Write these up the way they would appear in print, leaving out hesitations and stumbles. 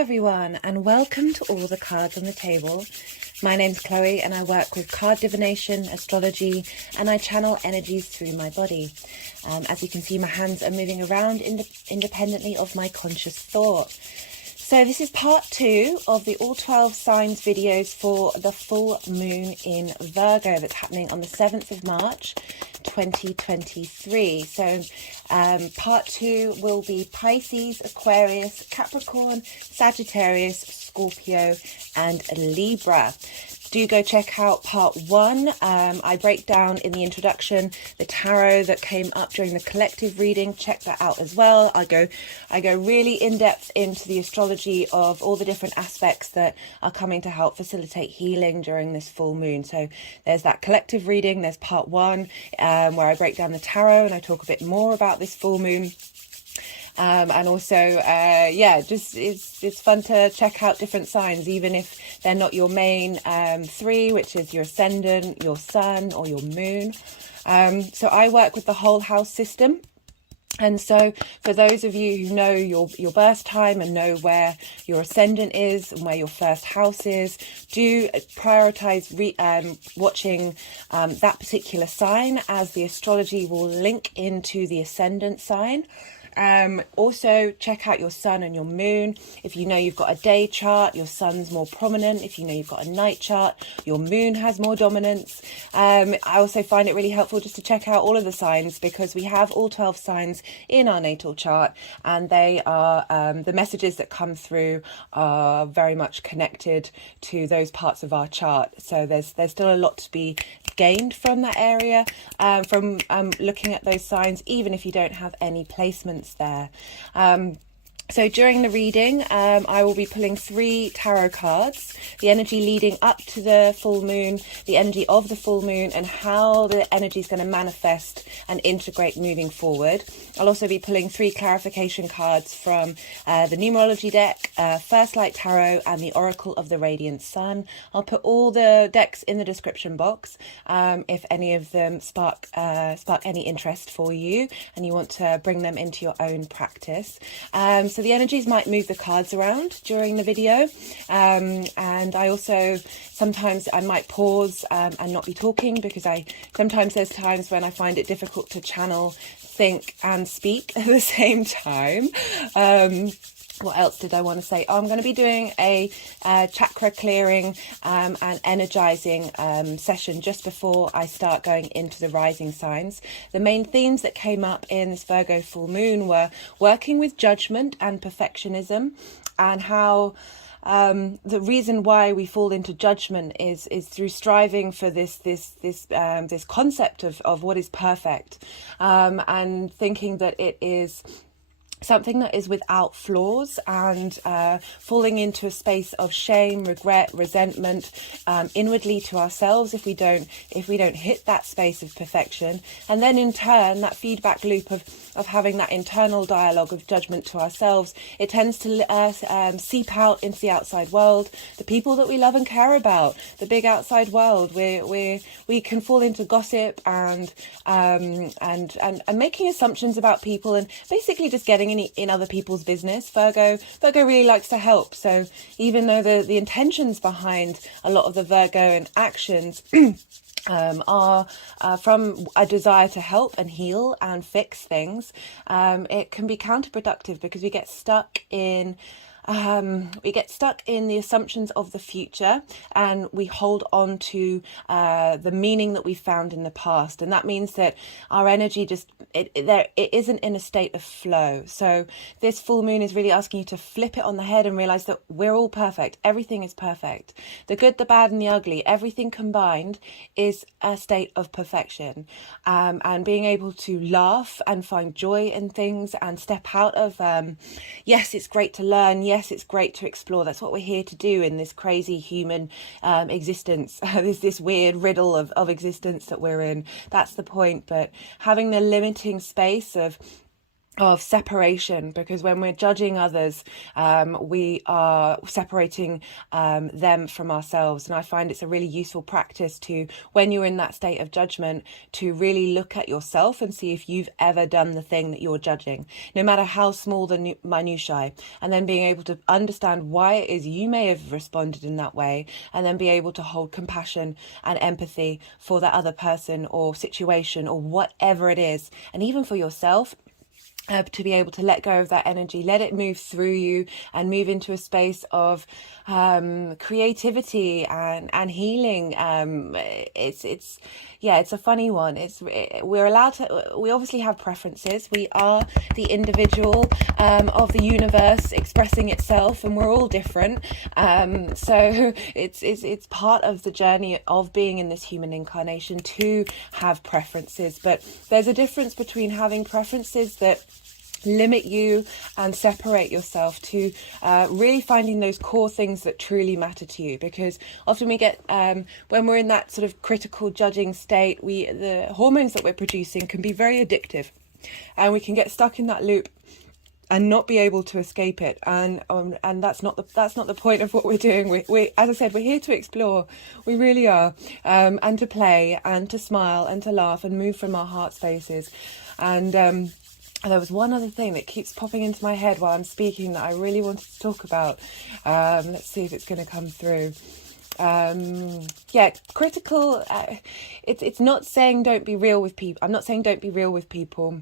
everyone, and welcome to All the Cards on the Table. My name's Chloe and I work with card divination, astrology, and I channel energies through my body. As you can see, my hands are moving around independently of my conscious thought. So this is part 2 of the All 12 Signs videos for the full moon in Virgo that's happening on the 7th of March 2023. So part 2 will be Pisces, Aquarius, Capricorn, Sagittarius, Scorpio and Libra. Do go check out part 1. I break down in the introduction the tarot that came up during the collective reading. Check that out as well. I go really in depth into the astrology of all the different aspects that are coming to help facilitate healing during this full moon. So there's that collective reading. There's part 1 where I break down the tarot and I talk a bit more about this full moon. And also, it's fun to check out different signs, even if they're not your main 3, which is your Ascendant, your Sun or your Moon. So I work with the whole house system. And so for those of you who know your birth time and know where your Ascendant is and where your first house is, do prioritize watching that particular sign, as the astrology will link into the Ascendant sign. Also check out your sun and your moon. If you know you've got a day chart, your sun's more prominent. If you know you've got a night chart, your moon has more dominance. I also find it really helpful just to check out all of the signs, because we have all 12 signs in our natal chart, and they are the messages that come through are very much connected to those parts of our chart. So there's still a lot to be gained from that area, from looking at those signs, even if you don't have any placements there. So during the reading, I will be pulling 3 tarot cards, the energy leading up to the full moon, the energy of the full moon, and how the energy is going to manifest and integrate moving forward. I'll also be pulling 3 clarification cards from the Numerology deck, First Light Tarot, and the Oracle of the Radiant Sun. I'll put all the decks in the description box if any of them spark any interest for you and you want to bring them into your own practice. So the energies might move the cards around during the video, and I also sometimes I might pause and not be talking, because sometimes there's times when I find it difficult to channel, think and speak at the same time. What else did I want to say? I'm going to be doing a chakra clearing and energizing session just before I start going into the rising signs. The main themes that came up in this Virgo full moon were working with judgment and perfectionism, and how the reason why we fall into judgment is through striving for this concept of what is perfect, and thinking that it is something that is without flaws, and falling into a space of shame, regret, resentment inwardly to ourselves if we don't hit that space of perfection. And then in turn, that feedback loop of having that internal dialogue of judgment to ourselves, it tends to seep out into the outside world, the people that we love and care about, the big outside world. We can fall into gossip and making assumptions about people, and basically just getting in other people's business. Virgo really likes to help. So even though the intentions behind a lot of the Virgoan actions are from a desire to help and heal and fix things, it can be counterproductive, because we get stuck in the assumptions of the future, and we hold on to the meaning that we found in the past, and that means that our energy it isn't in a state of flow. So this full moon is really asking you to flip it on the head and realize that we're all perfect. Everything is perfect. The good, the bad and the ugly, everything combined is a state of perfection, and being able to laugh and find joy in things and step out of yes, it's great to learn, yes, it's great to explore. That's what we're here to do in this crazy human existence. There's this weird riddle of existence that we're in. That's the point. But having the limiting space of of separation, because when we're judging others, we are separating them from ourselves. And I find it's a really useful practice to, when you're in that state of judgment, to really look at yourself and see if you've ever done the thing that you're judging, no matter how small the minutiae, and then being able to understand why it is you may have responded in that way, and then be able to hold compassion and empathy for that other person or situation or whatever it is, and even for yourself. To be able to let go of that energy, let it move through you and move into a space of creativity and healing. It's a funny one. We're allowed to, we obviously have preferences. We are the individual of the universe expressing itself, and we're all different. So it's part of the journey of being in this human incarnation to have preferences. But there's a difference between having preferences that limit you and separate yourself to really finding those core things that truly matter to you. Because often we get when we're in that sort of critical judging state, the hormones that we're producing can be very addictive, and we can get stuck in that loop and not be able to escape it. And that's not the point of what we're doing. We as I said, we're here to explore. We really are, and to play and to smile and to laugh and move from our heart spaces. And there was one other thing that keeps popping into my head while I'm speaking that I really wanted to talk about. Let's see if it's going to come through. Critical. It's not saying don't be real with people. I'm not saying don't be real with people.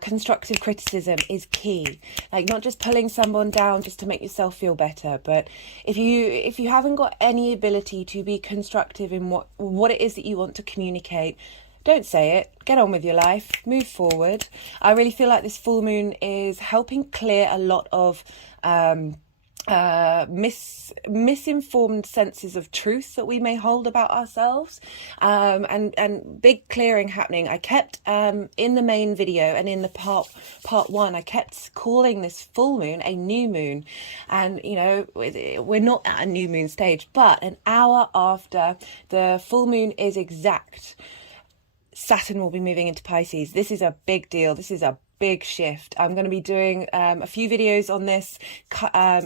Constructive criticism is key. Like, not just pulling someone down just to make yourself feel better, but if you haven't got any ability to be constructive in what it is that you want to communicate, don't say it. Get on with your life. Move forward. I really feel like this full moon is helping clear a lot of misinformed senses of truth that we may hold about ourselves, and big clearing happening. I kept in the main video and in the part one, I kept calling this full moon a new moon, and we're not at a new moon stage, but an hour after the full moon is exact, Saturn will be moving into Pisces. This is a big deal. This is a big shift. I'm going to be doing a few videos on this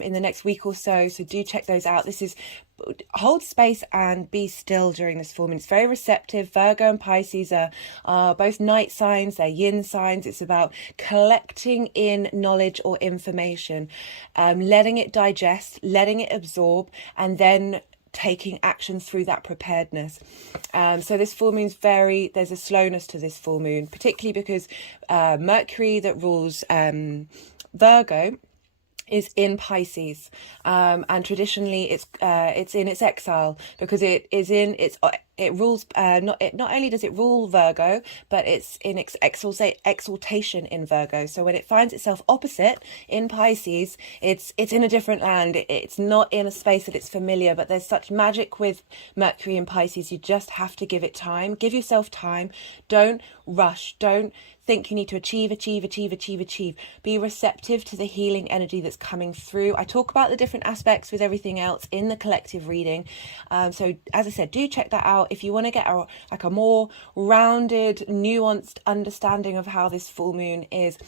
in the next week or so do check those out. This is hold space and be still during this full moon. It's very receptive. Virgo and Pisces are both night signs. They're yin signs. It's about collecting in knowledge or information, letting it digest, letting it absorb, and then taking action through that preparedness. So this full moon's there's a slowness to this full moon, particularly because Mercury that rules Virgo is in Pisces, and traditionally it's in its exile, because it rules not only does it rule Virgo, but it's in exaltation in Virgo. So when it finds itself opposite in Pisces, it's in a different land. It's not in a space that it's familiar, but there's such magic with Mercury in Pisces. You just have to give it time. Give yourself time. Don't rush. Don't think you need to achieve. Be receptive to the healing energy that's coming through. I talk about the different aspects with everything else in the collective reading. So as I said, do check that out if you want to get a more rounded, nuanced understanding of how this full moon is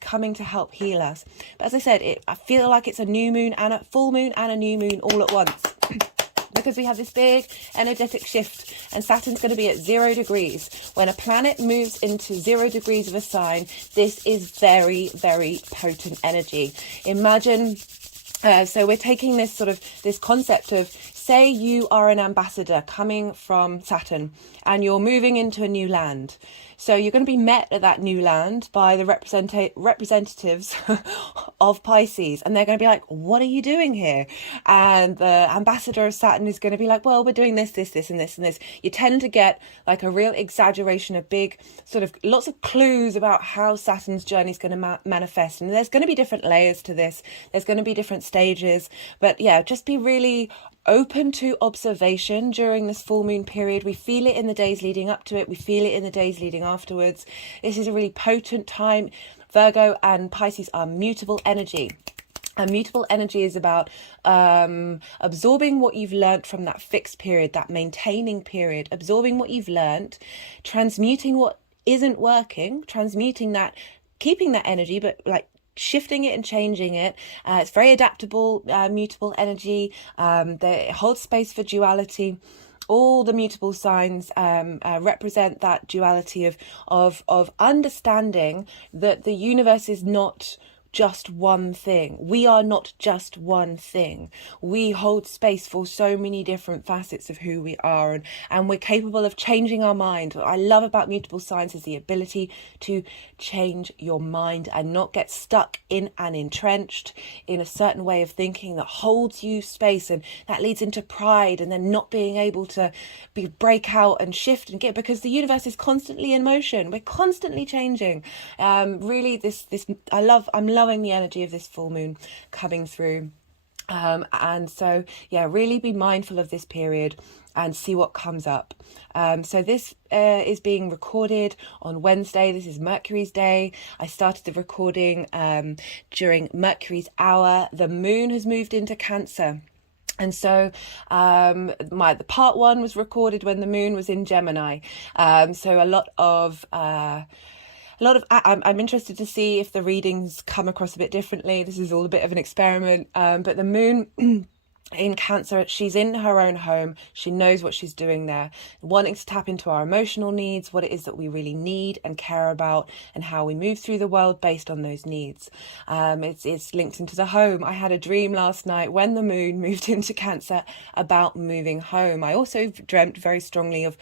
coming to help heal us. But as I said, I feel like it's a new moon and a full moon and a new moon all at once. Because we have this big energetic shift, and Saturn's going to be at 0 degrees. When a planet moves into 0 degrees of a sign, this is very, very potent energy. Imagine, so we're taking this concept of, say you are an ambassador coming from Saturn and you're moving into a new land. So you're going to be met at that new land by the representatives of Pisces, and they're going to be like, what are you doing here? And the ambassador of Saturn is going to be like, well, we're doing this, and this. You tend to get like a real exaggeration of big lots of clues about how Saturn's journey is going to manifest. And there's going to be different layers to this. There's going to be different stages. But yeah, just be really open to observation during this full moon period. We feel it in the days leading up to it. We feel it in the days leading afterwards. This is a really potent time. Virgo and Pisces are mutable energy. And mutable energy is about absorbing what you've learnt from that fixed period, that maintaining period, absorbing what you've learnt, transmuting what isn't working, transmuting that keeping that energy, but like shifting it and changing it. It's very adaptable, mutable energy. It holds space for duality. All the mutable signs represent that duality of understanding that the universe is not just one thing. We are not just one thing. We hold space for so many different facets of who we are, and we're capable of changing our mind. What I love about mutable signs is the ability to change your mind and not get stuck in and entrenched in a certain way of thinking that holds you space, and that leads into pride, and then not being able to break out and shift and get, because the universe is constantly in motion. We're constantly changing. Really, I'm loving the energy of this full moon coming through. And so, yeah, really be mindful of this period and see what comes up. So this is being recorded on Wednesday. This is Mercury's day. I started the recording during Mercury's hour. The moon has moved into Cancer. And so the part one was recorded when the moon was in Gemini. So I'm interested to see if the readings come across a bit differently. This is all a bit of an experiment. But the moon in Cancer, she's in her own home. She knows what she's doing there, wanting to tap into our emotional needs, what it is that we really need and care about, and how we move through the world based on those needs. It's linked into the home. I had a dream last night when the moon moved into Cancer about moving home. I also dreamt very strongly of,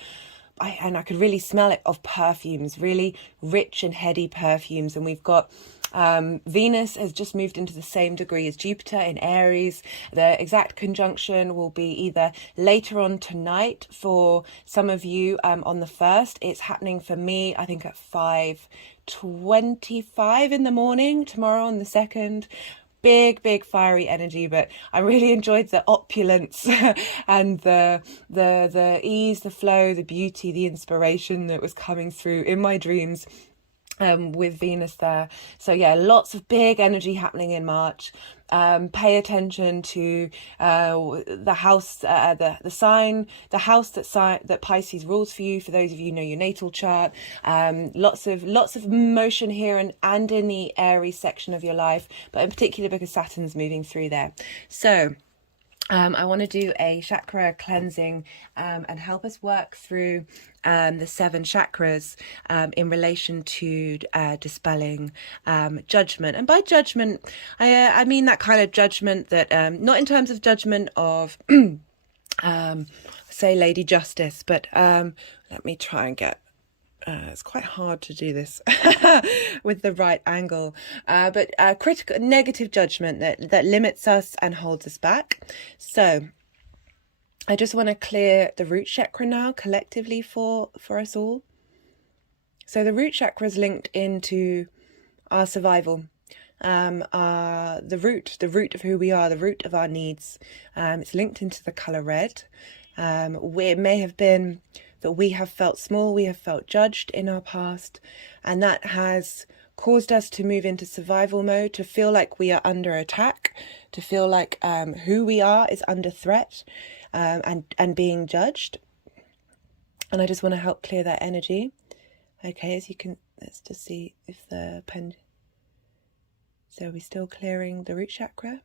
and I could really smell it, of perfumes, really rich and heady perfumes. And we've got Venus has just moved into the same degree as Jupiter in Aries. The exact conjunction will be either later on tonight for some of you on the 1st. It's happening for me, I think, at 5:25 in the morning tomorrow on the 2nd. Big fiery energy, but I really enjoyed the opulence and the ease, the flow, the beauty, the inspiration that was coming through in my dreams with Venus there. So yeah, lots of big energy happening in March. Pay attention to the house, the house that Pisces rules for you. For those of you who know your natal chart, lots of motion here and in the Aries section of your life, but in particular because Saturn's moving through there. So I want to do a chakra cleansing and help us work through the 7 chakras in relation to dispelling judgment. And by judgment, I mean that kind of judgment that, not in terms of judgment of, say, Lady Justice, but let me try and get... it's quite hard to do this with the right angle, but critical, negative judgment that limits us and holds us back. So I just want to clear the root chakra now collectively for us all. So the root chakra is linked into our survival, the root of who we are, the root of our needs. It's linked into the colour red. It may have been that we have felt small, we have felt judged in our past, and that has caused us to move into survival mode, to feel like we are under attack, to feel like who we are is under threat and being judged. And I just want to help clear that energy. Okay, as you can, let's just see if the pen... So are we still clearing the root chakra?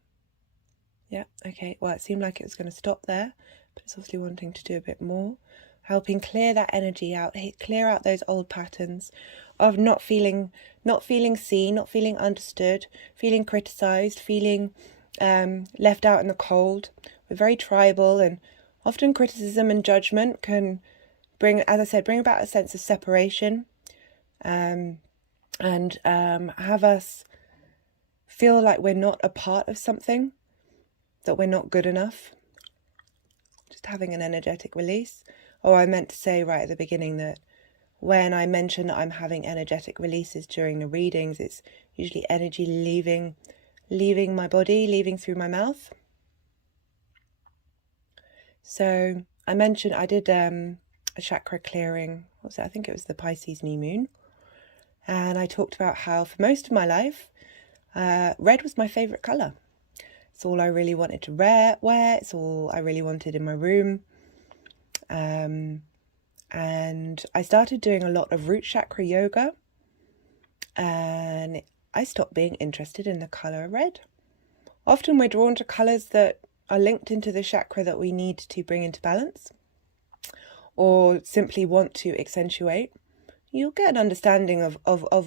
Yeah, okay. Well, it seemed like it was going to stop there, but it's obviously wanting to do a bit more. Helping clear that energy out, clear out those old patterns of not feeling seen, not feeling understood, feeling criticized, feeling left out in the cold. We're very tribal, and often criticism and judgment can bring, as I said, bring about a sense of separation, and have us feel like we're not a part of something, that we're not good enough. Just having an energetic release. Oh, I meant to say right at the beginning that when I mention that I'm having energetic releases during the readings, it's usually energy leaving my body, leaving through my mouth. So I mentioned I did a chakra clearing. What was it? I think it was the Pisces new moon. And I talked about how for most of my life, red was my favourite colour. It's all I really wanted to wear. It's all I really wanted in my room. And I started doing a lot of root chakra yoga. and I stopped being interested in the colour red. Often we're drawn to colours that are linked into the chakra that we need to bring into balance, or simply want to accentuate. You'll get an understanding of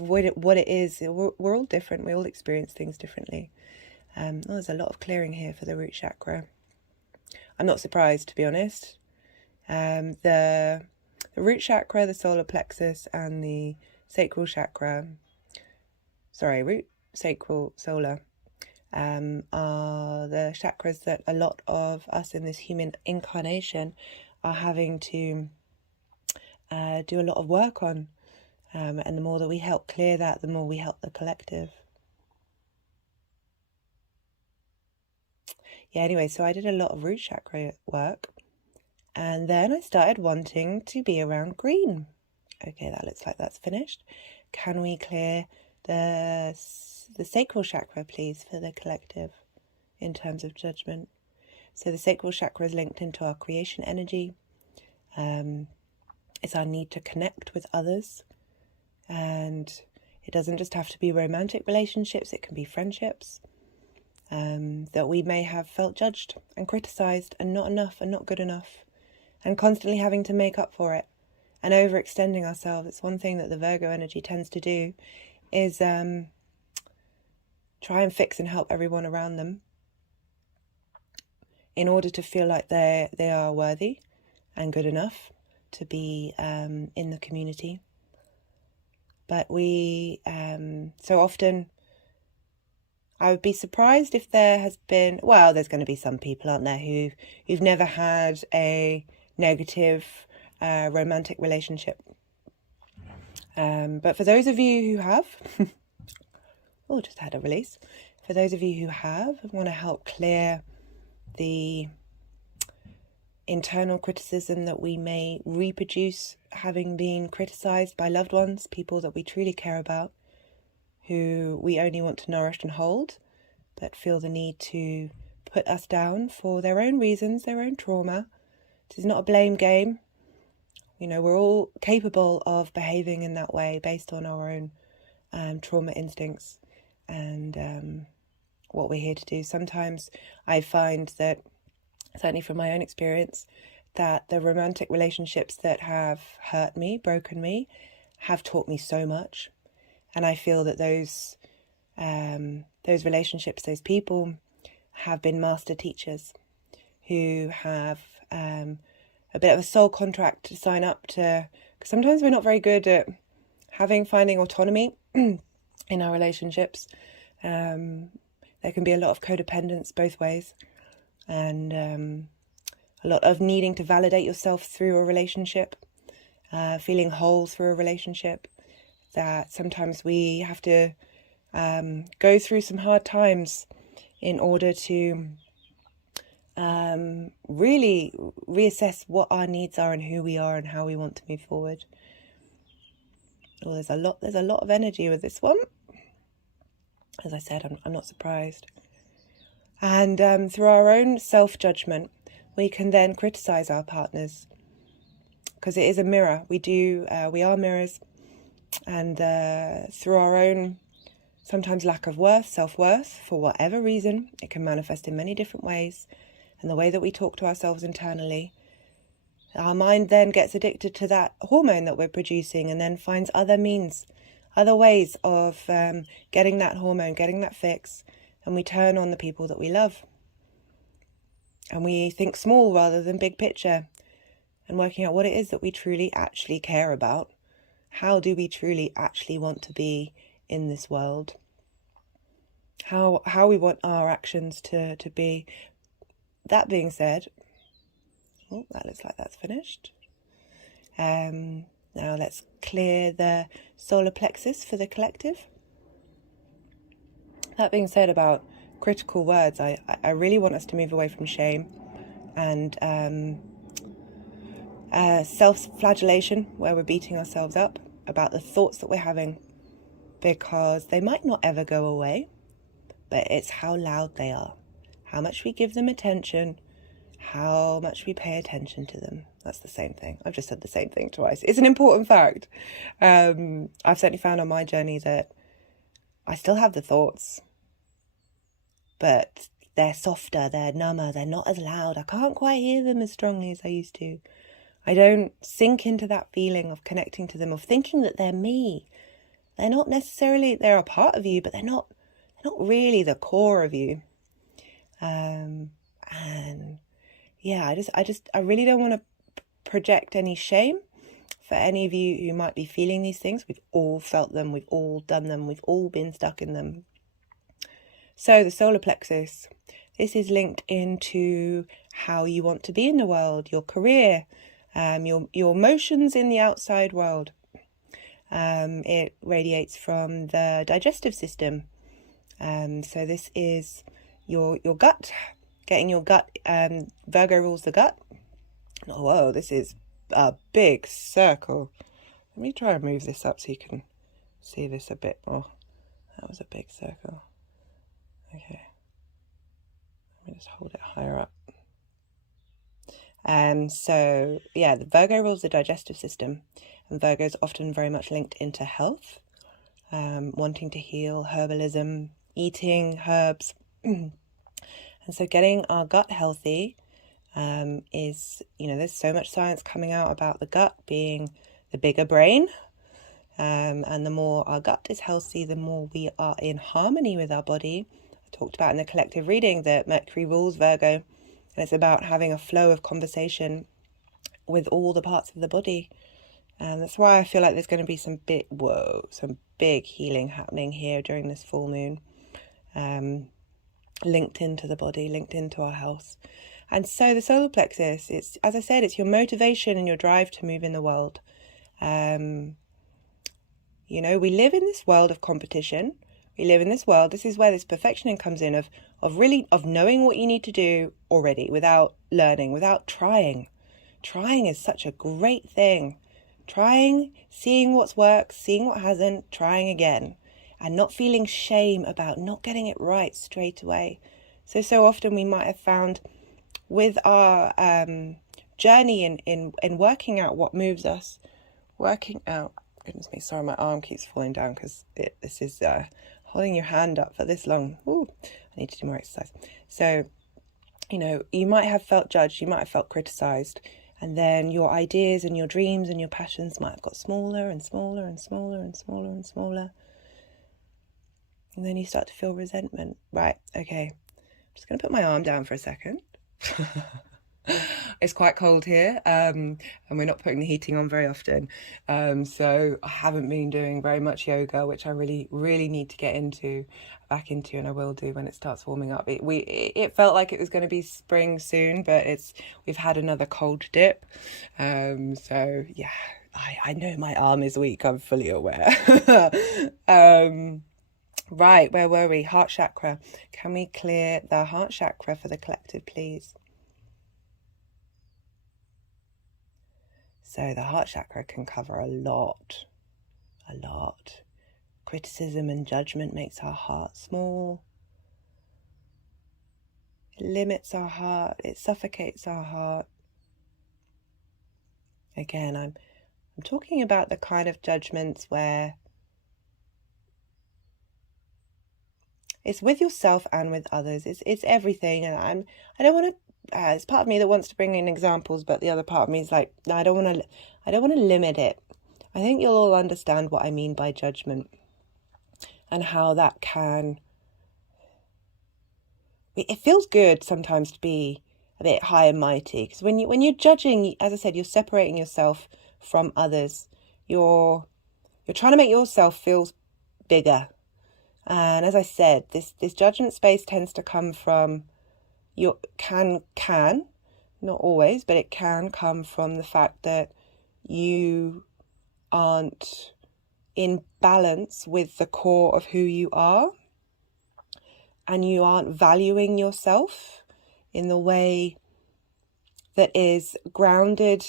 what it is. We're all different. We all experience things differently. There's a lot of clearing here for the root chakra. I'm not surprised, to be honest. The root chakra, the solar plexus, and the sacral chakra, root, sacral, solar, are the chakras that a lot of us in this human incarnation are having to do a lot of work on. And the more that we help clear that, the more we help the collective. Yeah, anyway, so I did a lot of root chakra work. And then I started wanting to be around green. Okay, that looks like that's finished. Can we clear the sacral chakra, please, for the collective in terms of judgment? So the sacral chakra is linked into our creation energy. It's our need to connect with others. And it doesn't just have to be romantic relationships, it can be friendships. That we may have felt judged and criticised and not enough and not good enough, and constantly having to make up for it and overextending ourselves. It's one thing that the Virgo energy tends to do, is try and fix and help everyone around them in order to feel like they are worthy and good enough to be in the community. But we, so often, I would be surprised if there has been, well, there's going to be some people, aren't there, who've never had a negative romantic relationship. But for those of you who have, just had a release. For those of you who have, I want to help clear the internal criticism that we may reproduce, having been criticised by loved ones, people that we truly care about, who we only want to nourish and hold, but feel the need to put us down for their own reasons, their own trauma. This is not a blame game. You know, we're all capable of behaving in that way based on our own trauma instincts and what we're here to do. Sometimes I find that, certainly from my own experience, that the romantic relationships that have hurt me, broken me, have taught me so much. And I feel that those relationships, those people, have been master teachers who have a bit of a soul contract to sign up to. Because sometimes we're not very good at finding autonomy in our relationships. There can be a lot of codependence both ways, and a lot of needing to validate yourself through a relationship, feeling whole through a relationship. That sometimes we have to go through some hard times in order to really reassess what our needs are and who we are and how we want to move forward. Well, there's a lot of energy with this one. As I said, I'm not surprised. And through our own self-judgment, we can then criticize our partners, because it is a mirror. We are mirrors. And through our own sometimes lack of self-worth, for whatever reason, it can manifest in many different ways. And the way that we talk to ourselves internally, our mind then gets addicted to that hormone that we're producing and then finds other means, other ways of getting that hormone, getting that fix. And we turn on the people that we love. And we think small rather than big picture, and working out what it is that we truly actually care about. How do we truly actually want to be in this world? How we want our actions to be. That being said, that looks like that's finished. Now let's clear the solar plexus for the collective. That being said, about critical words, I really want us to move away from shame and self-flagellation, where we're beating ourselves up about the thoughts that we're having, because they might not ever go away, but it's how loud they are, how much we give them attention, how much we pay attention to them. That's the same thing. I've just said the same thing twice. It's an important fact. I've certainly found on my journey that I still have the thoughts, but they're softer, they're number, they're not as loud. I can't quite hear them as strongly as I used to. I don't sink into that feeling of connecting to them, of thinking that they're me. They're not necessarily, they're a part of you, but they're not really the core of you. And yeah, I really don't want to project any shame for any of you who might be feeling these things. We've all felt them, we've all done them, we've all been stuck in them. So the solar plexus, this is linked into how you want to be in the world, your career, your emotions in the outside world. It radiates from the digestive system. So this is your gut, getting your gut. Virgo rules the gut. Oh, whoa, this is a big circle. Let me try and move this up so you can see this a bit more. That was a big circle. Okay. Let me just hold it higher up. So, yeah, the Virgo rules the digestive system. And Virgo is often very much linked into health, wanting to heal, herbalism, eating herbs. And so getting our gut healthy is, there's so much science coming out about the gut being the bigger brain. And the more our gut is healthy, the more we are in harmony with our body. I talked about in the collective reading that Mercury rules Virgo, and it's about having a flow of conversation with all the parts of the body. And that's why I feel like there's going to be some big healing happening here during this full moon, linked into the body, linked into our health. And so the solar plexus, it's, as I said, it's your motivation and your drive to move in the world. We live in this world of competition. We live in this world. This is where this perfectioning comes in of knowing what you need to do already without learning, without trying. Trying is such a great thing. Trying, seeing what's worked, seeing what hasn't, trying again, and not feeling shame about not getting it right straight away. So often we might have found with our journey in working out what moves us, goodness me, sorry, my arm keeps falling down because this is holding your hand up for this long. Ooh, I need to do more exercise. So, you might have felt judged, you might have felt criticized, and then your ideas and your dreams and your passions might have got smaller and smaller and smaller and smaller and smaller. And then you start to feel resentment. Right, okay. I'm just going to put my arm down for a second. It's quite cold here, and we're not putting the heating on very often. So I haven't been doing very much yoga, which I really, really need to get back into, and I will do when it starts warming up. It felt like it was going to be spring soon, but we've had another cold dip. So yeah, I know my arm is weak. I'm fully aware. Right, where were we? Heart chakra. Can we clear the heart chakra for the collective, please? So the heart chakra can cover a lot. Criticism and judgment makes our heart small. It limits our heart. It suffocates our heart. Again, I'm talking about the kind of judgments where it's with yourself and with others. It's everything, and I don't want to. It's part of me that wants to bring in examples, but the other part of me is like, no, I don't want to limit it. I think you'll all understand what I mean by judgment and how that can. It feels good sometimes to be a bit high and mighty, because when you're judging, as I said, you're separating yourself from others. You're trying to make yourself feel bigger. And as I said, this judgment space tends to come from can not always, but it can come from the fact that you aren't in balance with the core of who you are, and you aren't valuing yourself in the way that is grounded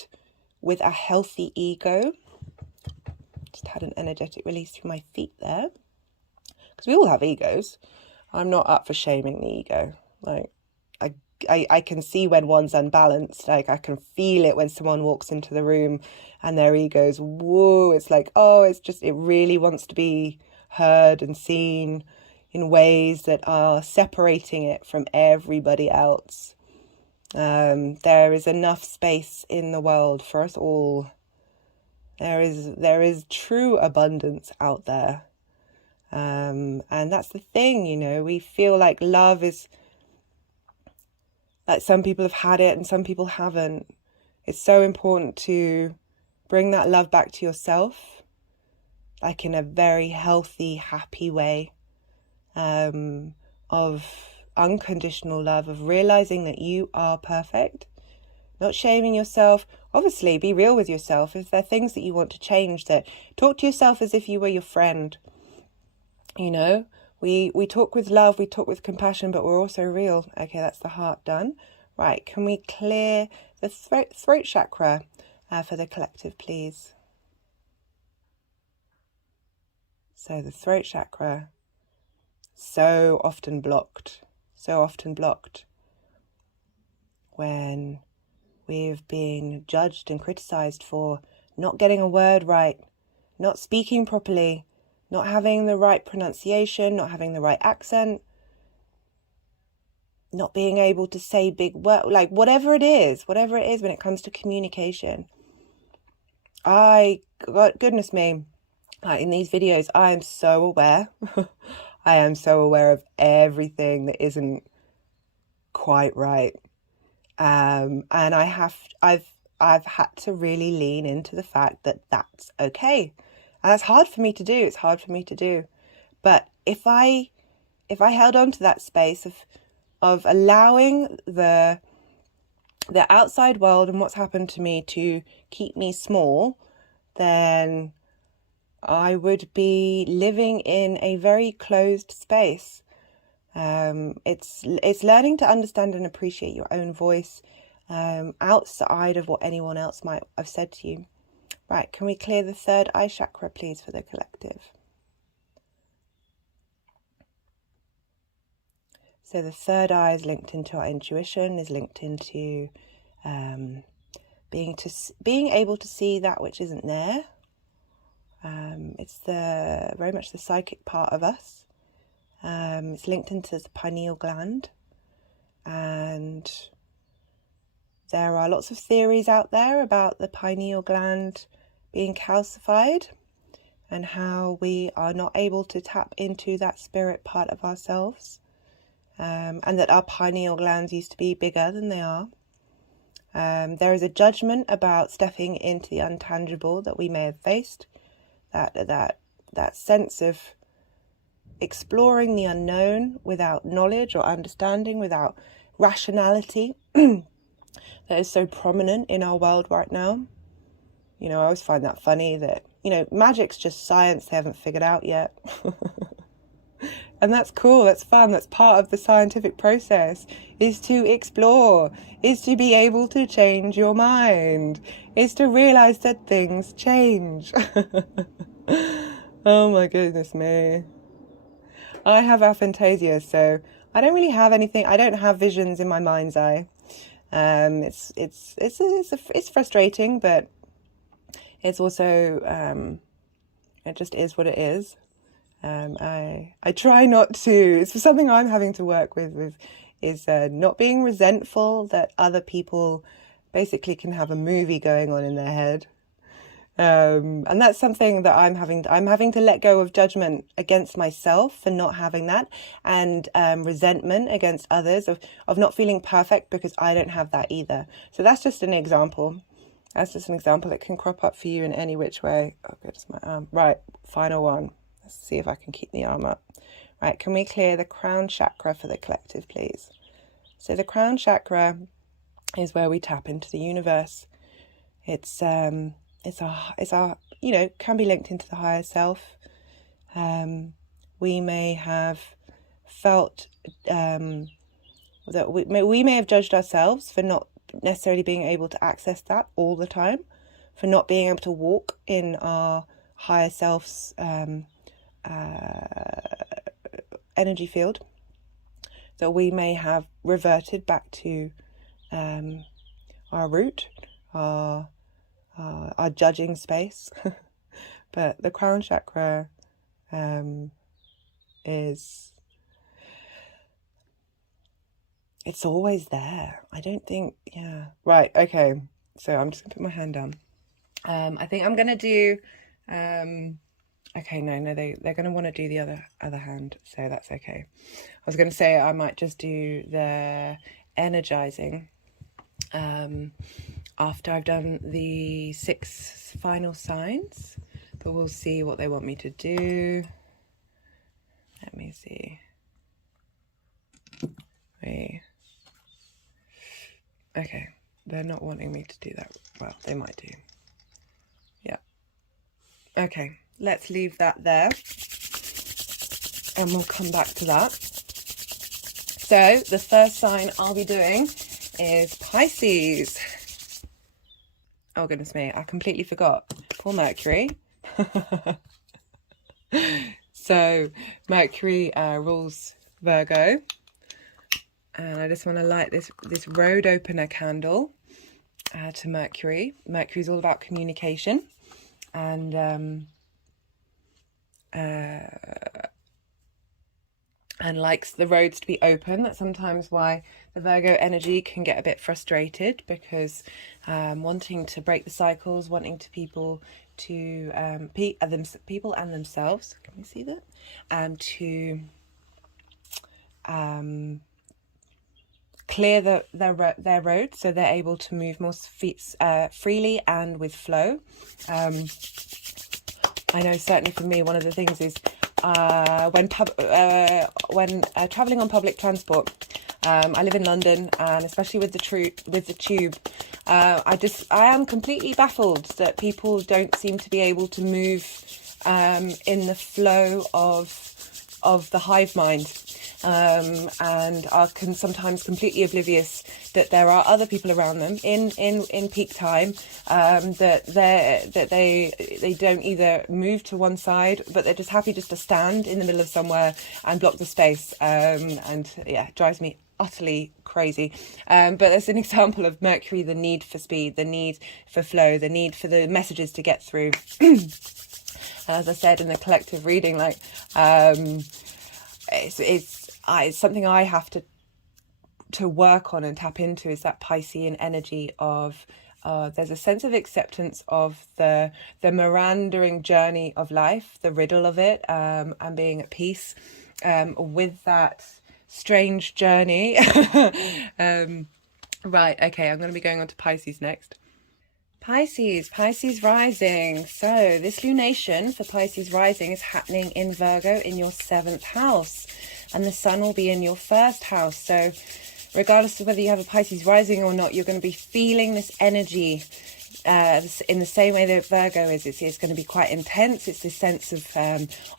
with a healthy ego. Just had an energetic release through my feet there. Because we all have egos. I'm not up for shaming the ego. Like, I can see when one's unbalanced. Like, I can feel it when someone walks into the room and their ego's, whoa, it's like, oh, it really wants to be heard and seen in ways that are separating it from everybody else. There is enough space in the world for us all. There is true abundance out there. And that's the thing, you know, we feel like love is, like some people have had it and some people haven't. It's so important to bring that love back to yourself, like in a very healthy, happy way, of unconditional love, of realizing that you are perfect, not shaming yourself. Obviously, be real with yourself. If there are things that you want to change, that talk to yourself as if you were your friend. You know, we talk with love, we talk with compassion, but we're also real. Okay, that's the heart done. Right, can we clear the throat chakra for the collective, please? So the throat chakra, so often blocked when we've been judged and criticized for not getting a word right, not speaking properly, not having the right pronunciation, not having the right accent, not being able to say big words, like whatever it is when it comes to communication. Goodness me, like in these videos, I am so aware. I am so aware of everything that isn't quite right. And I've had to really lean into the fact that that's okay. And that's hard for me to do. It's hard for me to do. But if I held on to that space of allowing the outside world and what's happened to me to keep me small, then I would be living in a very closed space. It's learning to understand and appreciate your own voice, outside of what anyone else might have said to you. Right, can we clear the third eye chakra, please, for the collective? So the third eye is linked into our intuition, is linked into being able to see that which isn't there. It's very much the psychic part of us. It's linked into the pineal gland, and there are lots of theories out there about the pineal gland being calcified and how we are not able to tap into that spirit part of ourselves, and that our pineal glands used to be bigger than they are. There is a judgment about stepping into the untangible that we may have faced, that sense of exploring the unknown without knowledge or understanding, without rationality, that is so prominent in our world right now. You know, I always find that funny that, you know, magic's just science they haven't figured out yet. And that's cool, that's fun, that's part of the scientific process, is to explore, is to be able to change your mind, is to realize that things change. Oh my goodness me. I have aphantasia, so I don't really have anything, I don't have visions in my mind's eye. It's frustrating, but it's also, it just is what it is. I try not to, it's something I'm having to work with is not being resentful that other people basically can have a movie going on in their head. And that's something that I'm having to let go of judgment against myself for not having that, and resentment against others of not feeling perfect because I don't have that either. So that's just an example. That's just an example that can crop up for you in any which way. Oh, goodness, my arm. Right, final one. Let's see if I can keep the arm up. Right, can we clear the crown chakra for the collective, please? So the crown chakra is where we tap into the universe. It's our, you know, can be linked into the higher self. We may have felt that we may have judged ourselves for not necessarily being able to access that all the time, for not being able to walk in our higher self's energy field. That we may have reverted back to our root, our judging space. But the crown chakra is, it's always there. I don't think, yeah. Right, okay. So I'm just gonna put my hand down. I think I'm gonna do, okay, no, they're gonna want to do the other hand, so that's okay. I was gonna say I might just do the energizing after I've done the 6 final signs, but we'll see what they want me to do. Let me see. Okay, they're not wanting me to do that. Well, they might do. Yeah. Okay, let's leave that there. And we'll come back to that. So, the first sign I'll be doing is Pisces. Oh, goodness me, I completely forgot. Poor Mercury. So, Mercury rules Virgo. And I just want to light this road opener candle to Mercury. Mercury's all about communication and likes the roads to be open. That's sometimes why the Virgo energy can get a bit frustrated, because wanting to break the cycles, wanting to people and themselves. Can we see that? And to clear their road, so they're able to move more freely and with flow. I know certainly for me, one of the things is when traveling on public transport. I live in London, and especially with the tube, I am completely baffled that people don't seem to be able to move in the flow of the hive mind. And are sometimes completely oblivious that there are other people around them in peak time, that they don't either move to one side, but they're just happy just to stand in the middle of somewhere and block the space. And yeah, it drives me utterly crazy. But there's an example of Mercury, the need for speed, the need for flow, the need for the messages to get through. As I said in the collective reading, like it's something I have to work on and tap into, is that Piscean energy of there's a sense of acceptance of the meandering journey of life, the riddle of it, and being at peace with that strange journey. Right, okay, I'm going to be going on to Pisces next. Pisces rising. So this lunation for Pisces rising is happening in Virgo in your 7th house, and the sun will be in your 1st house. So regardless of whether you have a Pisces rising or not, you're going to be feeling this energy in the same way that Virgo is. It's going to be quite intense. It's this sense of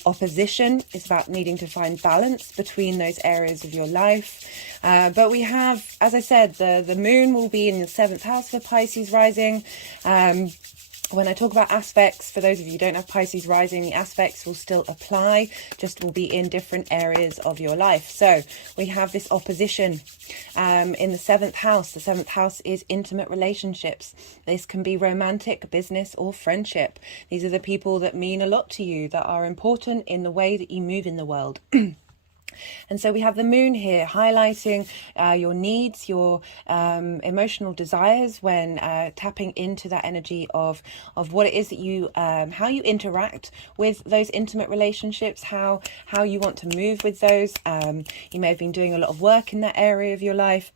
opposition. It's about needing to find balance between those areas of your life. But we have, as I said, the moon will be in the 7th house for Pisces rising. When I talk about aspects, for those of you who don't have Pisces rising, the aspects will still apply, just will be in different areas of your life. So we have this opposition in the 7th house. The 7th house is intimate relationships. This can be romantic, business, or friendship. These are the people that mean a lot to you, that are important in the way that you move in the world. And so we have the moon here highlighting your needs, your emotional desires, when tapping into that energy of what it is that you, how you interact with those intimate relationships, how you want to move with those. You may have been doing a lot of work in that area of your life.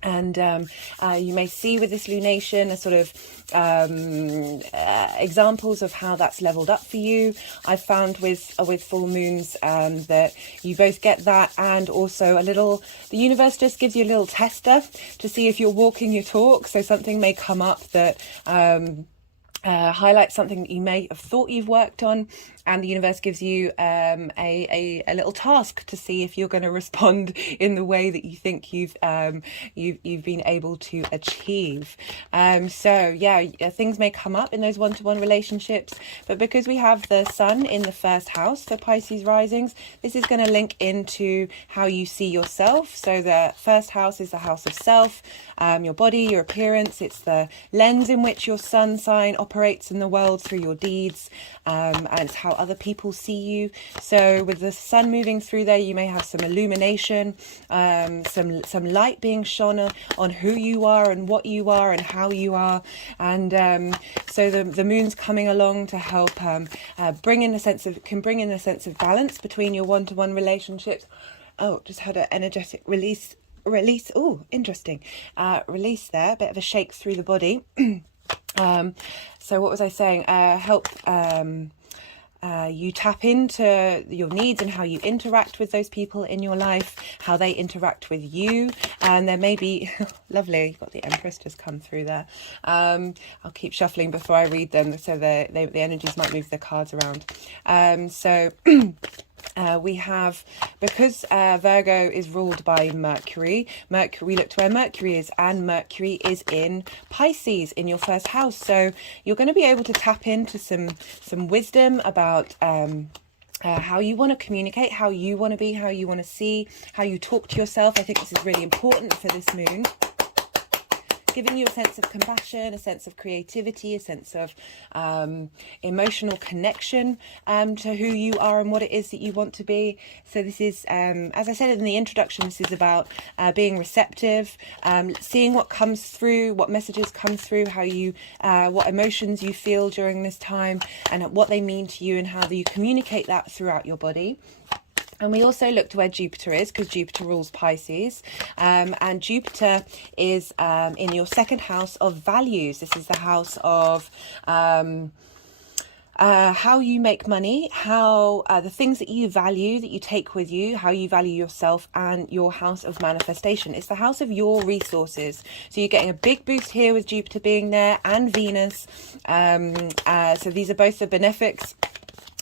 And you may see with this lunation a sort of examples of how that's leveled up for you. I've found with full moons that you both get that, and also the universe just gives you a little tester to see if you're walking your talk. So something may come up that highlights something that you may have thought you've worked on, and the universe gives you a little task to see if you're going to respond in the way that you think you've been able to achieve. So yeah, things may come up in those one-to-one relationships, but because we have the sun in the 1st house for Pisces risings, this is going to link into how you see yourself. So the 1st house is the house of self, your body, your appearance. It's the lens in which your sun sign operates in the world through your deeds, and it's how other people see you. So with the sun moving through there, you may have some illumination, some light being shone on who you are and what you are and how you are. And so the moon's coming along to help bring in a sense of balance between your one-to-one relationships. Oh, just had an energetic release. Oh, interesting. Release there, a bit of a shake through the body. So what was I saying? Help you tap into your needs and how you interact with those people in your life, how they interact with you. And there may be, lovely, you've got the Empress just come through there. I'll keep shuffling before I read them, so the energies might move their cards around. We have, because Virgo is ruled by Mercury, we look to where Mercury is, and Mercury is in Pisces, in your first house. So you're going to be able to tap into some wisdom about how you want to communicate, how you want to be, how you want to see, how you talk to yourself. I think this is really important for this moon. Giving you a sense of compassion, a sense of creativity, a sense of emotional connection to who you are and what it is that you want to be. So this is, as I said in the introduction, this is about being receptive, seeing what comes through, what messages come through, how you, what emotions you feel during this time, and what they mean to you, and how you communicate that throughout your body. And we also look to where Jupiter is, because Jupiter rules Pisces, and Jupiter is in your second house of values. This is the house of how you make money, how the things that you value, that you take with you, how you value yourself, and your house of manifestation. It's the house of your resources. So you're getting a big boost here with Jupiter being there, and Venus. So these are both the benefics.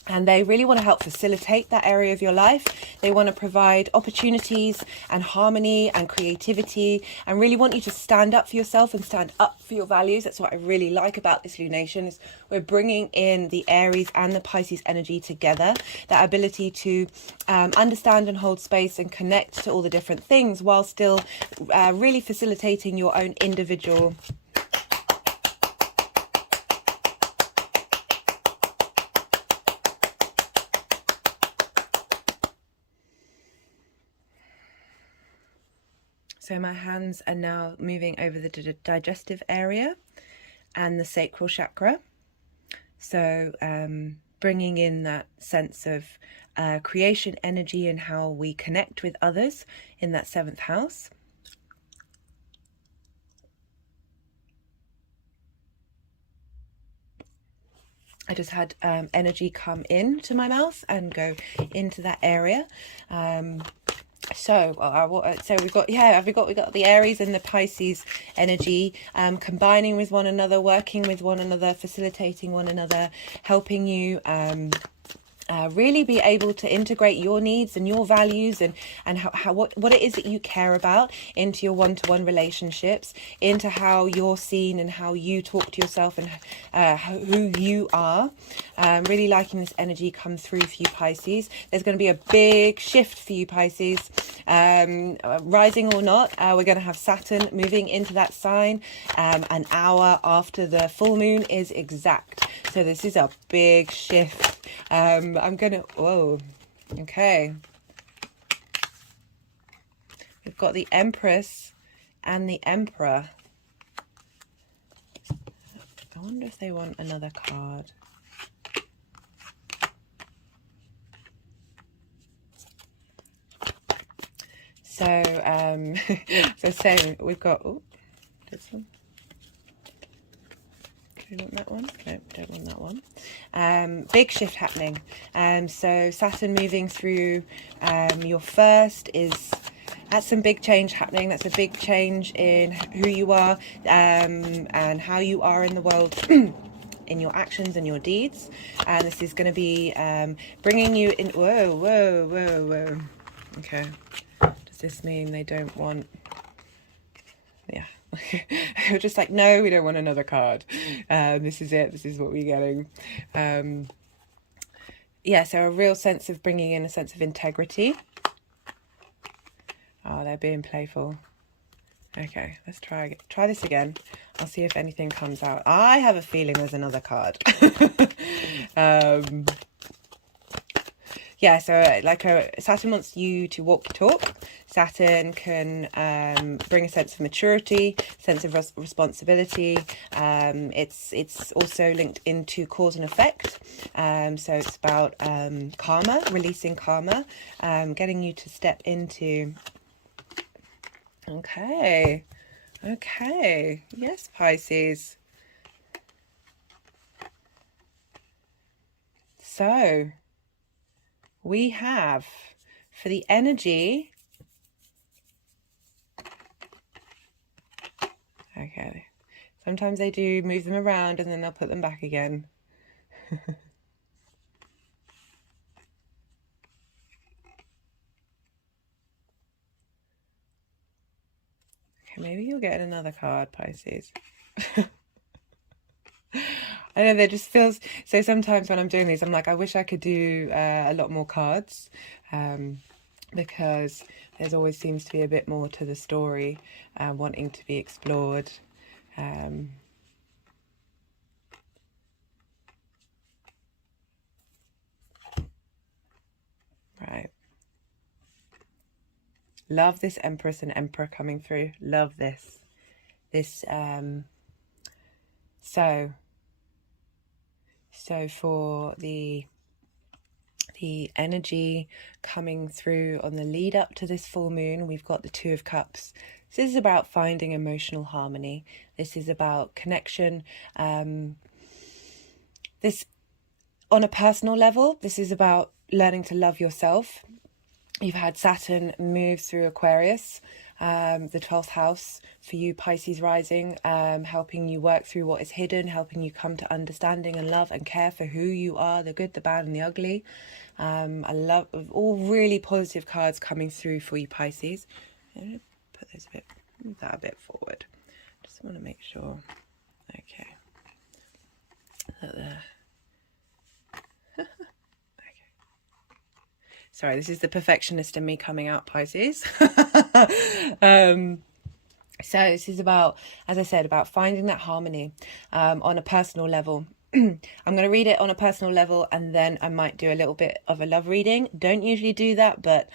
And they really want to help facilitate that area of your life. They want to provide opportunities and harmony and creativity, and really want you to stand up for yourself and stand up for your values. That's what I really like about this lunation, is we're bringing in the Aries and the Pisces energy together. That ability to understand and hold space and connect to all the different things, while still really facilitating your own individual So my hands are now moving over the digestive area and the sacral chakra. So bringing in that sense of creation energy and how we connect with others in that 7th house. I just had energy come in to my mouth and go into that area. So we've got the Aries and the Pisces energy combining with one another, working with one another, facilitating one another, helping you really be able to integrate your needs and your values and what it is that you care about into your one-to-one relationships, into how you're seen and how you talk to yourself and who you are. Really liking this energy come through for you, Pisces. There's going to be a big shift for you, Pisces. Rising or not, we're going to have Saturn moving into that sign an hour after the full moon is exact. So this is a big shift. Whoa, okay. We've got the Empress and the Emperor. I wonder if they want another card. So, so same, we've got, oh, this one. Do you want that one? No, don't want that one. Big shift happening. So Saturn moving through your first that's some big change happening. That's a big change in who you are and how you are in the world. In your actions and your deeds. And this is going to be bringing you in. Whoa. Okay. Does this mean they don't want... Yeah. You're just like, no, we don't want another card. This is it. This is what we're getting. Yeah, so a real sense of bringing in a sense of integrity. Oh, they're being playful. Okay, let's try this again. I'll see if anything comes out. I have a feeling there's another card. yeah, so like Saturn wants you to walk your talk. Saturn can bring a sense of maturity, sense of responsibility. It's also linked into cause and effect. So it's about karma, releasing karma, getting you to step into. Okay, yes, Pisces. So we have for the energy. Okay, sometimes they do move them around and then they'll put them back again. Okay, maybe you'll get another card, Pisces. I know, there just feels, so sometimes when I'm doing these, I'm like, I wish I could do a lot more cards, because there's always seems to be a bit more to the story, wanting to be explored. Right. Love this Empress and Emperor coming through. Love this. So for the energy coming through on the lead up to this full moon, we've got the Two of Cups. This is about finding emotional harmony. This is about connection. This, on a personal level, this is about learning to love yourself. You've had Saturn move through Aquarius, the 12th house for you, Pisces rising, helping you work through what is hidden, helping you come to understanding and love and care for who you are, the good, the bad and the ugly. I love all really positive cards coming through for you, Pisces. Put those move that a bit forward. Just want to make sure. Okay. Sorry, this is the perfectionist in me coming out, Pisces. So this is about, as I said, about finding that harmony on a personal level. I'm going to read it on a personal level and then I might do a little bit of a love reading. Don't usually do that, but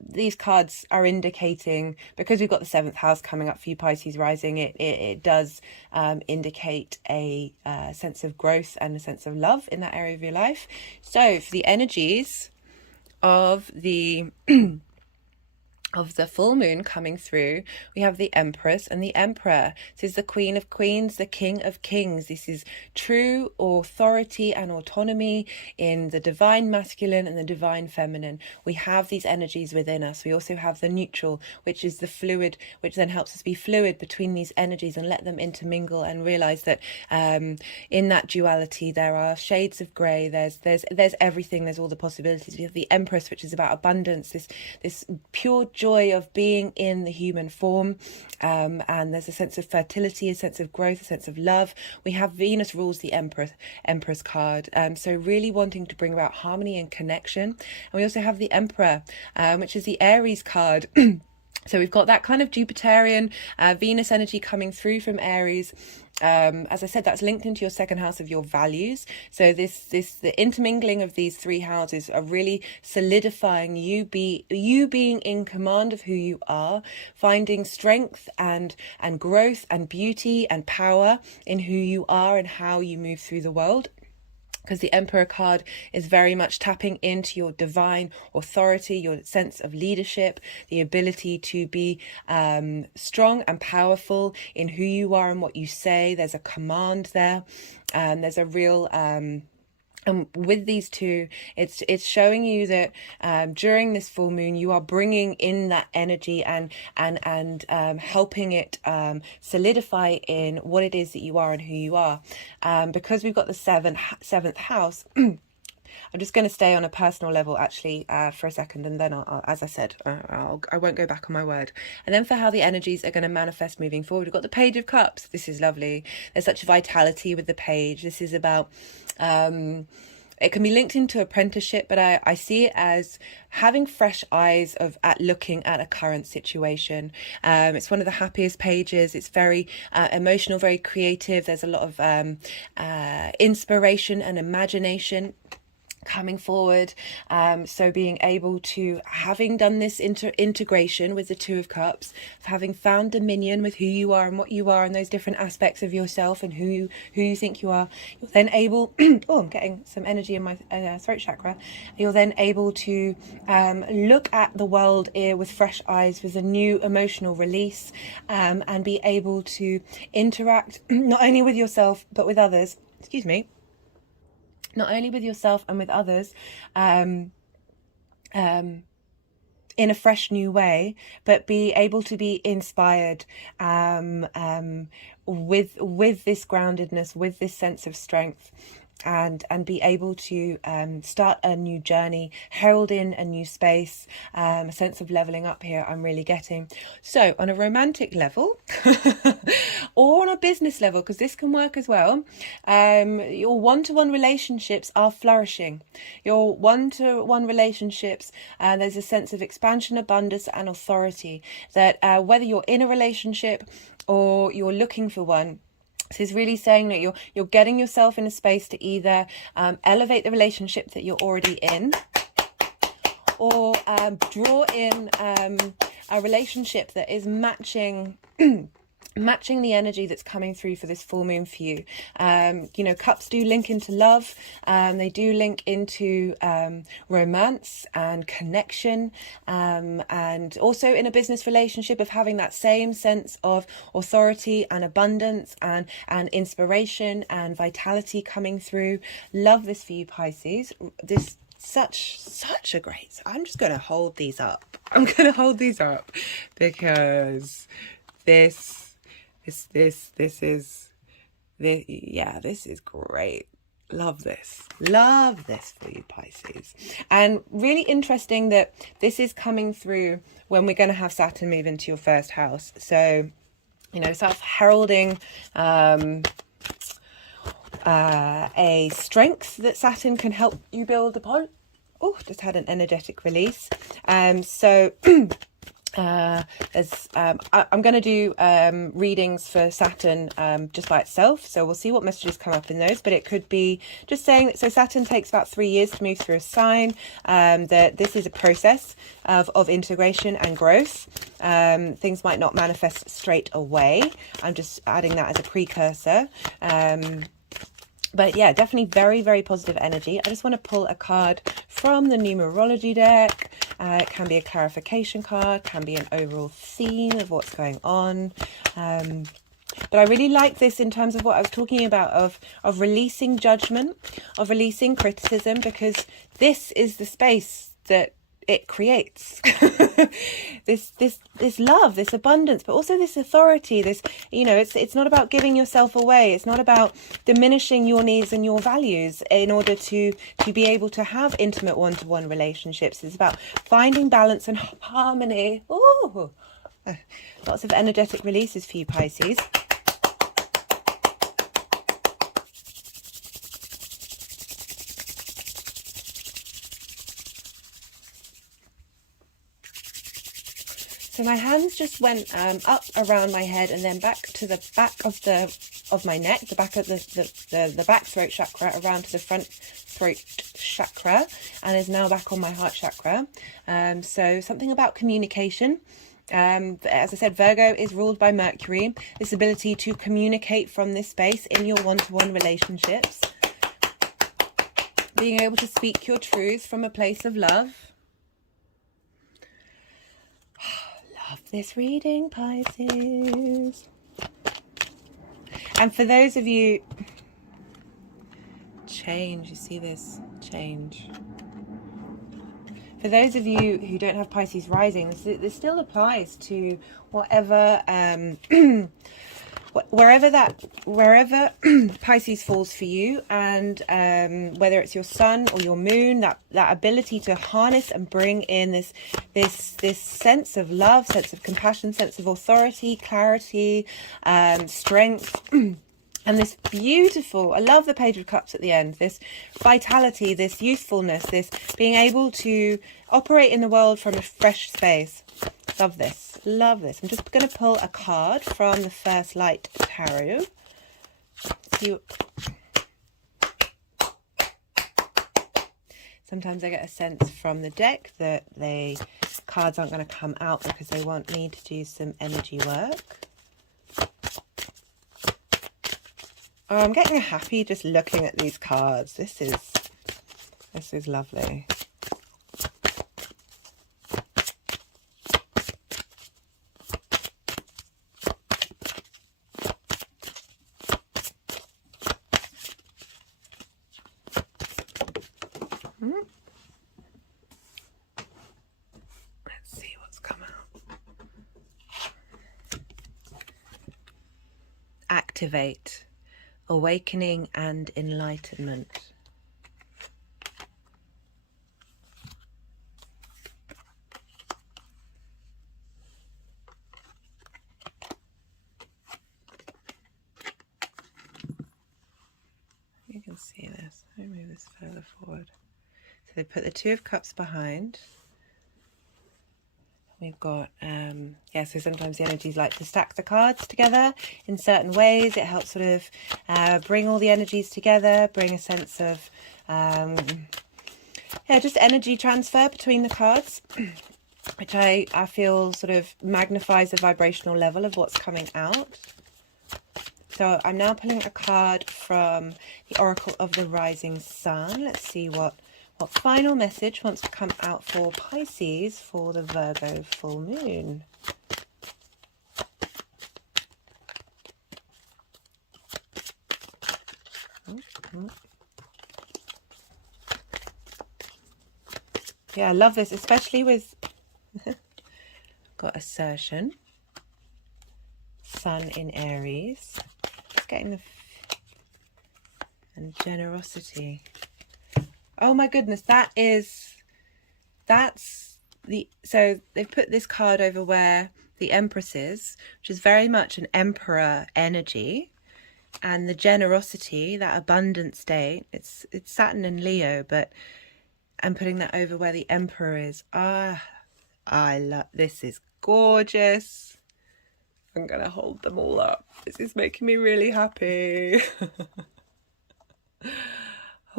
these cards are indicating, because we've got the 7th house coming up for you, Pisces rising, it does indicate a sense of growth and a sense of love in that area of your life. So for the energies of the full moon coming through, we have the Empress and the Emperor. This is the Queen of Queens, the King of Kings. This is true authority and autonomy in the divine masculine and the divine feminine. We have these energies within us. We also have the neutral, which is the fluid, which then helps us be fluid between these energies and let them intermingle and realize that in that duality there are shades of grey. There's everything. There's all the possibilities. We have the Empress, which is about abundance, this pure joy of being in the human form, and there's a sense of fertility, a sense of growth, a sense of love. We have Venus rules the Empress card, so really wanting to bring about harmony and connection. And we also have the Emperor, which is the Aries card. So we've got that kind of Jupiterian Venus energy coming through from Aries. As I said, that's linked into your 2nd house of your values. So the intermingling of these 3 houses are really solidifying you being in command of who you are, finding strength and growth and beauty and power in who you are and how you move through the world. Because the Emperor card is very much tapping into your divine authority, your sense of leadership, the ability to be strong and powerful in who you are and what you say. There's a command there, and there's a real and with these two, it's showing you that during this full moon, you are bringing in that energy and helping it solidify in what it is that you are and who you are. Because we've got the 7th house. I'm just going to stay on a personal level actually for a second, and then I'll, as I said, I won't go back on my word. And then for how the energies are going to manifest moving forward, we've got the Page of Cups. This is lovely. There's such vitality with the page. This is about it can be linked into apprenticeship, but I see it as having fresh eyes at looking at a current situation. It's one of the happiest pages. It's very emotional, very creative. There's a lot of inspiration and imagination coming forward. So being able to, having done this integration with the Two of Cups, having found dominion with who you are and what you are and those different aspects of yourself and who you think you are, you're then able oh, I'm getting some energy in my throat chakra. You're then able to look at the world with fresh eyes, with a new emotional release, and be able to interact not only with yourself but with others, excuse me, not only with yourself and with others, in a fresh new way, but be able to be inspired with this groundedness, with this sense of strength, and be able to start a new journey, herald in a new space, a sense of leveling up here I'm really getting. So on a romantic level or on a business level, because this can work as well, your one-to-one relationships are flourishing. Your one-to-one relationships, there's a sense of expansion, abundance and authority, that whether you're in a relationship or you're looking for one, this is really saying that you're getting yourself in a space to either elevate the relationship that you're already in, or draw in a relationship that is matching matching the energy that's coming through for this full moon for you. You know, cups do link into love. They do link into romance and connection, and also in a business relationship of having that same sense of authority and abundance and inspiration and vitality coming through. Love this for you, Pisces. This such a great, I'm just going to hold these up. I'm going to hold these up because this is great. Love this for you, Pisces. And really interesting that this is coming through when we're going to have Saturn move into your first house. So, you know, sort of heralding a strength that Saturn can help you build upon. Oh, just had an energetic release. So I'm going to do readings for Saturn just by itself, so we'll see what messages come up in those, but it could be just saying that, so Saturn takes about 3 years to move through a sign, that this is a process of integration and growth. Things might not manifest straight away. I'm just adding that as a precursor. But yeah, definitely very, very positive energy. I just want to pull a card from the Numerology deck. It can be a clarification card, can be an overall theme of what's going on. But I really like this in terms of what I was talking about, of releasing judgment, of releasing criticism, because this is the space that it creates. this love, this abundance, but also this authority, this, you know, it's not about giving yourself away. It's not about diminishing your needs and your values in order to be able to have intimate one-to-one relationships. It's about finding balance and harmony. Ooh, lots of energetic releases for you, Pisces. So my hands just went up around my head and then back to the back of my neck, the back of the back throat chakra, around to the front throat chakra, and is now back on my heart chakra. So something about communication. As I said, Virgo is ruled by Mercury. This ability to communicate from this space in your one-to-one relationships. Being able to speak your truth from a place of love. Love this reading, Pisces. And for those of you, change, you see this change. For those of you who don't have Pisces rising, this still applies to whatever, wherever Pisces falls for you, and whether it's your sun or your moon, that ability to harness and bring in this sense of love, sense of compassion, sense of authority, clarity, strength. And this beautiful, I love the Page of Cups at the end, this vitality, this youthfulness, this being able to operate in the world from a fresh space. Love this, love this. I'm just going to pull a card from the First Light Tarot. Sometimes I get a sense from the deck that cards aren't going to come out because they want me to do some energy work. Oh, I'm getting happy just looking at these cards. This is lovely. Let's see what's come out. Activate, awakening and enlightenment. You can see this. Let me move this further forward. So they put the Two of Cups behind. We've got, so sometimes the energies like to stack the cards together in certain ways. It helps sort of bring all the energies together, bring a sense of, just energy transfer between the cards, which I feel sort of magnifies the vibrational level of what's coming out. So I'm now pulling a card from the Oracle of the Rising Sun. Let's see what final message wants to come out for Pisces for the Virgo full moon. Yeah, I love this, especially with got assertion, Sun in Aries, getting the and generosity. Oh my goodness, so they've put this card over where the Empress is, which is very much an Emperor energy, and the generosity, that abundant state, it's Saturn and Leo, but I'm putting that over where the Emperor is. I love, this is gorgeous. I'm gonna hold them all up. This is making me really happy.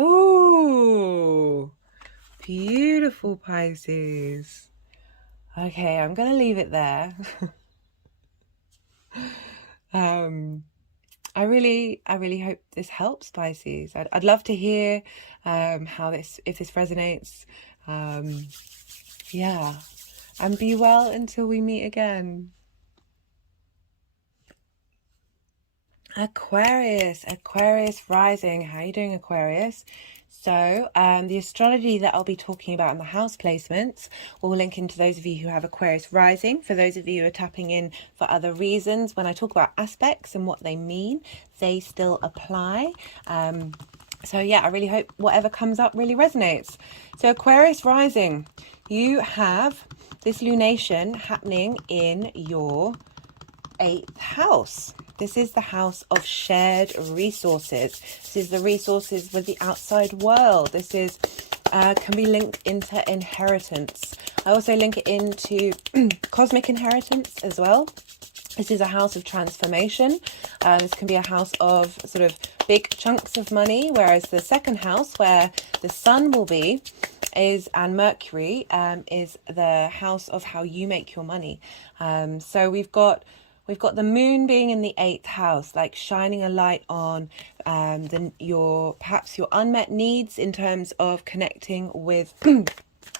Oh, beautiful, Pisces. Okay, I'm going to leave it there. I really hope this helps, Pisces. I'd love to hear if this resonates. Yeah, and be well until we meet again. Aquarius rising. How are you doing, Aquarius? So the astrology that I'll be talking about in the house placements will link into those of you who have Aquarius rising. For those of you who are tapping in for other reasons, when I talk about aspects and what they mean, they still apply. So yeah, I really hope whatever comes up really resonates. So Aquarius rising, you have this lunation happening in your 8th house. This is the house of shared resources. This is the resources with the outside world. This is can be linked into inheritance. I also link it into cosmic inheritance as well. This is a house of transformation. This can be a house of sort of big chunks of money, whereas the second house, where the sun will be, and Mercury is the house of how you make your money. So we've got the moon being in the 8th house, like shining a light on perhaps your unmet needs in terms of connecting with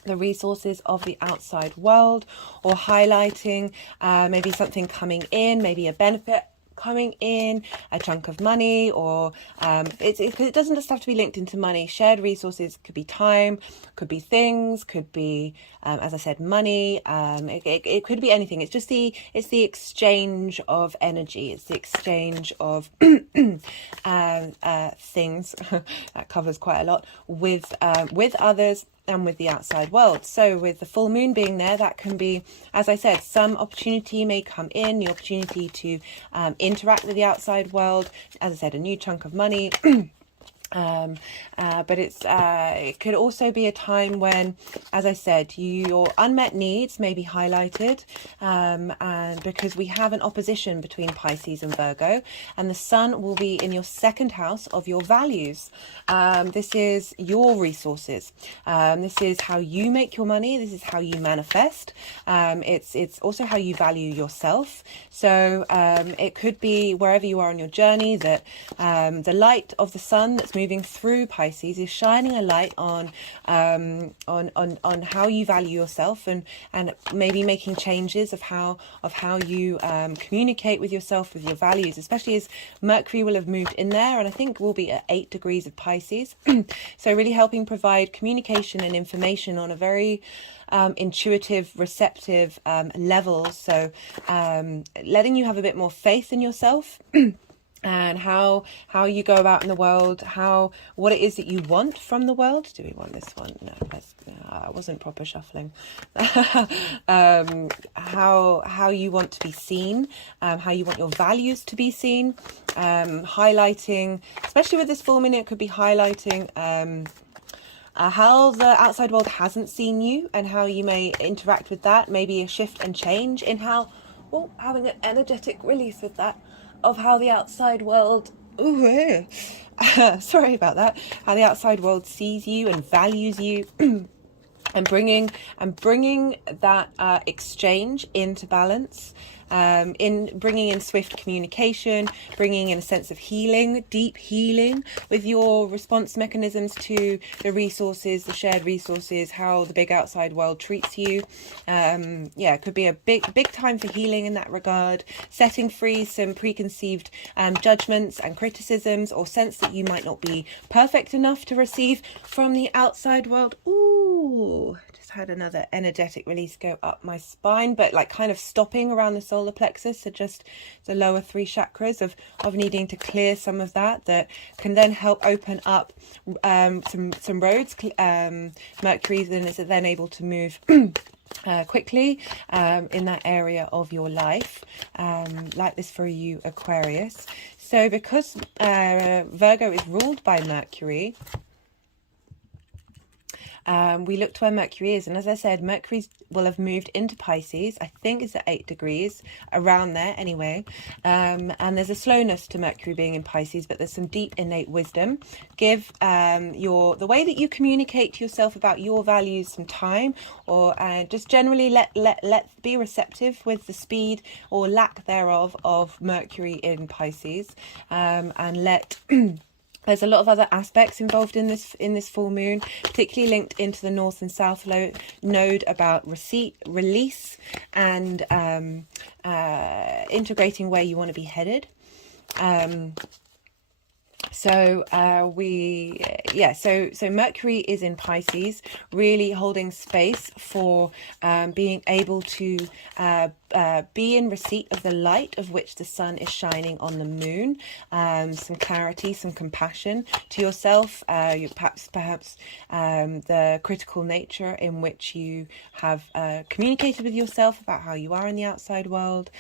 the resources of the outside world, or highlighting maybe something coming in, maybe a benefit coming in, a chunk of money, or it doesn't just have to be linked into money. Shared resources could be time, could be things, could be as I said, money. It could be anything. It's just the exchange of energy. It's the exchange of things that covers quite a lot with others and with the outside world. So with the full moon being there, that can be, as I said, some opportunity may come in, the opportunity to interact with the outside world. As I said, a new chunk of money. But it could also be a time when, as I said, your unmet needs may be highlighted, and because we have an opposition between Pisces and Virgo, and the sun will be in your second house of your values. This is your resources. This is how you make your money. This is how you manifest. It's also how you value yourself. So it could be wherever you are on your journey that the light of the sun that's moving through Pisces is shining a light on how you value yourself, and maybe making changes of how you communicate with yourself, with your values, especially as Mercury will have moved in there, and I think will be at 8 degrees of Pisces. So really helping provide communication and information on a very intuitive, receptive level. So letting you have a bit more faith in yourself. And how you go about in the world, what it is that you want from the world. Do we want this one? No, it wasn't proper shuffling. How you want to be seen, how you want your values to be seen, highlighting, especially with this full moon, it could be highlighting how the outside world hasn't seen you and how you may interact with that. Maybe a shift and change in how, having an energetic release with that, of how the outside world, sorry about that, how the outside world sees you and values you, and bringing that exchange into balance, in bringing in swift communication, bringing in a sense of healing, deep healing with your response mechanisms to the resources, the shared resources, how the big outside world treats you. It could be a big time for healing in that regard, setting free some preconceived judgments and criticisms, or sense that you might not be perfect enough to receive from the outside world. Ooh, just had another energetic release go up my spine, but like kind of stopping around the solar plexus, so just the lower 3 chakras of needing to clear some of that can then help open up some roads. Mercury is then able to move quickly in that area of your life, like this for you, Aquarius. So because Virgo is ruled by Mercury, we looked where Mercury is, and as I said, Mercury will have moved into Pisces. I think it's at 8 degrees, around there anyway. And there's a slowness to Mercury being in Pisces, but there's some deep innate wisdom. Give the way that you communicate to yourself about your values some time, or just generally let be receptive with the speed or lack thereof of Mercury in Pisces, and let there's a lot of other aspects involved in this full moon, particularly linked into the North and South node about release, and integrating where you want to be headed. So Mercury is in Pisces, really holding space for being able to be in receipt of the light of which the sun is shining on the moon, some clarity, some compassion to yourself, perhaps the critical nature in which you have communicated with yourself about how you are in the outside world.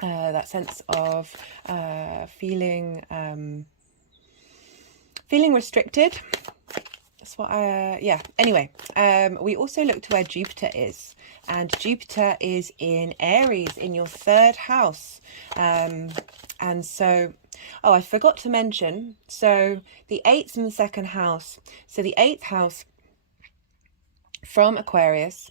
That sense of feeling restricted. That's what anyway, we also look to where Jupiter is, and Jupiter is in Aries, in your 3rd house. And so, I forgot to mention, so the 8th in the 2nd house. So the 8th house from Aquarius,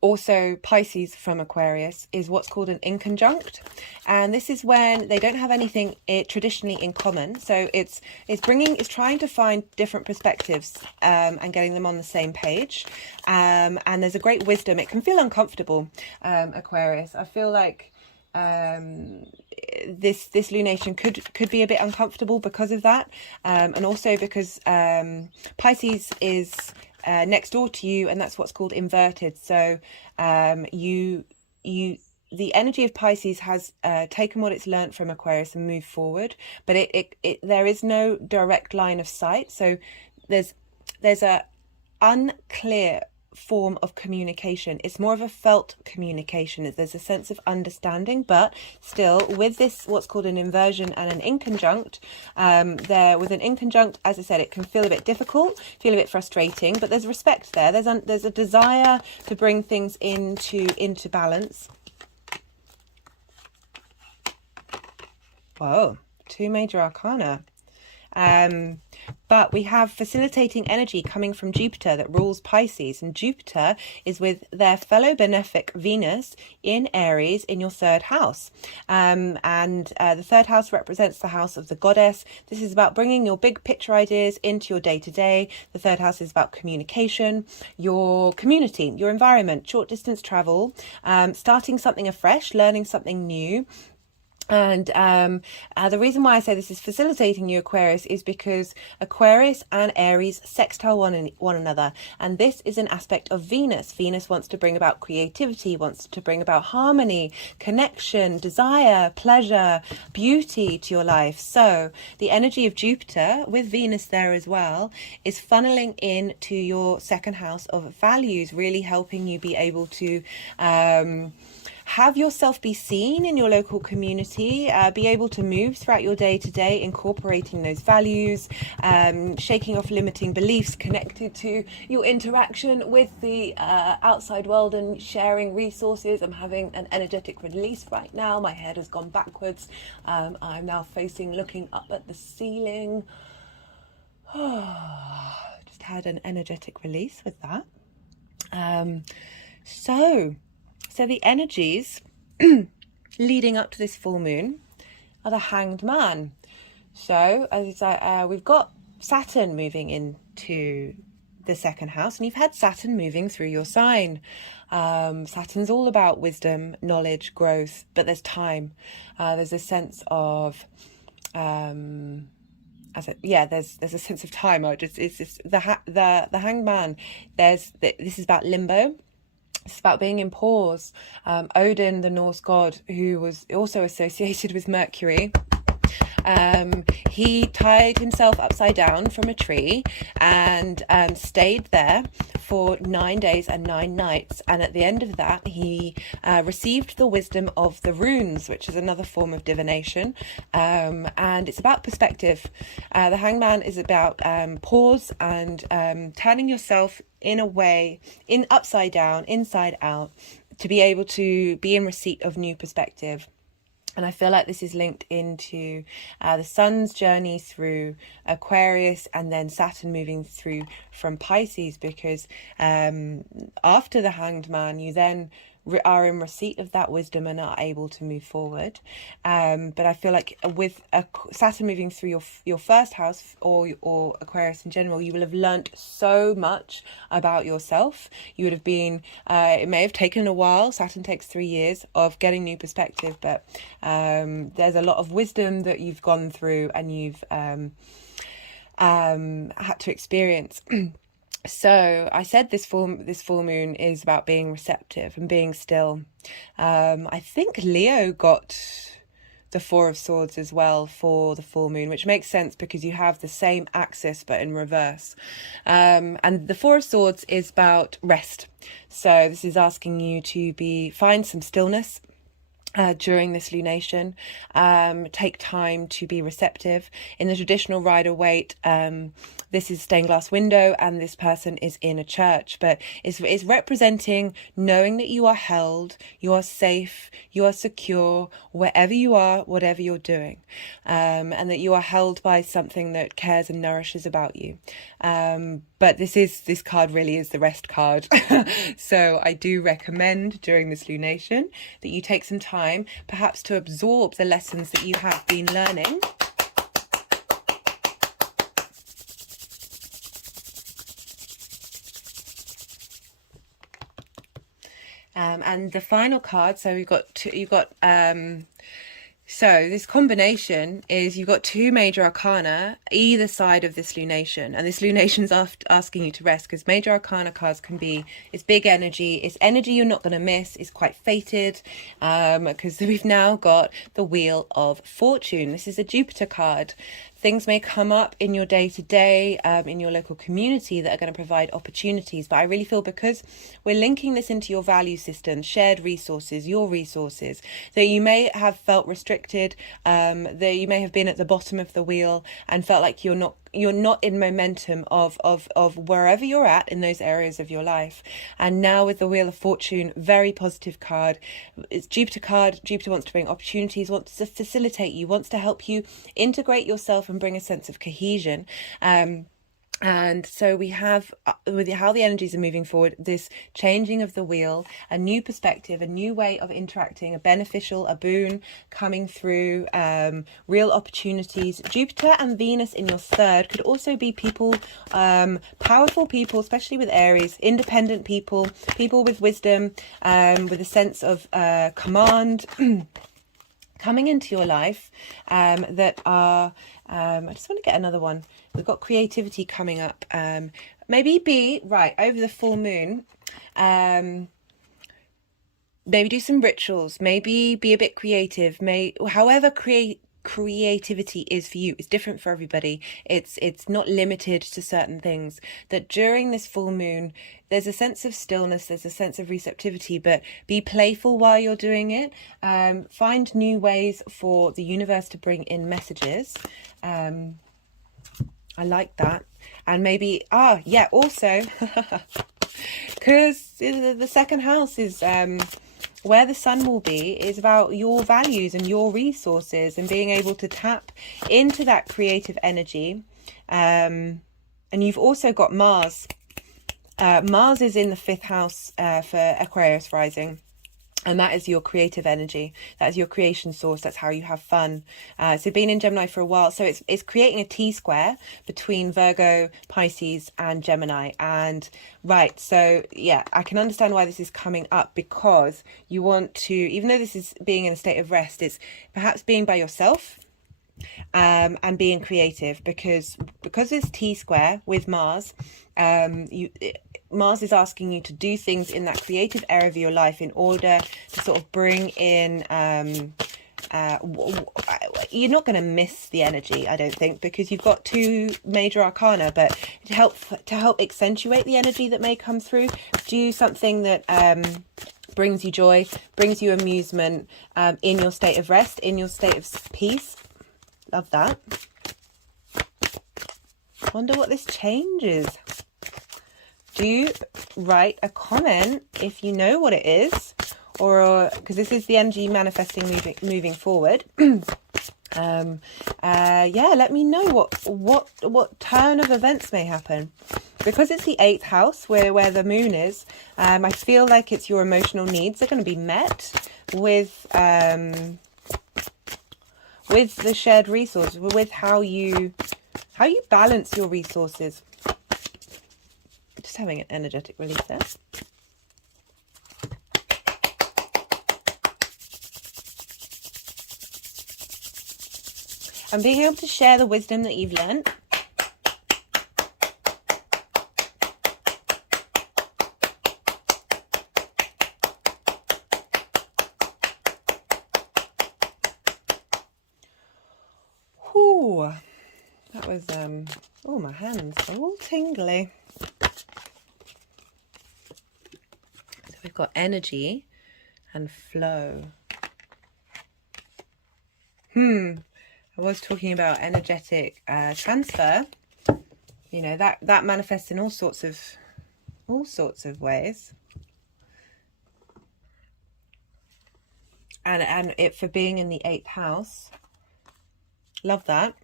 also Pisces from Aquarius, is what's called an inconjunct, and this is when they don't have anything traditionally in common. So it's trying to find different perspectives and getting them on the same page, and there's a great wisdom. It can feel uncomfortable, Aquarius. I feel like this lunation could be a bit uncomfortable because of that, and also because Pisces is next door to you, and that's what's called inverted. So the energy of Pisces has taken what it's learnt from Aquarius and moved forward, but there is no direct line of sight. So there's a unclear form of communication. It's more of a felt communication. There's a sense of understanding, but still with this, what's called an inversion and an inconjunct, with an inconjunct, as I said, it can feel a bit difficult, feel a bit frustrating, but there's respect there. There's a desire to bring things into balance. Whoa, 2 major arcana. But we have facilitating energy coming from Jupiter that rules Pisces, and Jupiter is with their fellow benefic Venus in Aries in your 3rd house. The 3rd house represents the house of the goddess. This is about bringing your big picture ideas into your day-to-day. The 3rd house is about communication, your community, your environment, short distance travel, starting something afresh, learning something new. And the reason why I say this is facilitating you, Aquarius, is because Aquarius and Aries sextile one another, and this is an aspect of Venus. Venus wants to bring about creativity, wants to bring about harmony, connection, desire, pleasure, beauty to your life. So the energy of Jupiter with Venus there as well is funneling into your 2nd house of values, really helping you be able to have yourself be seen in your local community, be able to move throughout your day-to-day, incorporating those values, shaking off limiting beliefs connected to your interaction with the outside world and sharing resources. I'm having an energetic release right now. My head has gone backwards. I'm now looking up at the ceiling. Just had an energetic release with that. So the energies leading up to this full moon are the Hanged Man. So as we've got Saturn moving into the 2nd house, and you've had Saturn moving through your sign. Saturn's all about wisdom, knowledge, growth, but there's time. There's a sense of there's a sense of time. It's just the Hanged Man. This is about limbo. It's about being in pause. Odin, the Norse god, who was also associated with Mercury, he tied himself upside down from a tree and stayed there for 9 days and 9 nights. And at the end of that, he received the wisdom of the runes, which is another form of divination. And it's about perspective. The Hangman is about pause and turning yourself in a way, upside down, inside out, to be able to be in receipt of new perspective. And I feel like this is linked into the sun's journey through Aquarius and then Saturn moving through from Pisces, because after the Hanged Man, you then are in receipt of that wisdom and are able to move forward. But I feel like with Saturn moving through your 1st house or Aquarius in general, you will have learnt so much about yourself. You would have been, it may have taken a while. Saturn takes 3 years of getting new perspective, but there's a lot of wisdom that you've gone through and you've had to experience. So I said this full moon is about being receptive and being still. I think Leo got the 4 of Swords as well for the full moon, which makes sense because you have the same axis but in reverse. And the 4 of Swords is about rest. So this is asking you to find some stillness during this lunation. Take time to be receptive. In the traditional Rider-Waite, this is stained glass window and this person is in a church, but it's representing knowing that you are held, you are safe, you are secure wherever you are, whatever you're doing, and that you are held by something that cares and nourishes about you. But this card really is the rest card. So I do recommend during this lunation that you take some time perhaps to absorb the lessons that you have been learning. And the final card, so so this combination is you've got 2 major arcana either side of this lunation, and this lunation's asking you to rest, because major arcana cards it's big energy, it's energy you're not going to miss, it's quite fated, because we've now got the Wheel of Fortune. This is a Jupiter card things may come up in your day-to-day, in your local community, that are going to provide opportunities. But I really feel, because we're linking this into your value system, shared resources, your resources, that you may have felt restricted, that you may have been at the bottom of the wheel and felt like you're not in momentum of wherever you're at in those areas of your life. And now with the Wheel of Fortune, very positive card. It's Jupiter card. Jupiter wants to bring opportunities, wants to facilitate you, wants to help you integrate yourself and bring a sense of cohesion. And so we have, with how the energies are moving forward, this changing of the wheel, a new perspective, a new way of interacting, a beneficial, a boon coming through, real opportunities. Jupiter and Venus in your third could also be people, powerful people, especially with Aries, independent people, people with wisdom, with a sense of command coming into your life, that are, I just want to get another one. We've got creativity coming up. Maybe be, right, over the full moon, maybe do some rituals, maybe be a bit creative, however creativity is for you. It's different for everybody. It's not limited to certain things. That during this full moon, there's a sense of stillness, there's a sense of receptivity, but be playful while you're doing it. Find new ways for the universe to bring in messages. I like that. And maybe, also, because the second house is where the sun will be, is about your values and your resources and being able to tap into that creative energy. And you've also got Mars. Mars is in the 5th house for Aquarius rising. And that is your creative energy. That is your creation source. That's how you have fun. So been in Gemini for a while. So it's creating a T-square between Virgo, Pisces and Gemini. And right, so yeah, I can understand why this is coming up, because you want to, even though this is being in a state of rest, it's perhaps being by yourself, and being creative, because it's T-square with Mars, Mars is asking you to do things in that creative area of your life in order to sort of bring in, you're not going to miss the energy, I don't think, because you've got 2 major arcana, but to help accentuate the energy that may come through, do something that brings you joy, brings you amusement, in your state of rest, in your state of peace. Love that. Wonder what this changes. Do write a comment if you know what it is, or because this is the energy manifesting moving forward. Yeah, let me know what turn of events may happen, because it's the 8th house where the moon is. I feel like it's your emotional needs are going to be met with the shared resource, with how you balance your resources. Just having an energetic release there. And being able to share the wisdom that you've learned. Whew. That was, oh, my hands are all tingly. We've got energy and flow. I was talking about energetic transfer. You know, that manifests in all sorts of ways. And it for being in the 8th house. Love that.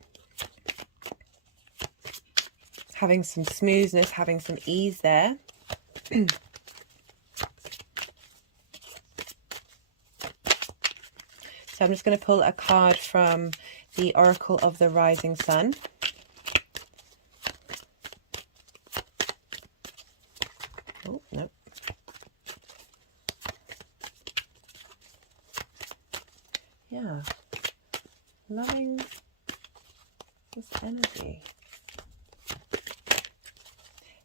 Having some smoothness, having some ease there. So I'm just going to pull a card from the Oracle of the Rising Sun. Oh, no. Yeah. Loving this energy.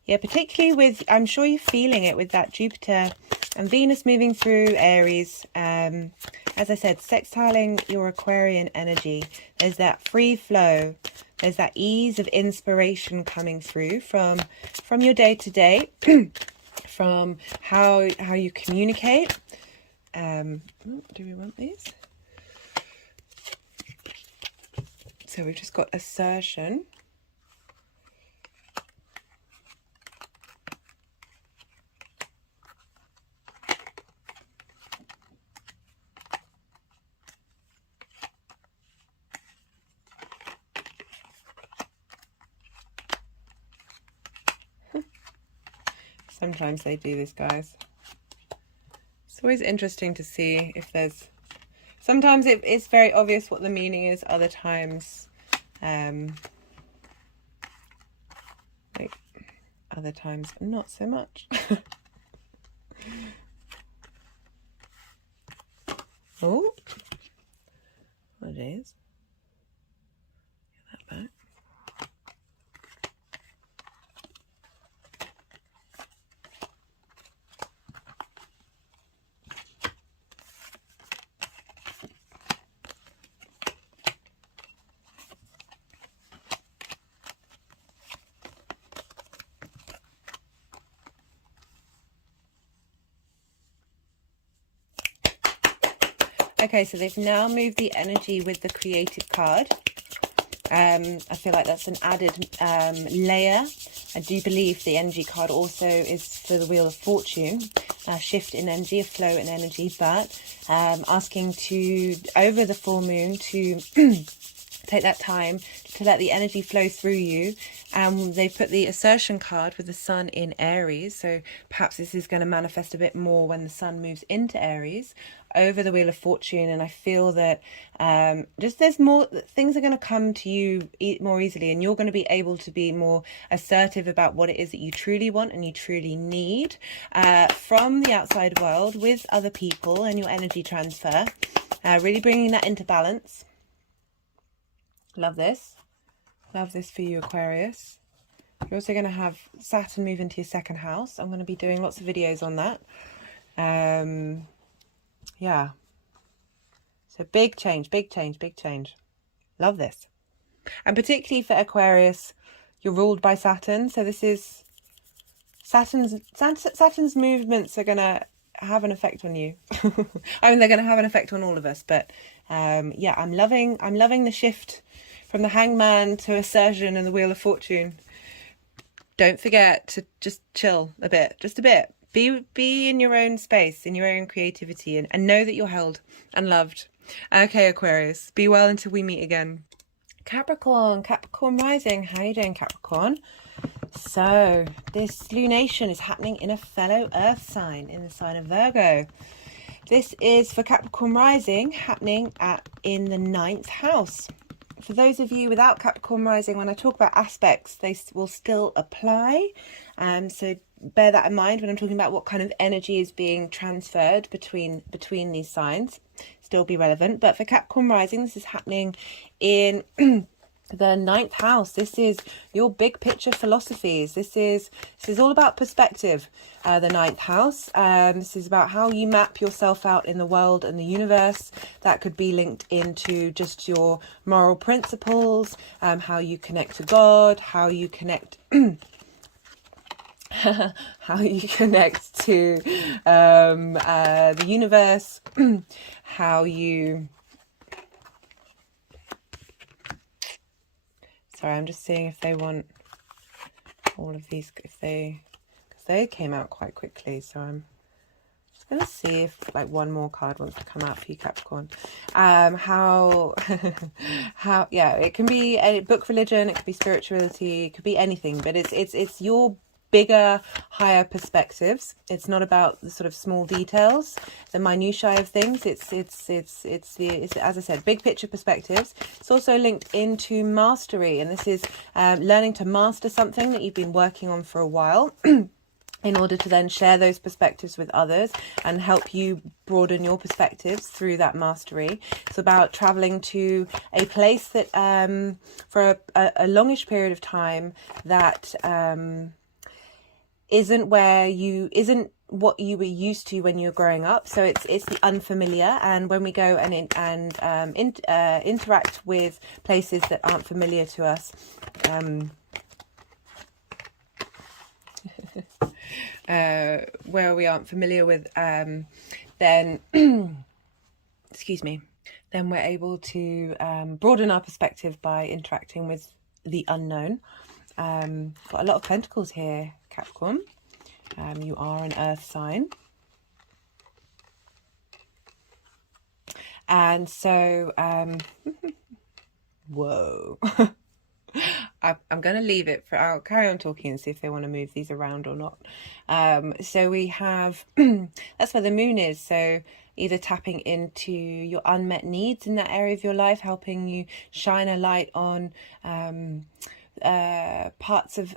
Yeah, particularly with, I'm sure you're feeling it with that Jupiter and Venus moving through Aries. As I said, sextiling your Aquarian energy. There's that free flow, There's that ease of inspiration coming through from your day to day, from how you communicate. Do we want these? So we've just got assertion. Sometimes they do this, guys. It's always interesting to see if there's... Sometimes it's very obvious what the meaning is. Other times, other times not so much. Oh, what it is? Get that back. Okay, so they've now moved the energy with the creative card. I feel like that's an added layer. I do believe the energy card also is for the Wheel of Fortune, a shift in energy, a flow in energy, but asking to, over the full moon, to take that time to let the energy flow through you. They've put the assertion card with the sun in Aries, so perhaps this is going to manifest a bit more when the sun moves into Aries over the Wheel of Fortune. And I feel that just there's more things are going to come to you more easily, and you're going to be able to be more assertive about what it is that you truly want and you truly need from the outside world with other people, and your energy transfer, really bringing that into balance. Love this. Love this for you, Aquarius. You're also going to have Saturn move into your second house. I'm going to be doing lots of videos on that. Yeah. So big change, big change, big change. Love this. And particularly for Aquarius, you're ruled by Saturn. So this is Saturn's movements are going to have an effect on you. I mean, they're going to have an effect on all of us. But yeah, I'm loving the shift from the Hangman to Assertion and the Wheel of Fortune. Don't forget to just chill a bit, just a bit. Be in your own space, in your own creativity, and know that you're held and loved. Okay, Aquarius, be well until we meet again. Capricorn rising. How are you doing, Capricorn? So this lunation is happening in a fellow earth sign, in the sign of Virgo. This is for Capricorn rising, happening in the 9th house. For those of you without Capricorn rising, when I talk about aspects, they will still apply. So bear that in mind when I'm talking about what kind of energy is being transferred between these signs. Still be relevant. But for Capricorn rising, this is happening in the 9th house. This is your big picture philosophies. This is all about perspective. The 9th house. This is about how you map yourself out in the world and the universe. That could be linked into just your moral principles, how you connect to God, how you connect how you connect to the universe, how you... Sorry, I'm just seeing if they want all of these, because they came out quite quickly. So I'm just going to see if like one more card wants to come out for you, Capricorn. How, yeah, it can be a book religion, it could be spirituality, it could be anything, but it's your bigger, higher perspectives. It's not about the sort of small details, the minutiae of things. It's as I said, big picture perspectives. It's also linked into mastery, and this is learning to master something that you've been working on for a while in order to then share those perspectives with others and help you broaden your perspectives through that mastery. It's about traveling to a place that for a longish period of time that isn't what you were used to when you were growing up. So it's the unfamiliar, and when we go and interact with places that aren't familiar to us, where we aren't familiar with, then excuse me, then we're able to broaden our perspective by interacting with the unknown. Got a lot of pentacles here, Capricorn. You are an earth sign. And so, whoa. I'm going to leave it for, I'll carry on talking and see if they want to move these around or not. So we have, that's where the moon is. So either tapping into your unmet needs in that area of your life, helping you shine a light on parts of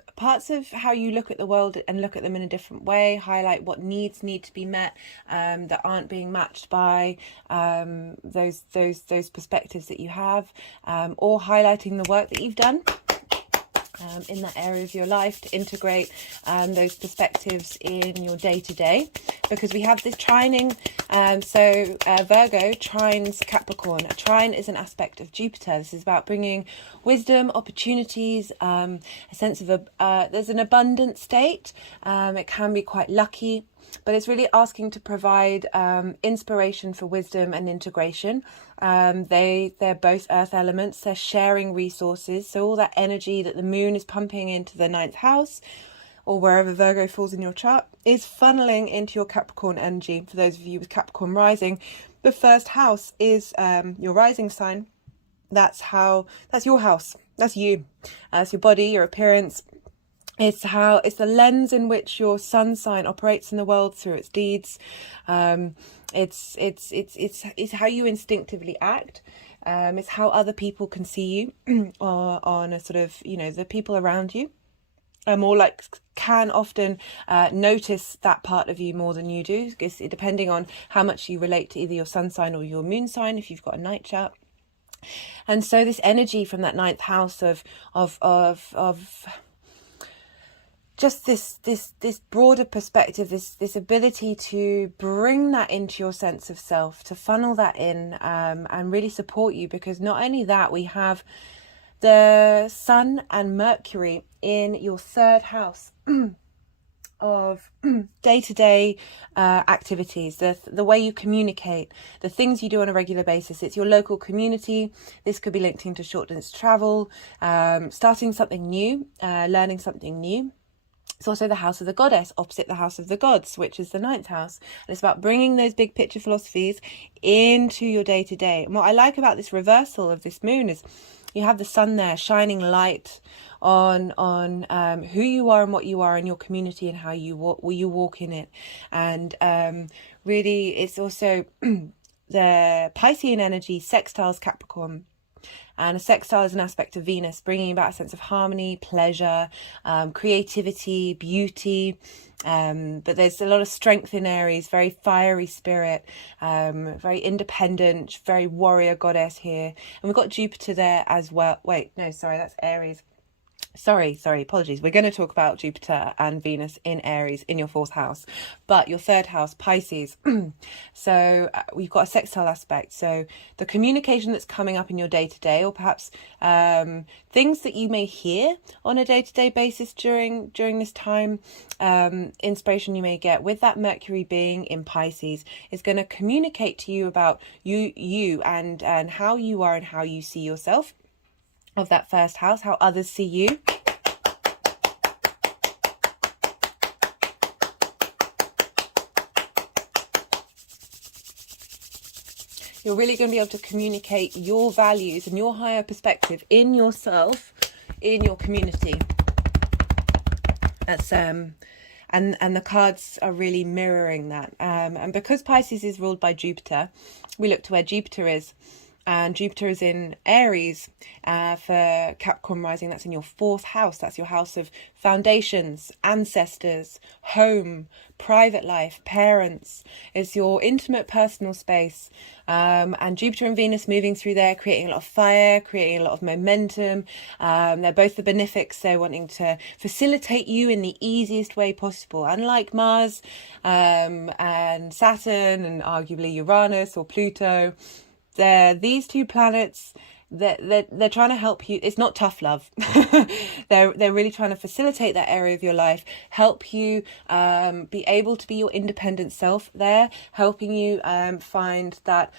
how you look at the world and look at them in a different way, highlight what needs need to be met that aren't being matched by those perspectives that you have, or highlighting the work that you've done in that area of your life to integrate those perspectives in your day-to-day, because we have this trining. So Virgo trines Capricorn. A trine is an aspect of Jupiter. This is about bringing wisdom, opportunities, a sense of there's an abundant state. It can be quite lucky, but it's really asking to provide inspiration for wisdom and integration. They're both earth elements. They're sharing resources. So all that energy that the moon is pumping into the 9th house, or wherever Virgo falls in your chart, is funneling into your Capricorn energy. For those of you with Capricorn rising, the first house is your rising sign. That's your house. That's you. That's your body, your appearance. It's the lens in which your sun sign operates in the world through its deeds. It's how you instinctively act. It's how other people can see you, or on a sort of, the people around you can often notice that part of you more than you do, depending on how much you relate to either your sun sign or your moon sign if you've got a night chart. And so this energy from that 9th house of just this broader perspective, this ability to bring that into your sense of self, to funnel that in, and really support you, because not only that, we have the Sun and Mercury in your 3rd house of day-to-day activities, the way you communicate, the things you do on a regular basis. It's your local community. This could be linked into short distance travel, starting something new, learning something new. It's also the house of the goddess, opposite the house of the gods, which is the 9th house. And it's about bringing those big picture philosophies into your day-to-day. And what I like about this reversal of this moon is you have the sun there shining light on who you are and what you are in your community and how you walk in it. And really, it's also the Piscean energy sextiles Capricorn. And a sextile is an aspect of Venus, bringing about a sense of harmony, pleasure, creativity, beauty. But there's a lot of strength in Aries, very fiery spirit, very independent, very warrior goddess here. And we've got Jupiter there as well. Wait, no, sorry, that's Aries. Sorry, apologies. We're going to talk about Jupiter and Venus in Aries in your 4th house, but your 3rd house, Pisces. So we've got a sextile aspect. So the communication that's coming up in your day-to-day, or perhaps things that you may hear on a day-to-day basis during this time, inspiration you may get with that Mercury being in Pisces is going to communicate to you about you and how you are and how you see yourself. Of that 1st house, how others see you. You're really going to be able to communicate your values and your higher perspective in yourself, in your community. That's and the cards are really mirroring that. And because Pisces is ruled by Jupiter, we look to where Jupiter is. and Jupiter is in Aries for Capricorn rising. That's in your 4th house. That's your house of foundations, ancestors, home, private life, parents. It's your intimate personal space. And Jupiter and Venus moving through there, creating a lot of fire, creating a lot of momentum. They're both the benefics. They're wanting to facilitate you in the easiest way possible. Unlike Mars and Saturn and arguably Uranus or Pluto, these two planets, they're trying to help you. It's not tough love. they're really trying to facilitate that area of your life, help you be able to be your independent self there, helping you find that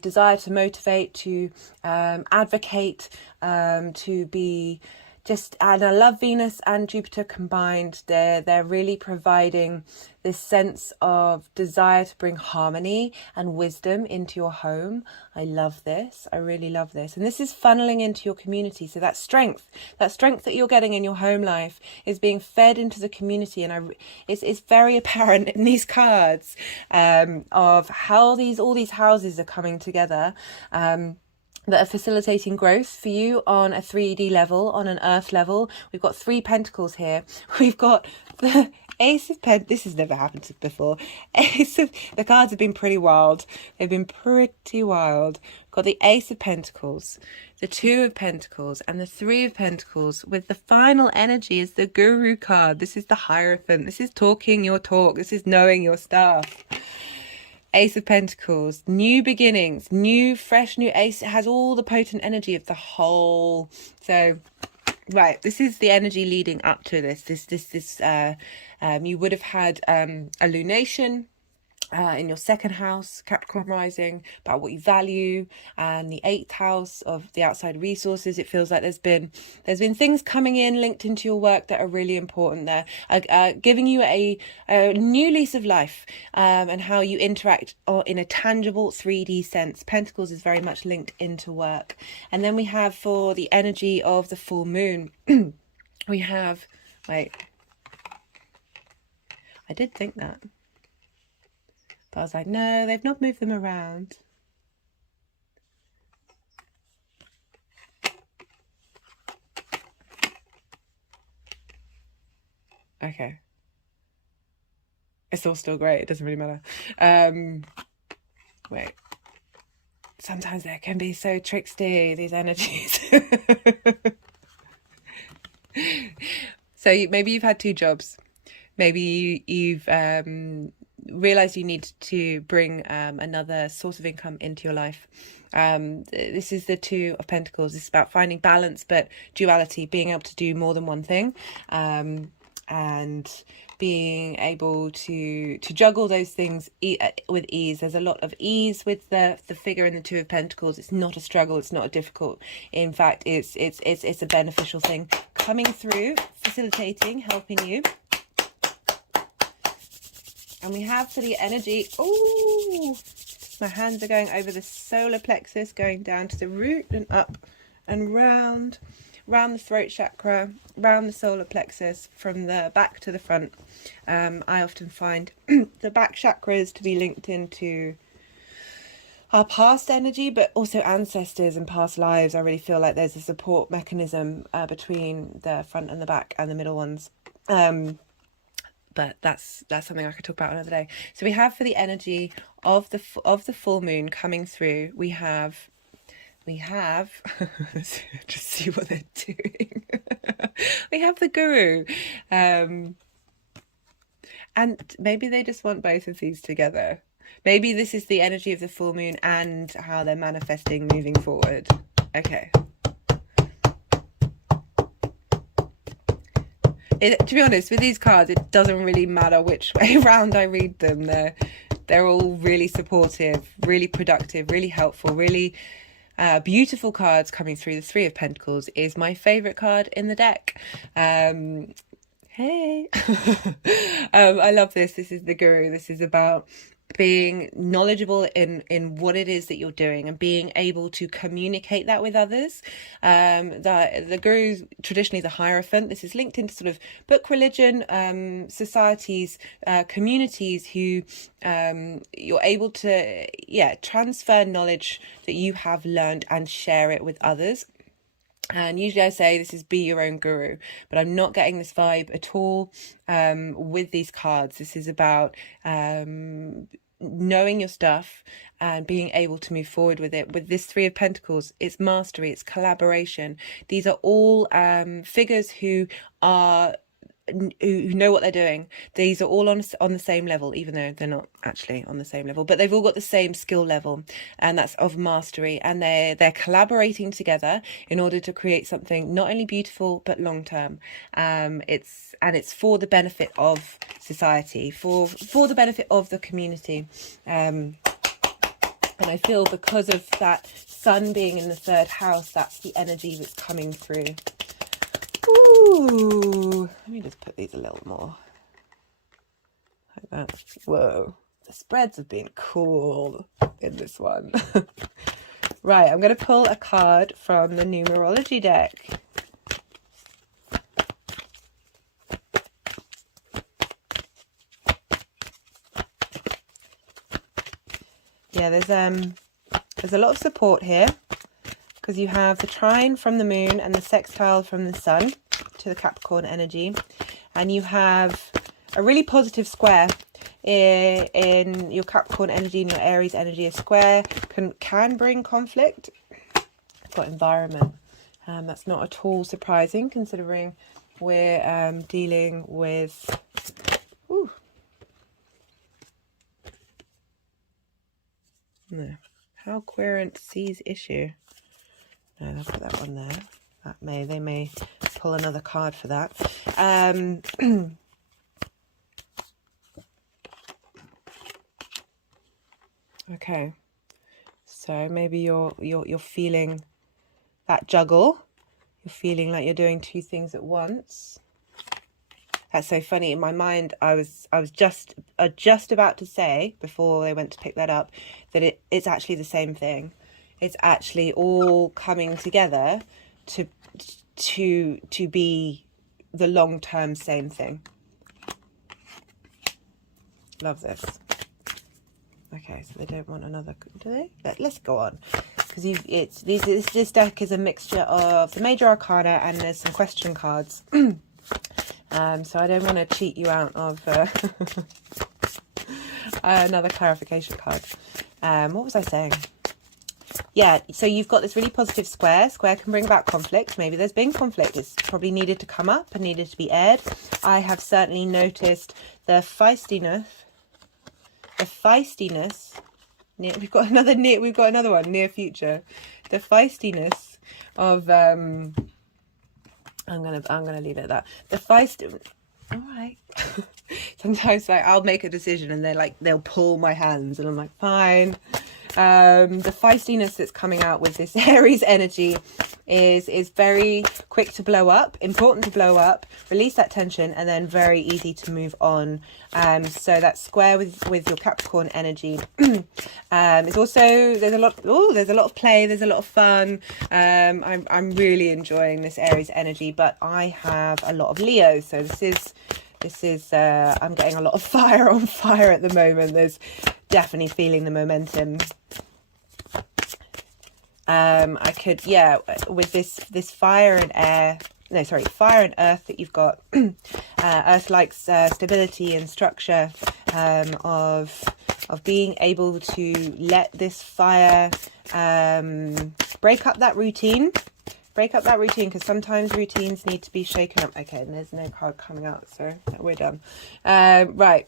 desire to motivate, to advocate, to be just. And I love Venus and Jupiter combined. They're really providing this sense of desire to bring harmony and wisdom into your home. I love this. I really love this. And this is funneling into your community. So that strength that you're getting in your home life is being fed into the community. And it's very apparent in these cards of how all these houses are coming together. That are facilitating growth for you on a 3D level, on an earth level. We've got 3 pentacles here. We've got the Ace of Pentacles. This has never happened before. The cards have been pretty wild. They've been pretty wild. We've got the Ace of Pentacles, the 2 of Pentacles, and the 3 of Pentacles, with the final energy is the Guru card. This is the Hierophant. This is talking your talk. This is knowing your stuff. Ace of Pentacles, new beginnings, new Ace. It has all the potent energy of the whole. So, right, this is the energy leading up to this. You would have had a lunation in your 2nd house, Capricorn rising, about what you value, and the 8th house of the outside resources. It feels like there's been things coming in linked into your work that are really important there, giving you a new lease of life, and how you interact in a tangible 3D sense. Pentacles is very much linked into work. And then we have, for the energy of the full moon, we have, wait, I did think that. But I was like, no, they've not moved them around. Okay. It's all still great. It doesn't really matter. Wait. Sometimes they can be so tricksy, these energies. So maybe you've had 2 jobs. Maybe you've realize you need to bring another source of income into your life. This is the 2 of Pentacles. It's about finding balance, but duality, being able to do more than one thing, and being able to juggle those things with ease. There's a lot of ease with the figure in the 2 of Pentacles. It's not a struggle. It's not a difficult. In fact, it's a beneficial thing coming through, facilitating, helping you. And we have for the energy, oh, my hands are going over the solar plexus, going down to the root and up and round the throat chakra, round the solar plexus, from the back to the front. I often find the back chakras to be linked into our past energy, but also ancestors and past lives. I really feel like there's a support mechanism between the front and the back and the middle ones. But that's something I could talk about another day. So we have, for the energy of the full moon coming through, we have just see what they're doing. We have the Guru, and maybe they just want both of these together. Maybe this is the energy of the full moon and how they're manifesting moving forward. Okay. To be honest, with these cards, it doesn't really matter which way around I read them. They're all really supportive, really productive, really helpful, really beautiful cards coming through. The 3 of Pentacles is my favourite card in the deck. Hey! I love this. This is the Guru. This is about being knowledgeable in what it is that you're doing and being able to communicate that with others. The guru is traditionally the Hierophant. This is linked into sort of book religion, societies, communities who you're able to transfer knowledge that you have learned and share it with others. And usually I say this is be your own guru, but I'm not getting this vibe at all with these cards. This is about knowing your stuff and being able to move forward with it. With this Three of Pentacles, it's mastery, it's collaboration. These are all figures who know what they're doing. These are all on the same level, even though they're not actually on the same level, but they've all got the same skill level, and that's of mastery, and they're collaborating together in order to create something not only beautiful but long term. It's for the benefit of society, for the benefit of the community. And I feel because of that sun being in the 3rd house, that's the energy that's coming through. Ooh, let me just put these a little more like that. Whoa, the spreads have been cool in this one. Right, I'm going to pull a card from the Numerology deck. Yeah, there's a lot of support here, because you have the trine from the moon and the sextile from the sun to the Capricorn energy, and you have a really positive square in your Capricorn energy and your Aries energy. A square can bring conflict. I've got environment. That's not at all surprising, considering we're dealing with how querent sees issue. No, I'll put that one there. They may pull another card for that. Okay, so maybe you're feeling that juggle. You're feeling like you're doing two things at once. That's so funny. In my mind, I was just about to say, before they went to pick that up, that it's actually the same thing. It's actually all coming together to be the long-term same thing. Love this. Okay, so they don't want another, do they? Let's go on, because this deck is a mixture of the major arcana and there's some question cards. So I don't want to cheat you out of another clarification card. What was I saying? Yeah, so you've got this really positive square. Square can bring about conflict. Maybe there's been conflict. It's probably needed to come up and needed to be aired. I have certainly noticed the feistiness. We've got another one, near future. The feistiness of I'm gonna leave it at that. The feist. All right. Sometimes I'll make a decision and they'll pull my hands and I'm like, fine. The feistiness that's coming out with this Aries energy is very quick to blow up, important to blow up, release that tension, and then very easy to move on. So that square with your Capricorn energy. It's also, there's a lot of play, there's a lot of fun. I'm really enjoying this Aries energy, but I have a lot of Leo, so this is I'm getting a lot of fire on fire at the moment. There's definitely feeling the momentum. I could, with this fire and earth that you've got. Earth likes stability and structure, of being able to let this fire break up that routine, because sometimes routines need to be shaken up. Okay, and there's no card coming out, so we're done. Right.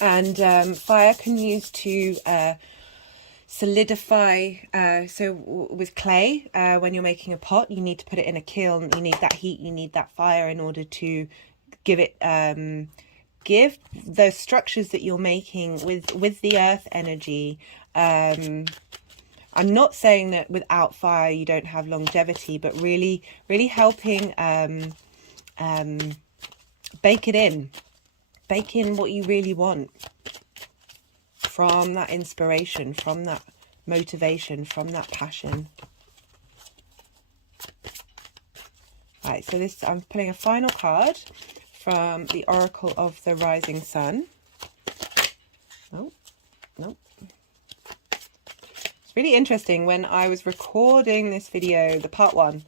And fire can use to solidify. So with clay, when you're making a pot, you need to put it in a kiln. You need that heat, you need that fire in order to give it, give the structures that you're making with the earth energy. I'm not saying that without fire you don't have longevity, but really helping bake it in. Bake in what you really want from that inspiration, from that motivation, from that passion. Right, so this, I'm pulling a final card from the Oracle of the Rising Sun. Oh, no. It's really interesting. When I was recording this video, the part one,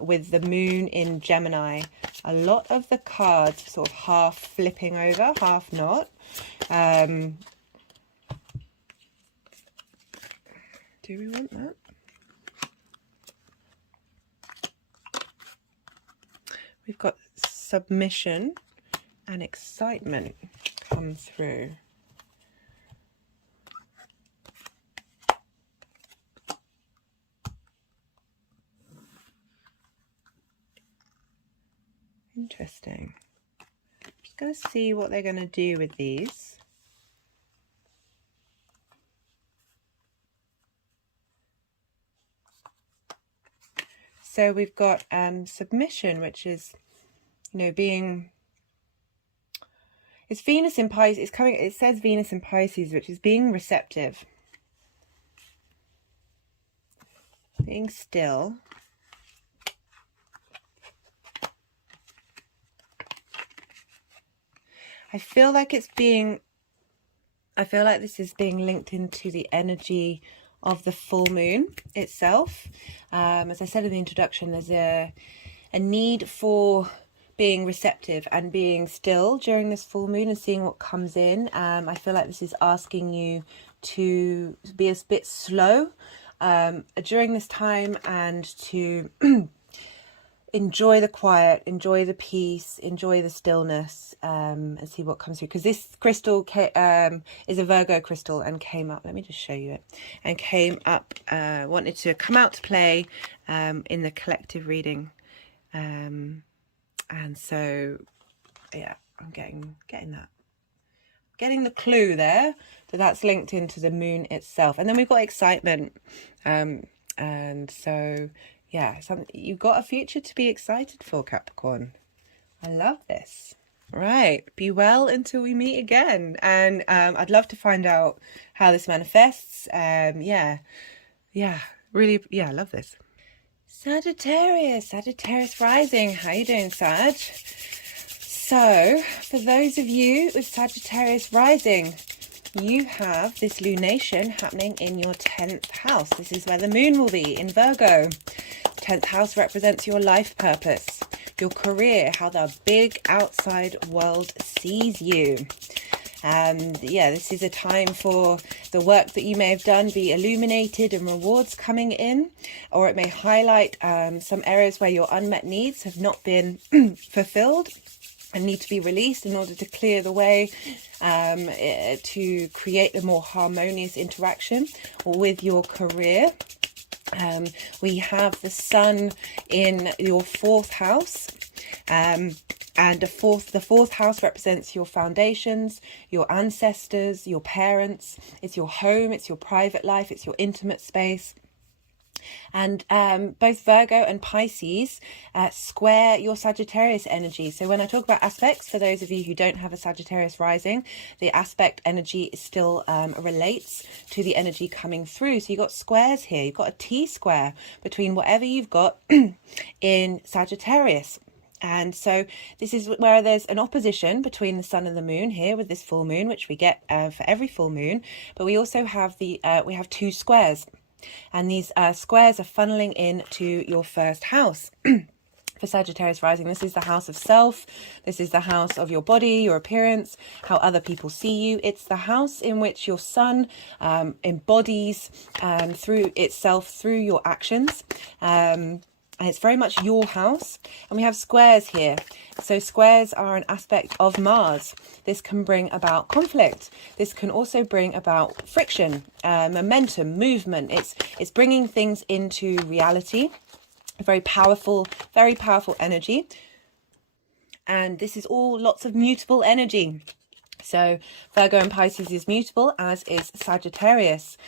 with the moon in Gemini, a lot of the cards sort of half flipping over, half not. Do we want that? We've got submission and excitement come through. Interesting. I'm just going to see what they're going to do with these. So we've got submission, which is, you know, being, it's Venus in Pisces. It's coming, it says Venus in Pisces, which is being receptive, being still. I feel like it's being, I feel like this is being linked into the energy of the full moon itself. As I said in the introduction, there's a need for being receptive and being still during this full moon and seeing what comes in. I feel like this is asking you to be a bit slow during this time, and to enjoy the quiet, enjoy the peace, enjoy the stillness, and see what comes through. Because this crystal is a Virgo crystal and came up, let me just show you it, and came up, wanted to come out to play in the collective reading. And so, yeah, I'm getting that. Getting the clue there that that's linked into the moon itself. And then we've got excitement. And so, yeah, you've got a future to be excited for, Capricorn. I love this. Right, be well until we meet again. And I'd love to find out how this manifests. Yeah, really, yeah, I love this. Sagittarius rising. How you doing, Sag? So, for those of you with Sagittarius rising, you have this lunation happening in your 10th house. This is where the moon will be, in Virgo. 10th house represents your life purpose, your career, how the big outside world sees you. And yeah, this is a time for the work that you may have done be illuminated and rewards coming in, or it may highlight some areas where your unmet needs have not been fulfilled and need to be released in order to clear the way to create a more harmonious interaction with your career. We have the sun in your 4th house, and the fourth house represents your foundations, your ancestors, your parents. It's your home, it's your private life, it's your intimate space. And both Virgo and Pisces square your Sagittarius energy. So when I talk about aspects, for those of you who don't have a Sagittarius rising, the aspect energy still relates to the energy coming through. So you've got squares here. You've got a T-square between whatever you've got in Sagittarius. And so this is where there's an opposition between the sun and the moon here with this full moon, which we get for every full moon. But we also have we have 2 squares. And these squares are funneling into your 1st house. For Sagittarius rising, this is the house of self. This is the house of your body, your appearance, how other people see you. It's the house in which your sun embodies through itself, through your actions. And it's very much your house. And we have squares here. So squares are an aspect of Mars. This can bring about conflict. This can also bring about friction, momentum, movement. It's bringing things into reality. A very powerful energy. And this is all lots of mutable energy. So Virgo and Pisces is mutable, as is Sagittarius.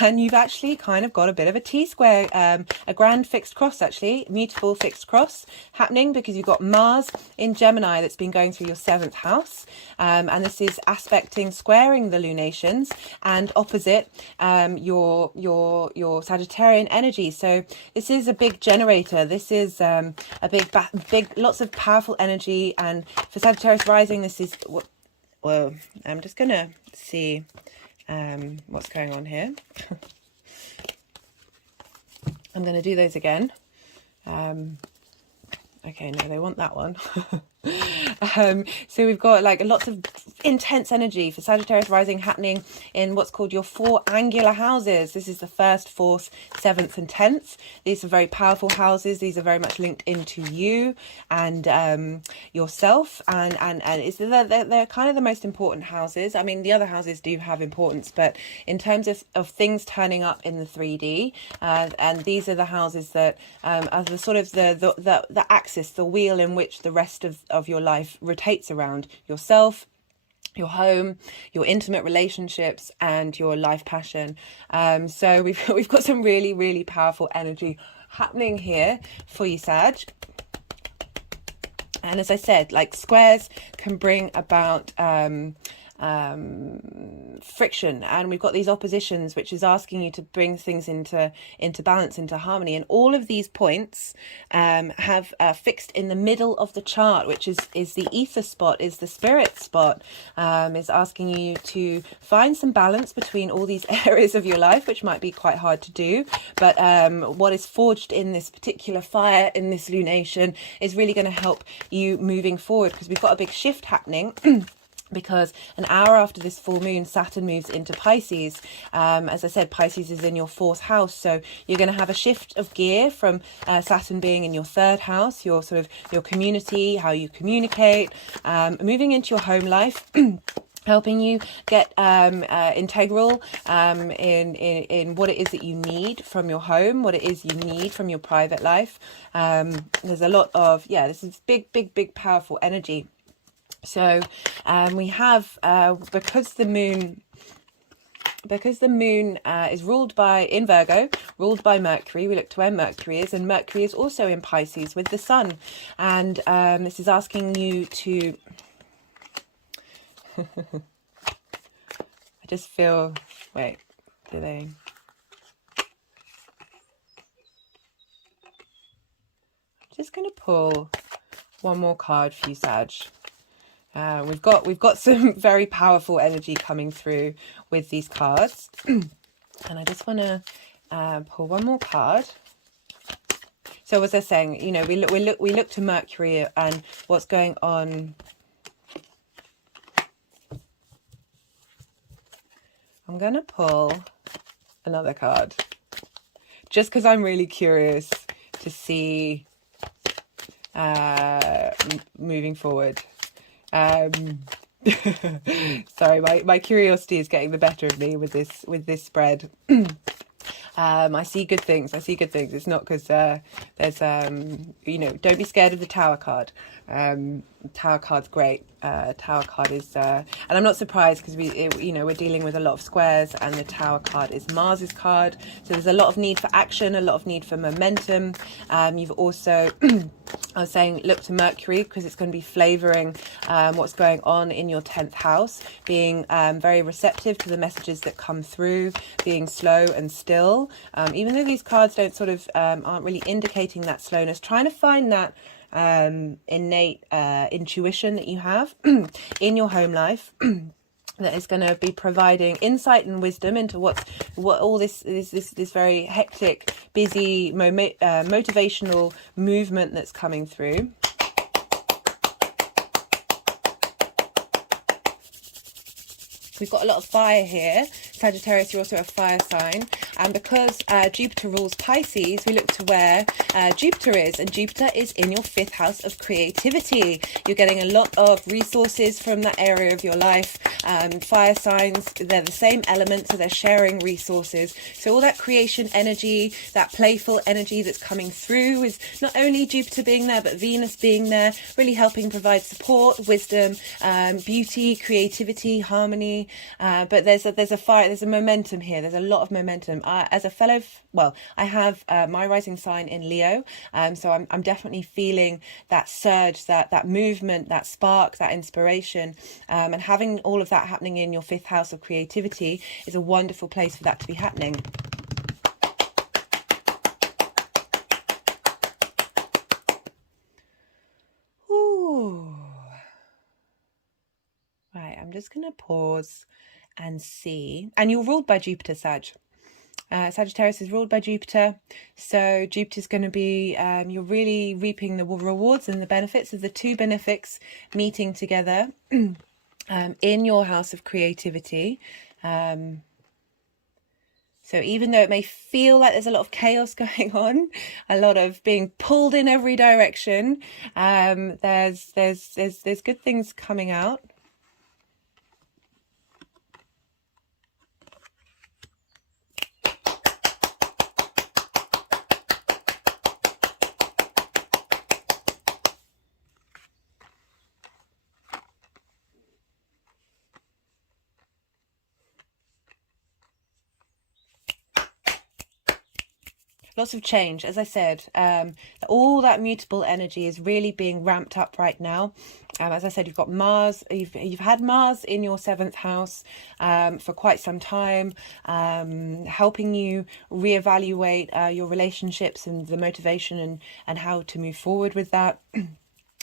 And you've actually kind of got a bit of a T-square, a grand fixed cross actually, mutable fixed cross happening, because you've got Mars in Gemini that's been going through your 7th house. And this is aspecting, squaring the lunations, and opposite your Sagittarian energy. So this is a big generator. This is a big, lots of powerful energy. And for Sagittarius rising, this is what. Well, I'm just going to see what's going on here. I'm going to do those again. Okay, no, they want that one. So we've got like lots of intense energy for Sagittarius rising happening in what's called your 4 angular houses. This is the 1st, 4th, 7th and 10th. These are very powerful houses. These are very much linked into you and yourself, and they're kind of the most important houses. I mean, the other houses do have importance, but in terms of things turning up in the 3D, and these are the houses that are the sort of the axis, the wheel in which the rest of your life rotates around: yourself, your home, your intimate relationships, and your life passion. So we've got some really, really powerful energy happening here for you, Sag. And as I said, like, squares can bring about friction, and we've got these oppositions, which is asking you to bring things into balance, into harmony. And all of these points have fixed in the middle of the chart, which is the ether spot, is the spirit spot, is asking you to find some balance between all these areas of your life, which might be quite hard to do. But what is forged in this particular fire, in this lunation, is really going to help you moving forward, because we've got a big shift happening. Because an hour after this full moon, Saturn moves into Pisces. As I said, Pisces is in your 4th house. So you're going to have a shift of gear from Saturn being in your 3rd house, your community, how you communicate, moving into your home life. Helping you get integral in what it is that you need from your home, what it is you need from your private life. There's a lot of, this is big, powerful energy. So we have, because the moon is ruled by, in Virgo, ruled by Mercury, we look to where Mercury is, and Mercury is also in Pisces with the Sun. And this is asking you to, I just feel, wait, do they? I'm just going to pull one more card for you, Sag. We've got some very powerful energy coming through with these cards, and I just want to pull one more card. So as I was saying, you know, we look to Mercury and what's going on. I'm going to pull another card just because I'm really curious to see moving forward. Sorry, my curiosity is getting the better of me with this spread. I see good things. It's not because there's you know, don't be scared of the Tower card. Tower card's great. Tower card is and I'm not surprised, because we're dealing with a lot of squares, and the Tower card is Mars's card, so there's a lot of need for action, a lot of need for momentum. You've also I was saying look to Mercury, because it's going to be flavoring what's going on in your 10th house, being very receptive to the messages that come through, being slow and still, even though these cards don't sort of aren't really indicating that slowness, trying to find that innate intuition that you have in your home life that is going to be providing insight and wisdom into what all this very hectic, busy, motivational movement that's coming through. We've got a lot of fire here, Sagittarius, you're also a fire sign, and because Jupiter rules Pisces, we look to where Jupiter is, and Jupiter is in your 5th house of creativity. You're getting a lot of resources from that area of your life. Fire signs, they're the same element, so they're sharing resources. So all that creation energy, that playful energy that's coming through is not only Jupiter being there, but Venus being there, really helping provide support, wisdom, beauty, creativity, harmony. But there's a momentum here. There's a lot of momentum. As a fellow, I have my rising sign in Leo, so I'm definitely feeling that surge, that movement, that spark, that inspiration, and having all of that happening in your 5th house of creativity is a wonderful place for that to be happening. Ooh. Right, I'm just going to pause and see. And you're ruled by Jupiter, Sag. Sagittarius is ruled by Jupiter. So Jupiter's going to be, you're really reaping the rewards and the benefits of the two benefics meeting together in your house of creativity. So even though it may feel like there's a lot of chaos going on, a lot of being pulled in every direction, there's good things coming out. Lots of change, as I said. All that mutable energy is really being ramped up right now. As I said, you've got Mars. You've had Mars in your 7th house for quite some time, helping you reevaluate your relationships and the motivation and how to move forward with that.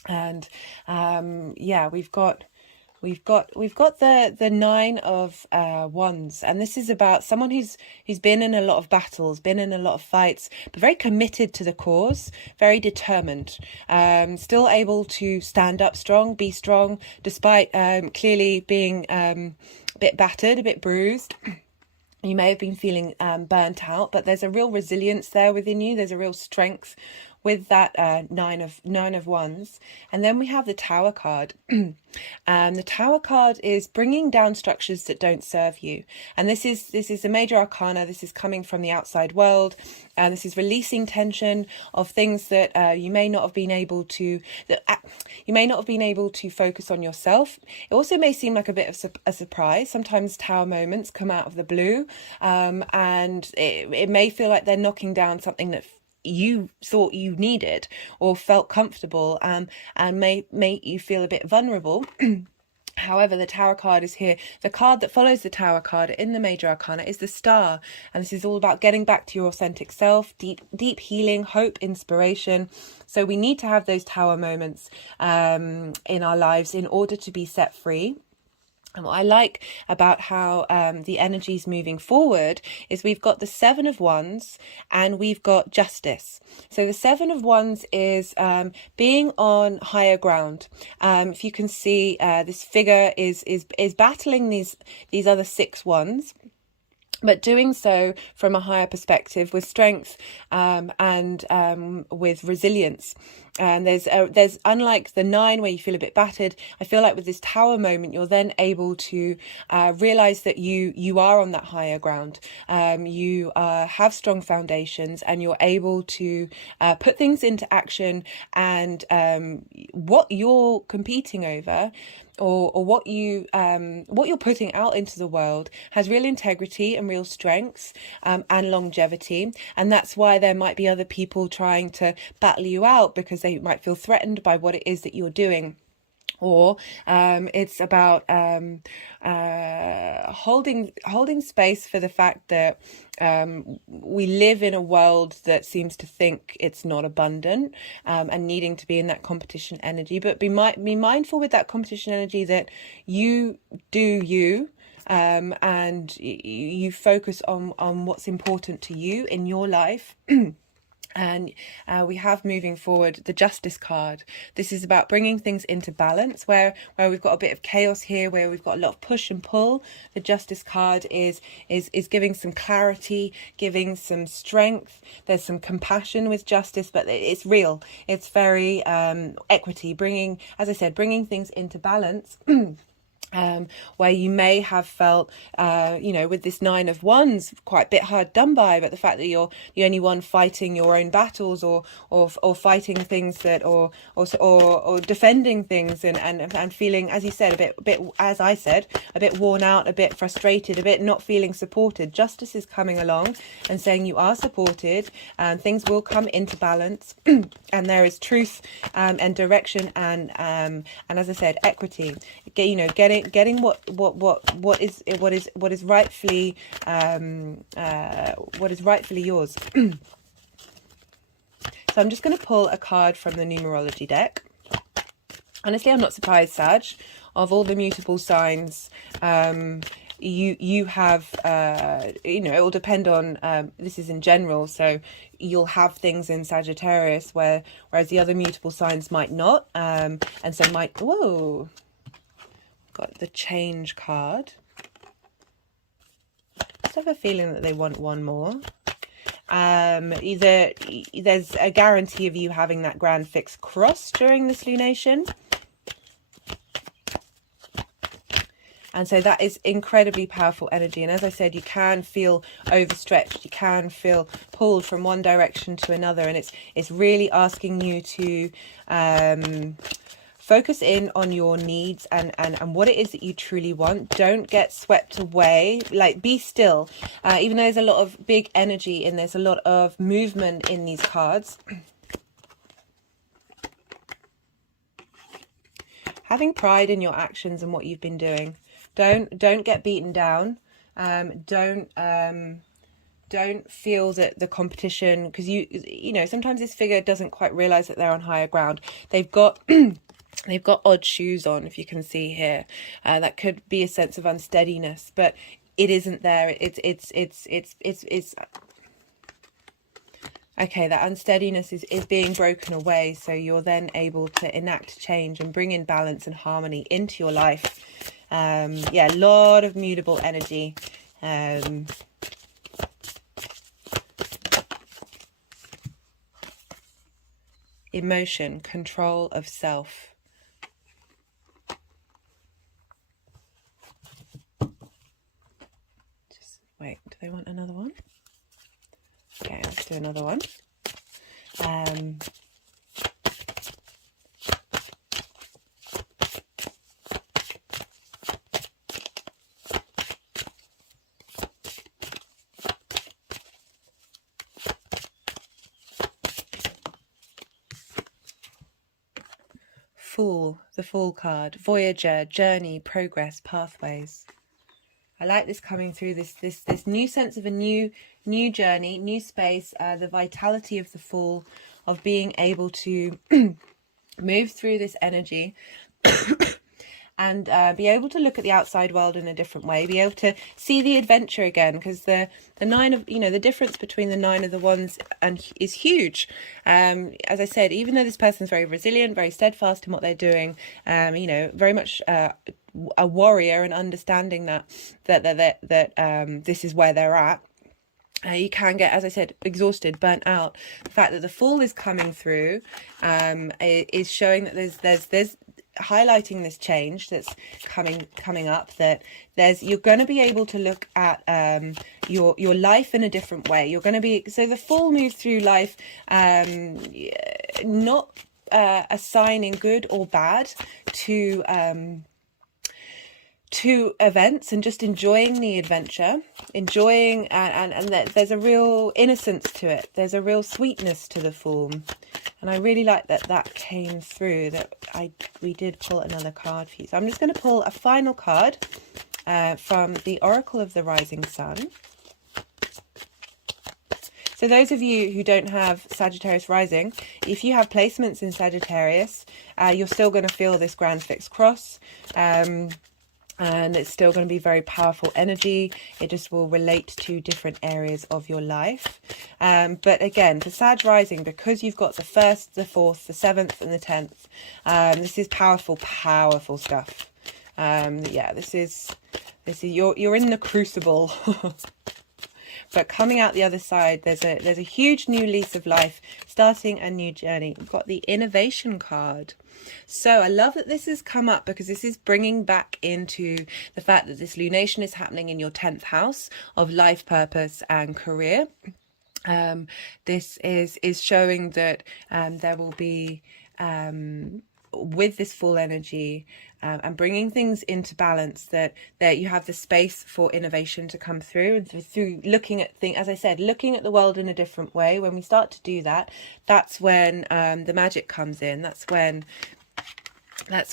And we've got the 9 of Wands, and this is about someone who's been in a lot of battles, been in a lot of fights, but very committed to the cause, very determined, still able to stand up strong, be strong, despite clearly being a bit battered, a bit bruised. You may have been feeling burnt out, but there's a real resilience there within you. There's a real strength with that nine of Wands. And then we have the Tower card. The Tower card is bringing down structures that don't serve you. And this is a major arcana. This is coming from the outside world. This is releasing tension of things that you may not have been able to focus on yourself. It also may seem like a bit of a surprise. Sometimes Tower moments come out of the blue, and it may feel like they're knocking down something that you thought you needed or felt comfortable, and may make you feel a bit vulnerable. However, the Tower card is here. The card that follows the Tower card in the major arcana is the Star, and this is all about getting back to your authentic self, deep healing, hope, inspiration. So we need to have those Tower moments in our lives in order to be set free. And what I like about how the energy's moving forward is we've got the 7 of Wands and we've got Justice. So the 7 of Wands is being on higher ground. If you can see, this figure is battling these other 6 wands, but doing so from a higher perspective, with strength and with resilience. And there's unlike the 9 where you feel a bit battered, I feel like with this Tower moment, you're then able to realize that you are on that higher ground. You have strong foundations, and you're able to put things into action, and what you're competing over, or what you're putting out into the world, has real integrity and real strengths and longevity. And that's why there might be other people trying to battle you out, because they might feel threatened by what it is that you're doing. Or it's about holding space for the fact that we live in a world that seems to think it's not abundant, and needing to be in that competition energy. But be mindful with that competition energy that you do you. And you focus on what's important to you in your life. And we have, moving forward, the Justice card. This is about bringing things into balance, where we've got a bit of chaos here, where we've got a lot of push and pull. The Justice card is giving some clarity, giving some strength. There's some compassion with justice, but it's real. It's very equity, bringing, as I said, bringing things into balance. Where you may have felt, with this Nine of Wands, quite a bit hard done by, but the fact that you're the only one fighting your own battles, or fighting things that, or defending things, and feeling, as you said, a bit, as I said, a bit worn out, a bit frustrated, a bit not feeling supported. Justice is coming along and saying you are supported, and things will come into balance, and there is truth and direction, and as I said, equity. Getting what is rightfully yours. So I'm just going to pull a card from the numerology deck. Honestly, I'm not surprised, Sag. Of all the mutable signs, you have, it will depend on, this is in general, so you'll have things in Sagittarius whereas the other mutable signs might not, and so whoa, got the Change card. I just have a feeling that they want one more. Either there's a guarantee of you having that grand fixed cross during this lunation. And so that is incredibly powerful energy. And as I said, you can feel overstretched. You can feel pulled from one direction to another. And it's really asking you to focus in on your needs and what it is that you truly want. Don't get swept away. Like, be still. Even though there's a lot of big energy and there's a lot of movement in these cards. Having pride in your actions and what you've been doing. Don't get beaten down. Don't feel that the competition, because you know sometimes this figure doesn't quite realize that they're on higher ground. They've got they've got odd shoes on, if you can see here. That could be a sense of unsteadiness, but it isn't there. It's okay, that unsteadiness is being broken away, so you're then able to enact change and bring in balance and harmony into your life. Yeah, a lot of mutable energy. Emotion, control of self. Just wait, do they want another one? Okay, let's do another one. Fool, the Fool card. Voyager, journey, progress, pathways. I like this coming through, this new sense of a new journey, new space, the vitality of the Fool, of being able to move through this energy and be able to look at the outside world in a different way, be able to see the adventure again, because the nine of, the difference between the Nine of the Wands is huge. As I said, even though this person's very resilient, very steadfast in what they're doing, very much a warrior, and understanding that this is where they're at. You can get, as I said, exhausted, burnt out. The fact that the Fool is coming through is showing that there's highlighting this change that's coming up, that you're going to be able to look at your life in a different way. You're going to be, so the Fool moves through life not assigning good or bad to events, and just enjoying the adventure, enjoying, and there's a real innocence to it. There's a real sweetness to the Fool, and I really like that came through. That we did pull another card for you. So I'm just going to pull a final card from the Oracle of the Rising Sun. So those of you who don't have Sagittarius rising, if you have placements in Sagittarius, you're still going to feel this grand fixed cross. and it's still going to be very powerful energy. It just will relate to different areas of your life. But again, for Sag rising, because you've got the 1st, the 4th, the 7th and the 10th, this is powerful stuff. Yeah, this is you're in the crucible. But coming out the other side, there's a huge new lease of life, starting a new journey. We've got the innovation card. So I love that this has come up, because this is bringing back into the fact that this lunation is happening in your 10th house of life, purpose and career. This is showing that there will be, with this full energy, and bringing things into balance, that you have the space for innovation to come through, and through looking at things, as I said, looking at the world in a different way. When we start to do that, that's when the magic comes in. That's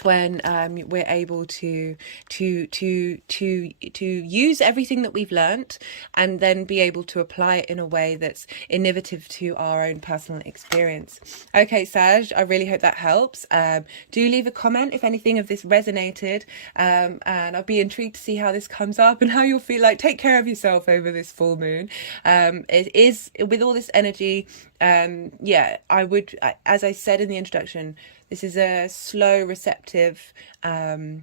when we're able to use everything that we've learnt, and then be able to apply it in a way that's innovative to our own personal experience. Okay, Sag, I really hope that helps. Do leave a comment if anything of this resonated, and I'll be intrigued to see how this comes up and how you'll feel. Like, take care of yourself over this full moon. It is, with all this energy, yeah, I would, as I said in the introduction, this is a slow, receptive lunation,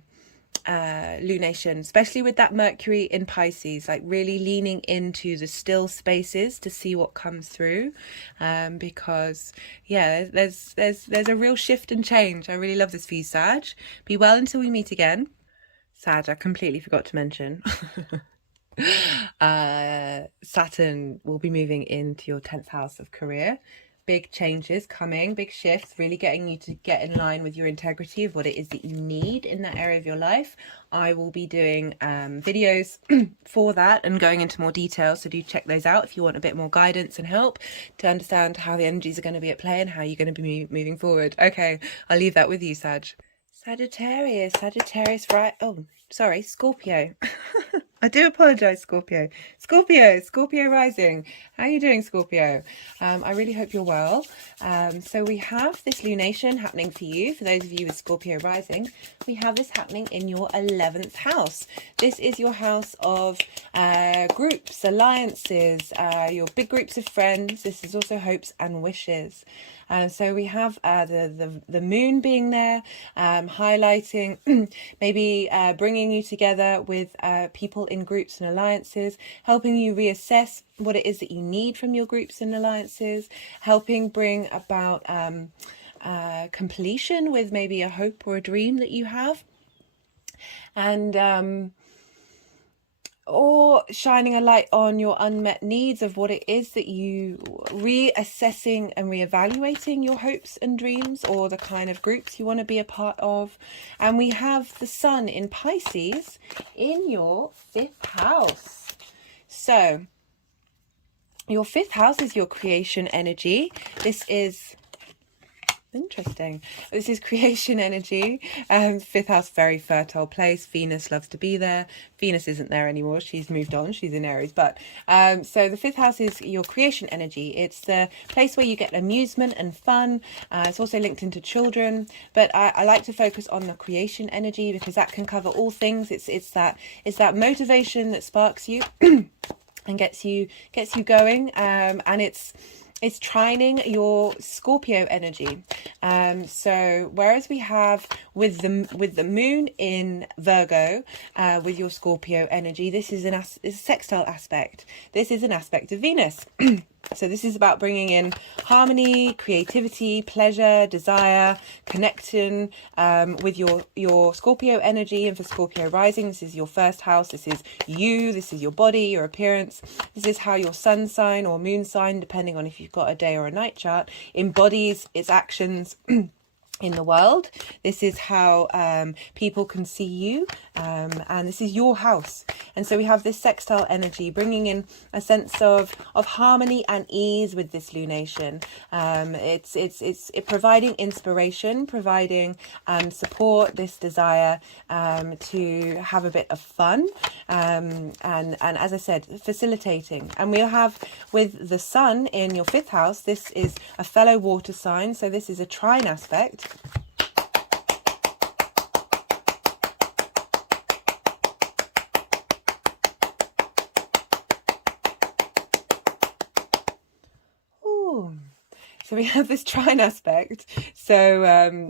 especially with that Mercury in Pisces, like really leaning into the still spaces to see what comes through, because yeah, there's a real shift and change. I really love this for you, Sag. Be well until we meet again. Sag, I completely forgot to mention Saturn will be moving into your 10th house of career. Big changes coming, big shifts, really getting you to get in line with your integrity of what it is that you need in that area of your life. I will be doing videos for that and going into more detail, so do check those out if you want a bit more guidance and help to understand how the energies are going to be at play and how you're going to be moving forward. Okay, I'll leave that with you, Sag. Sagittarius, right? Oh, sorry, Scorpio. I do apologise, Scorpio. Scorpio rising. How are you doing, Scorpio? I really hope you're well. So we have this lunation happening for you. For those of you with Scorpio rising, we have this happening in your 11th house. This is your house of groups, alliances, your big groups of friends. This is also hopes and wishes. So we have the moon being there, highlighting maybe bringing you together with people in groups and alliances, helping you reassess what it is that you need from your groups and alliances, helping bring about completion with maybe a hope or a dream that you have, and or shining a light on your unmet needs of what it is that you reassessing and reevaluating your hopes and dreams, or the kind of groups you want to be a part of. And we have the sun in Pisces in your 5th house. So your 5th house is your creation energy. This is interesting. This is creation energy. 5th house, very fertile place. Venus loves to be there. Venus isn't there anymore. She's moved on. She's in Aries. But so the 5th house is your creation energy. It's the place where you get amusement and fun. It's also linked into children. But I like to focus on the creation energy, because that can cover all things. It's that motivation that sparks you and gets you going. And it's trining your Scorpio energy. So whereas we have with the moon in Virgo, with your Scorpio energy, this is a sextile aspect. This is an aspect of Venus. So this is about bringing in harmony, creativity, pleasure, desire, connection, with your Scorpio energy. And for Scorpio rising, this is your 1st house. This is you. This is your body, your appearance. This is how your sun sign or moon sign, depending on if you've got a day or a night chart, embodies its actions in the world. This is how people can see you, and this is your house. And so we have this sextile energy bringing in a sense of harmony and ease with this lunation. It's providing inspiration, providing support, this desire to have a bit of fun, and as I said, facilitating. And we'll have with the sun in your 5th house, this is a fellow water sign, so this is a trine aspect. Ooh. So we have this trine aspect. So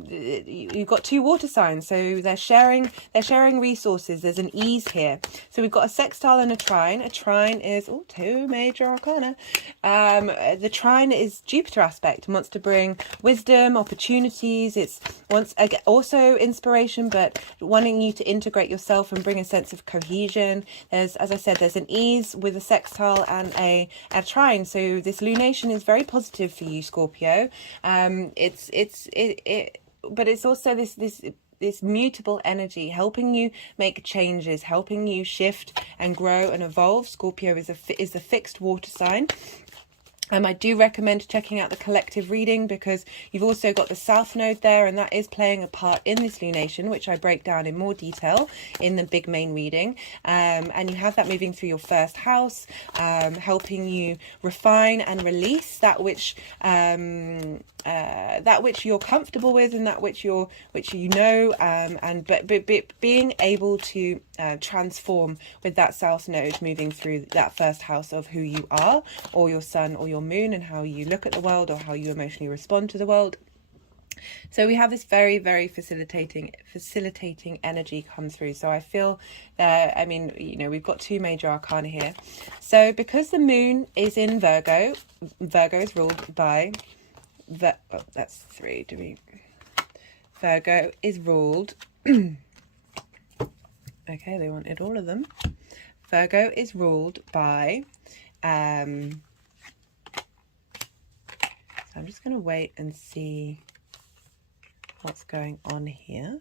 you've got two water signs. So they're sharing resources. There's an ease here. So we've got a sextile and a trine. A trine is two major arcana. The trine is Jupiter aspect and wants to bring wisdom, opportunities. It's also inspiration, but wanting you to integrate yourself and bring a sense of cohesion. There's, as I said, there's an ease with a sextile and a trine. So this lunation is very positive for you, Scorpio. But it's also this mutable energy helping you make changes, helping you shift and grow and evolve. Scorpio is a fixed water sign. I do recommend checking out the collective reading because you've also got the South Node there, and that is playing a part in this lunation, which I break down in more detail in the big main reading. And you have that moving through your first house, helping you refine and release that which you're comfortable with and that which you know, but being able to transform with that South Node moving through that first house of who you are, or your sun or your moon, and how you look at the world or how you emotionally respond to the world. So we have this very, very facilitating energy come through. So I feel that, we've got two major arcana here. So because the moon is in Virgo, Virgo is ruled by that's three. Virgo is ruled. Okay, they wanted all of them. Virgo is ruled by. So I'm just going to wait and see what's going on here.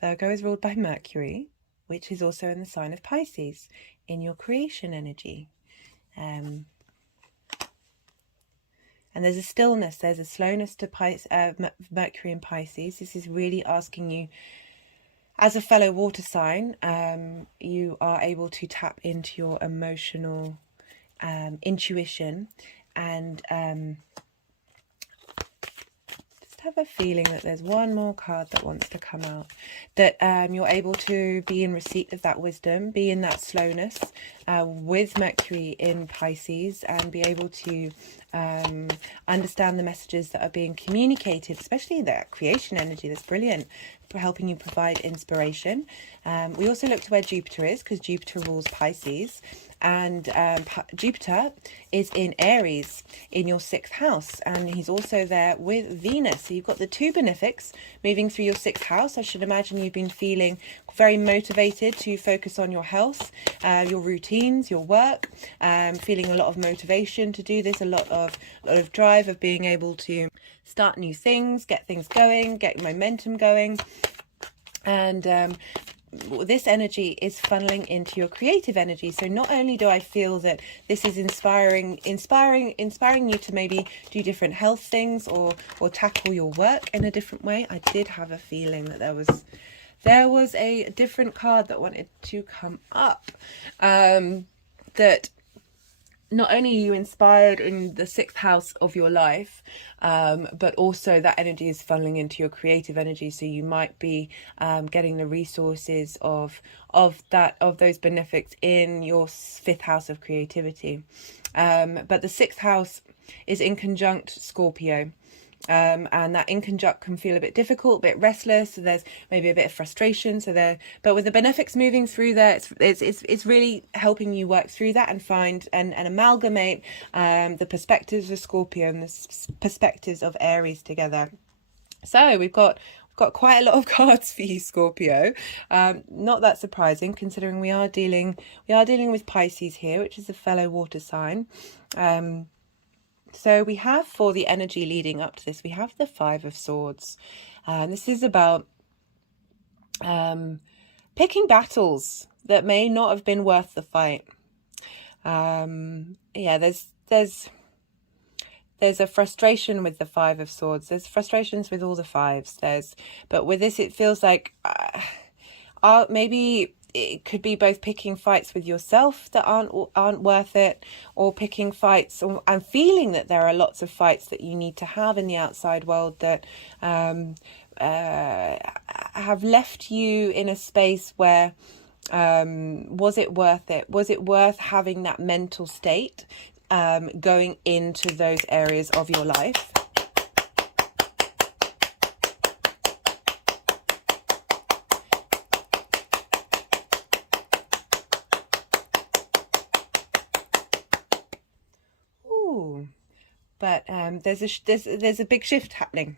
Virgo is ruled by Mercury, which is also in the sign of Pisces, in your creation energy. And there's a stillness, there's a slowness to Mercury and Pisces. This is really asking you, as a fellow water sign, you are able to tap into your emotional intuition and have a feeling that there's one more card that wants to come out, that you're able to be in receipt of that wisdom, be in that slowness with Mercury in Pisces, and be able to understand the messages that are being communicated, especially that creation energy. That's brilliant for helping you provide inspiration. We also look to where Jupiter is, because Jupiter rules Pisces, and Jupiter is in Aries in your 6th house, and he's also there with Venus. So you've got the two benefics moving through your 6th house. I should imagine you've been feeling very motivated to focus on your health, your routines, your work, feeling a lot of motivation to do this, a lot of drive of being able to start new things, get things going, get momentum going. And this energy is funneling into your creative energy. So not only do I feel that this is inspiring you to maybe do different health things or tackle your work in a different way. I did have a feeling that there was a different card that wanted to come up, that not only are you inspired in the 6th house of your life, but also that energy is funneling into your creative energy. So you might be getting the resources of those benefics in your 5th house of creativity. But the 6th house is in conjunct Scorpio. And that in conjunct can feel a bit difficult, a bit restless. So there's maybe a bit of frustration. But with the benefics moving through there, it's really helping you work through that and find and amalgamate the perspectives of Scorpio and the perspectives of Aries together. So we've got quite a lot of cards for you, Scorpio. Not that surprising, considering we are dealing with Pisces here, which is a fellow water sign. So we have, for the energy leading up to this, we have the 5 of Swords. This is about picking battles that may not have been worth the fight. There's a frustration with the 5 of Swords. There's frustrations with all the 5s. But with this, it feels like maybe it could be both picking fights with yourself that aren't worth it, or picking fights and feeling that there are lots of fights that you need to have in the outside world that have left you in a space where was it worth it? Was it worth having that mental state going into those areas of your life? Ooh, but there's a big shift happening.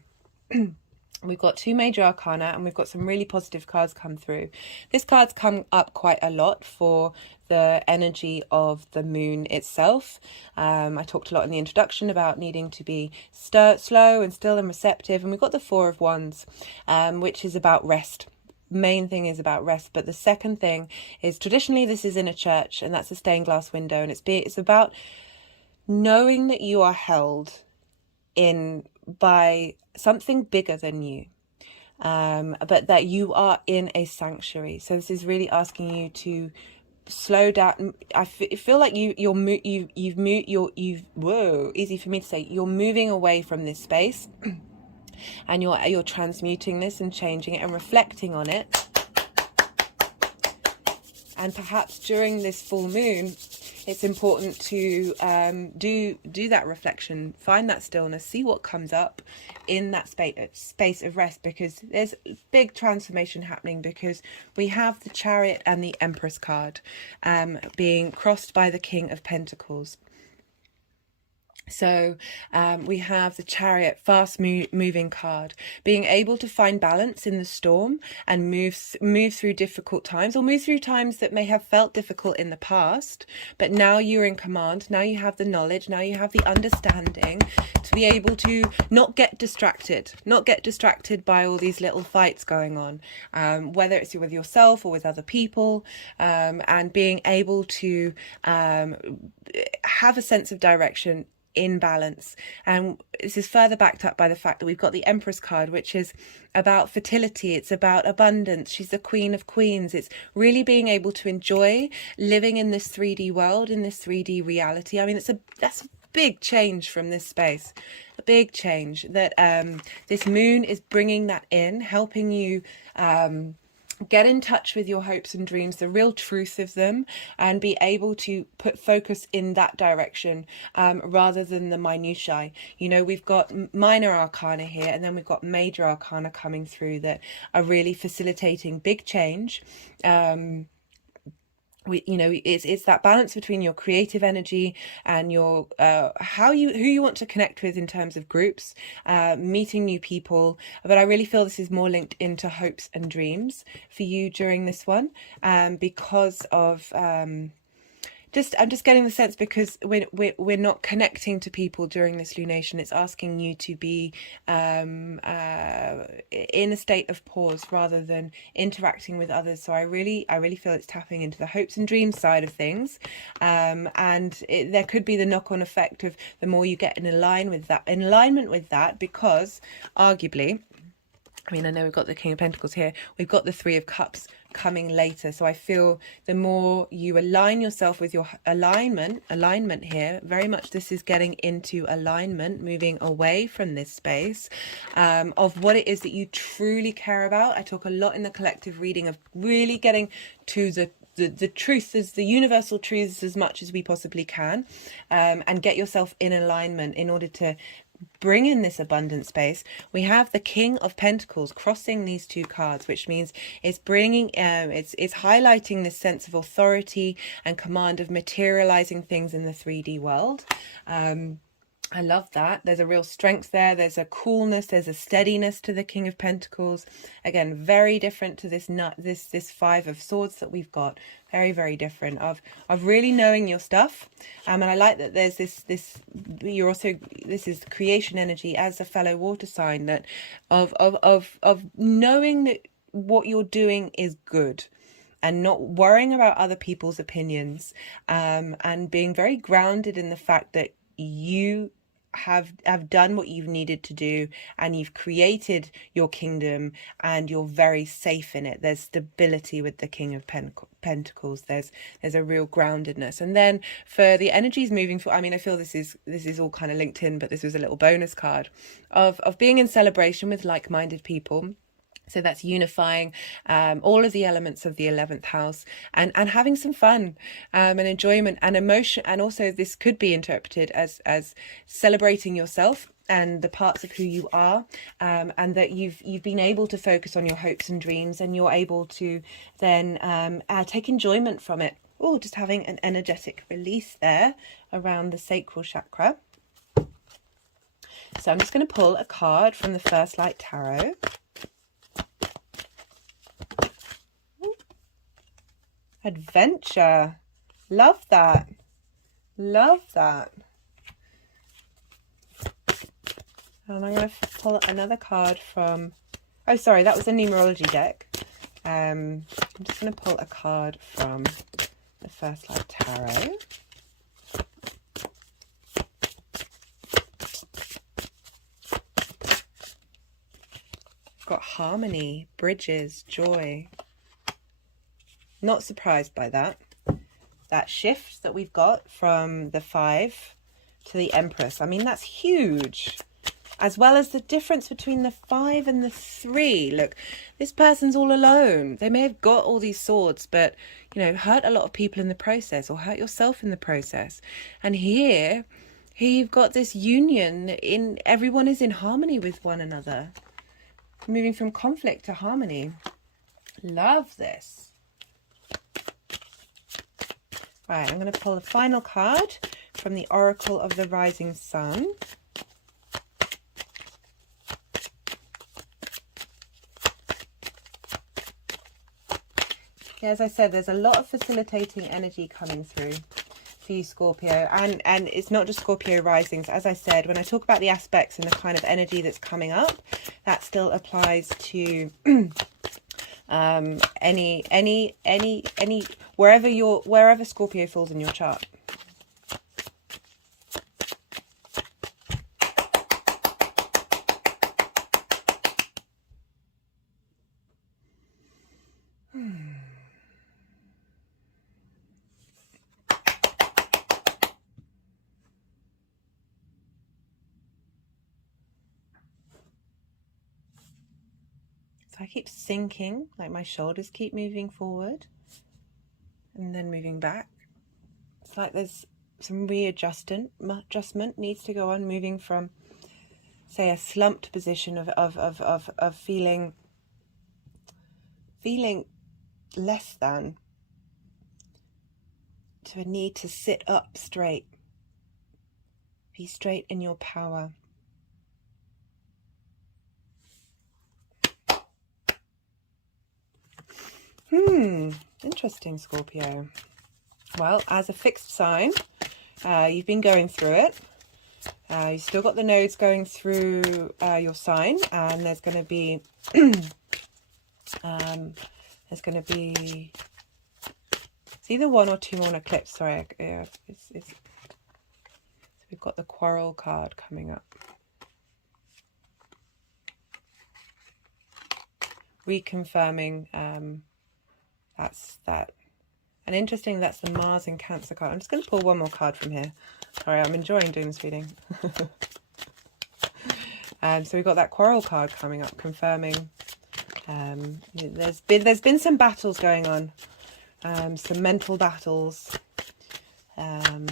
We've got 2 major arcana, and we've got some really positive cards come through. This card's come up quite a lot for the energy of the moon itself. I talked a lot in the introduction about needing to be slow and still and receptive. And we've got the 4 of Wands, which is about rest. Main thing is about rest, but the second thing is, traditionally this is in a church, and that's a stained glass window, and it's about knowing that you are held in by something bigger than you, but that you are in a sanctuary. So this is really asking you to slow down. I feel like whoa, easy for me to say, you're moving away from this space, and you're transmuting this and changing it and reflecting on it. And perhaps during this full moon, it's important to do that reflection, find that stillness, see what comes up in that space of rest, because there's big transformation happening, because we have the Chariot and the Empress card being crossed by the King of Pentacles. So we have the Chariot, fast moving card, being able to find balance in the storm and move through difficult times, or move through times that may have felt difficult in the past, but now you're in command. Now you have the knowledge, now you have the understanding to be able to not get distracted by all these little fights going on, whether it's with yourself or with other people, and being able to have a sense of direction in balance. And this is further backed up by the fact that we've got the Empress card, which is about fertility, it's about abundance. She's the Queen of Queens. It's really being able to enjoy living in this 3D world, in this 3D reality. I mean, that's a big change from this space, a big change that this moon is bringing that in, helping you get in touch with your hopes and dreams, the real truth of them, and be able to put focus in that direction rather than the minutiae. You know, we've got minor arcana here, and then we've got major arcana coming through that are really facilitating big change. It's that balance between your creative energy and your who you want to connect with in terms of groups, meeting new people. But I really feel this is more linked into hopes and dreams for you during this one, because of I'm just getting the sense, because we're not connecting to people during this lunation. It's asking you to be in a state of pause rather than interacting with others. So I really feel it's tapping into the hopes and dreams side of things, and there could be the knock-on effect of the more you get in alignment with that, because arguably, I mean, I know we've got the King of Pentacles here, we've got the Three of Cups coming later. So I feel the more you align yourself with your alignment here, very much this is getting into alignment, moving away from this space of what it is that you truly care about. I talk a lot in the collective reading of really getting to the truth, as the universal truths, as much as we possibly can, and get yourself in alignment in order to bring in this abundant space. We have the King of Pentacles crossing these two cards, which means it's bringing it's highlighting this sense of authority and command of materializing things in the 3D world. I love that. There's a real strength there. There's a coolness. There's a steadiness to the King of Pentacles. Again, very different to this Five of Swords that we've got. Very, very different of really knowing your stuff. And I like that there's this is creation energy as a fellow water sign, that of knowing that what you're doing is good, and not worrying about other people's opinions, and being very grounded in the fact that you have done what you've needed to do, and you've created your kingdom, and you're very safe in it. There's stability with the King of Pentacles. There's a real groundedness. And then for the energies moving forward, I mean, I feel this is all kind of linked in, but this was a little bonus card of being in celebration with like-minded people. So that's unifying all of the elements of the 11th house, and having some fun and enjoyment and emotion. And also this could be interpreted as celebrating yourself and the parts of who you are, and that you've been able to focus on your hopes and dreams, and you're able to then take enjoyment from it. Oh, just having an energetic release there around the sacral chakra. So I'm just going to pull a card from the First Light Tarot. Adventure. Love that. Love that. And I'm going to pull another card from... Oh, sorry, that was a numerology deck. I'm just going to pull a card from the First Light Tarot. Got harmony, bridges, joy. Not surprised by that. That shift that we've got from the 5 to the Empress. I mean, that's huge. As well as the difference between the 5 and the 3. Look, this person's all alone. They may have got all these swords, but, you know, hurt a lot of people in the process, or hurt yourself in the process. And here you've got this union. Everyone is in harmony with one another. Moving from conflict to harmony. Love this. Right, I'm going to pull the final card from the Oracle of the Rising Sun. Yeah, as I said, there's a lot of facilitating energy coming through for you, Scorpio. And it's not just Scorpio risings. As I said, when I talk about the aspects and the kind of energy that's coming up, that still applies to any wherever Scorpio falls in your chart. I keep sinking, like my shoulders keep moving forward and then moving back. It's like there's some readjustment needs to go on, moving from, say, a slumped position of feeling less than, to a need to sit up straight, be straight in your power. Interesting, Scorpio. Well, as a fixed sign, you've been going through it. You've still got the nodes going through your sign, and there's going to be it's either 1 or 2 more eclipse. Sorry, we've got the Quarrel card coming up. Reconfirming. That's that. And interesting, that's the Mars and Cancer card. I'm just going to pull one more card from here. Sorry, I'm enjoying doing this reading. So we've got that Quarrel card coming up, confirming. There's been some battles going on, some mental battles. You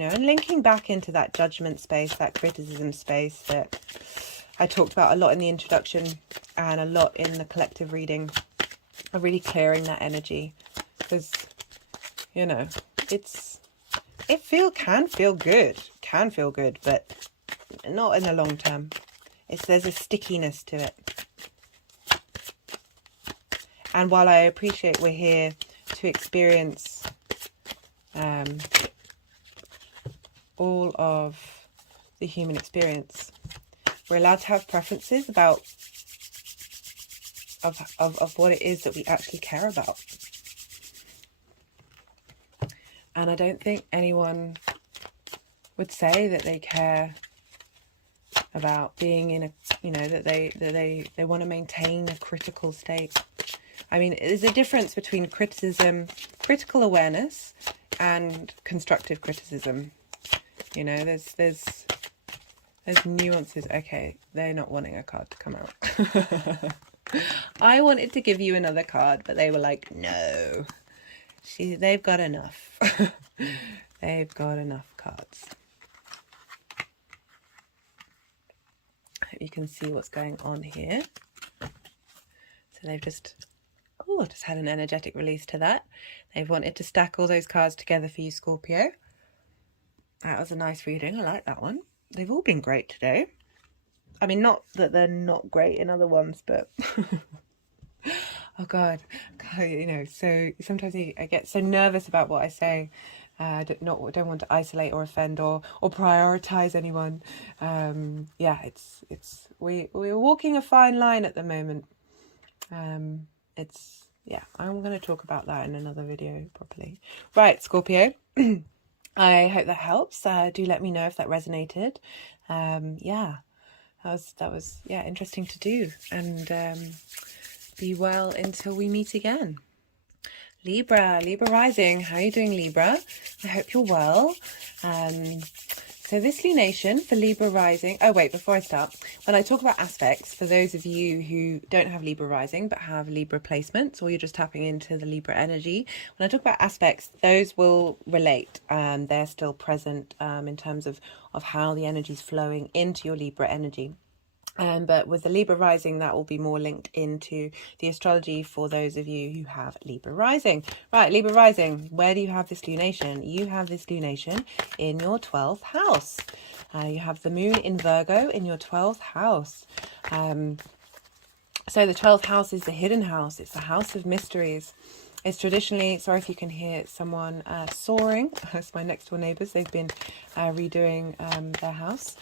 know, and linking back into that judgment space, that criticism space that I talked about a lot in the introduction and a lot in the collective reading, of really clearing that energy, because, you know, can feel good, but not in the long term. There's a stickiness to it. And while I appreciate we're here to experience all of the human experience, we're allowed to have preferences about of what it is that we actually care about. And I don't think anyone would say that they care about being in a, you know, that they want to maintain a critical state. I mean, there's a difference between critical awareness and constructive criticism. You know, there's nuances. Okay, they're not wanting a card to come out. I wanted to give you another card, but they were like, no. They've got enough. They've got enough cards. Hope you can see what's going on here. So they've just had an energetic release to that. They've wanted to stack all those cards together for you, Scorpio. That was a nice reading. I like that one. They've all been great today. I mean, not that they're not great in other ones, but oh God, you know, so sometimes I get so nervous about what I say. I don't want to isolate or offend or prioritize anyone. Yeah, we're walking a fine line at the moment. Yeah, I'm going to talk about that in another video properly. Right, Scorpio. I hope that helps. Do let me know if that resonated. Yeah, that was interesting to do. And be well until we meet again. Libra rising. How are you doing, Libra? I hope you're well. So this lunation for Libra rising. Oh, wait, before I start, when I talk about aspects, for those of you who don't have Libra rising but have Libra placements, or you're just tapping into the Libra energy, when I talk about aspects, those will relate. They're still present in terms of how the energy is flowing into your Libra energy. But with the Libra rising, that will be more linked into the astrology for those of you who have Libra rising. Right, Libra rising, where do you have this lunation? You have this lunation in your 12th house. You have the moon in Virgo in your 12th house. So the 12th house is the hidden house. It's the house of mysteries. It's traditionally, sorry if you can hear someone soaring. It's my next door neighbours. They've been redoing their house.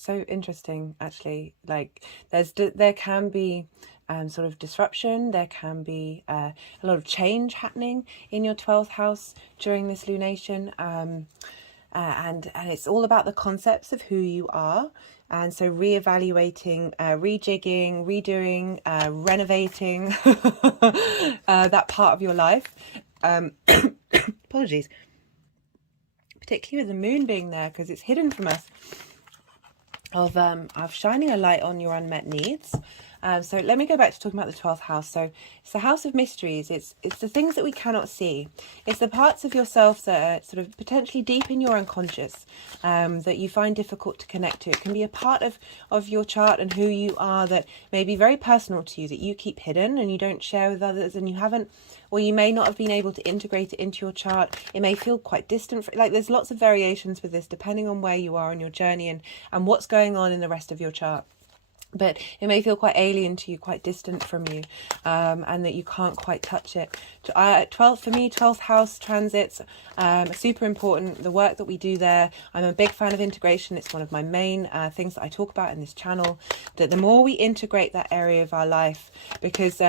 So interesting, actually. Like there can be sort of disruption. There can be a lot of change happening in your 12th house during this lunation. And it's all about the concepts of who you are. And so reevaluating, rejigging, redoing, renovating that part of your life. Apologies. Particularly with the moon being there, because it's hidden from us. Of shining a light on your unmet needs. So let me go back to talking about the 12th house. So it's the house of mysteries. It's the things that we cannot see. It's the parts of yourself that are sort of potentially deep in your unconscious, that you find difficult to connect to. It can be a part of your chart and who you are that may be very personal to you, that you keep hidden and you don't share with others, and you haven't, or you may not have been able to integrate it into your chart. It may feel quite distant. Like there's lots of variations with this depending on where you are in your journey and what's going on in the rest of your chart. But it may feel quite alien to you, quite distant from you, and that you can't quite touch it. 12th house transits, super important. The work that we do there, I'm a big fan of integration. It's one of my main things that I talk about in this channel, that the more we integrate that area of our life, because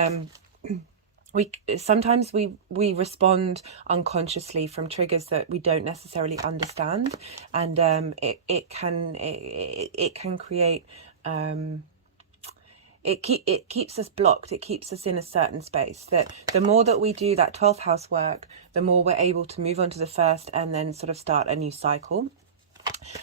sometimes we respond unconsciously from triggers that we don't necessarily understand, and it can create it keeps us blocked. It keeps us in a certain space. That the more that we do that 12th house work, the more we're able to move on to the first and then sort of start a new cycle.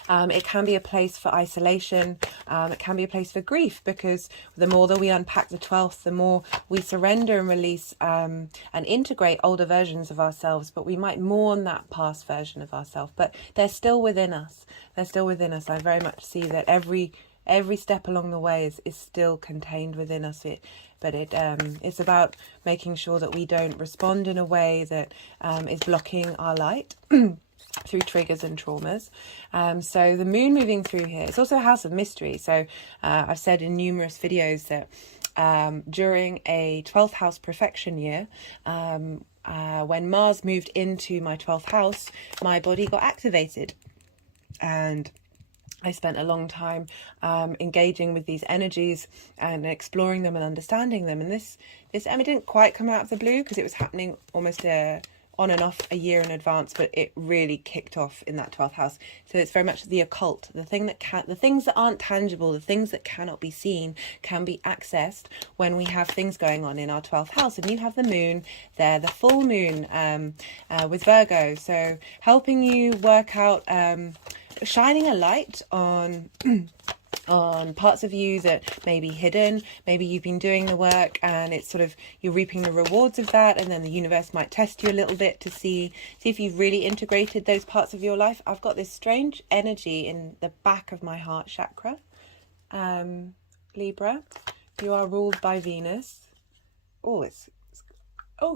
It can be a place for isolation. It can be a place for grief, because the more that we unpack the 12th, the more we surrender and release and integrate older versions of ourselves. But we might mourn that past version of ourselves, but they're still within us. They're still within us. I very much see that every step along the way is still contained within us. It's about making sure that we don't respond in a way that is blocking our light through triggers and traumas. So the moon moving through here, it's also a house of mystery. So I've said in numerous videos that during a 12th house perfection year, when Mars moved into my 12th house, my body got activated, and I spent a long time engaging with these energies and exploring them and understanding them. And this didn't quite come out of the blue, because it was happening almost on and off a year in advance, but it really kicked off in that 12th house. So it's very much the occult, the things that aren't tangible, the things that cannot be seen can be accessed when we have things going on in our 12th house. And you have the moon there, the full moon with Virgo, so helping you work out, shining a light on on parts of you that may be hidden. Maybe you've been doing the work and it's sort of, you're reaping the rewards of that, and then the universe might test you a little bit to see if you've really integrated those parts of your life. I've got this strange energy in the back of my heart chakra. Libra, you are ruled by Venus. Oh,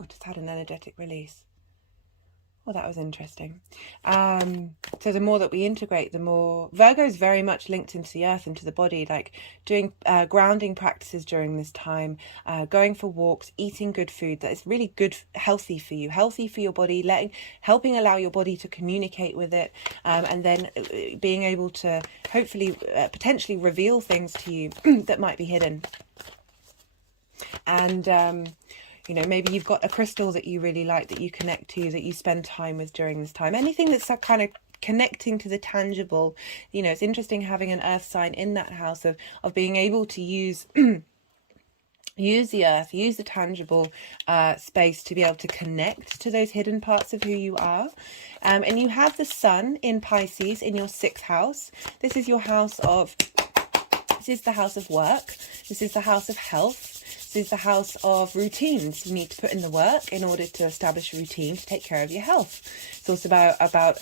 just had an energetic release. Well, that was interesting. So the more that we integrate, the more Virgo is very much linked into the earth, into the body, like doing grounding practices during this time, going for walks, eating good food that is really good, healthy for you, healthy for your body, helping allow your body to communicate with it, and then being able to hopefully potentially reveal things to you that might be hidden. And you know, maybe you've got a crystal that you really like, that you connect to, that you spend time with during this time. Anything that's kind of connecting to the tangible. You know, it's interesting having an earth sign in that house of being able to use use the earth, use the tangible space to be able to connect to those hidden parts of who you are. And you have the sun in Pisces in your 6th house. This is your house of, this is the house of work. This is the house of health. This is the house of routines. You need to put in the work in order to establish a routine to take care of your health. It's also about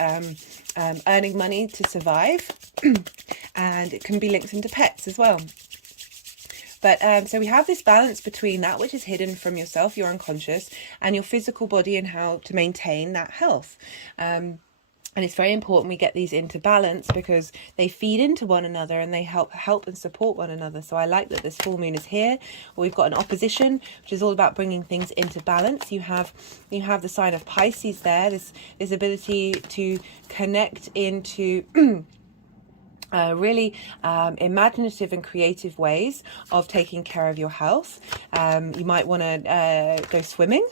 earning money to survive, and it can be linked into pets as well. But so we have this balance between that which is hidden from yourself, your unconscious, and your physical body, and how to maintain that health. And it's very important we get these into balance, because they feed into one another and they help and support one another. So I like that this full moon is here. We've got an opposition, which is all about bringing things into balance. You have the sign of Pisces there, this ability to connect into really imaginative and creative ways of taking care of your health. You might want to go swimming,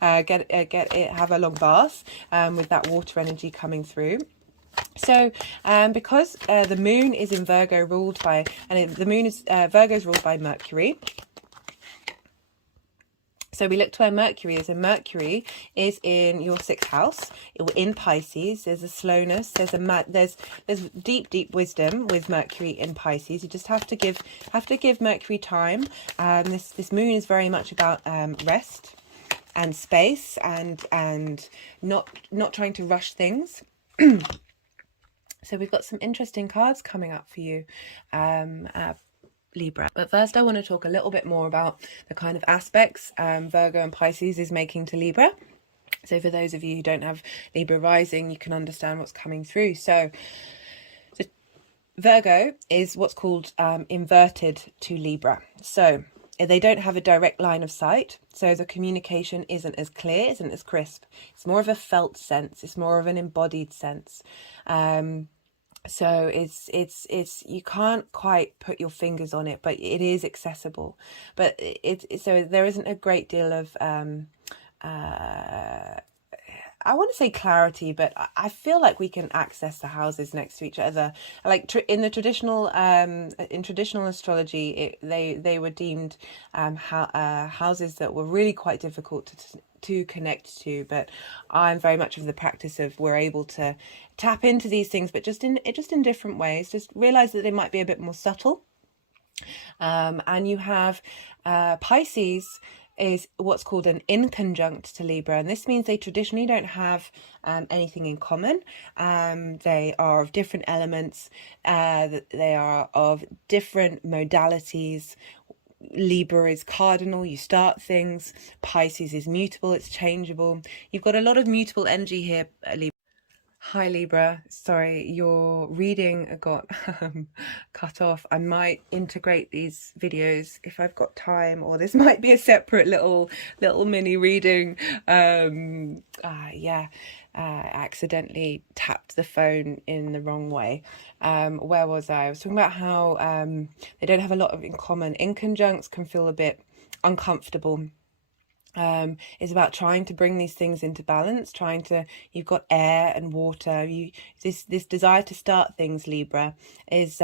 have a long bath with that water energy coming through. So because the moon is in Virgo, ruled by, and the moon is Virgo is ruled by Mercury. So we look to where Mercury is, and Mercury is in your 6th house, in Pisces. There's a slowness, there's deep wisdom with Mercury in Pisces. You just have to give Mercury time. This moon is very much about rest and space, and not trying to rush things. So we've got some interesting cards coming up for you, Libra. But first I want to talk a little bit more about the kind of aspects Virgo and Pisces is making to Libra. So for those of you who don't have Libra rising, you can understand what's coming through. So Virgo is what's called inverted to Libra. So they don't have a direct line of sight, so the communication isn't as clear, isn't as crisp. It's more of a felt sense. It's more of an embodied sense. So it's you can't quite put your fingers on it, but it is accessible. But so there isn't a great deal of I want to say clarity, but I feel like we can access the houses next to each other. Like in the traditional astrology, they were deemed houses that were really quite difficult to connect to. But I'm very much of the practice of we're able to tap into these things, but just in different ways. Just realize that they might be a bit more subtle. And you have Pisces is what's called an inconjunct to Libra, and this means they traditionally don't have anything in common. They are of different elements, they are of different modalities. Libra is cardinal, you start things. Pisces is mutable, it's changeable. You've got a lot of mutable energy here, Libra. Hi Libra, sorry, your reading got cut off. I might integrate these videos if I've got time, or this might be a separate little mini reading. Accidentally tapped the phone in the wrong way. Where was I? I was talking about how they don't have a lot of in common. Inconjuncts can feel a bit uncomfortable. is about trying to bring these things into balance, you've got air and water, this desire to start things, Libra, is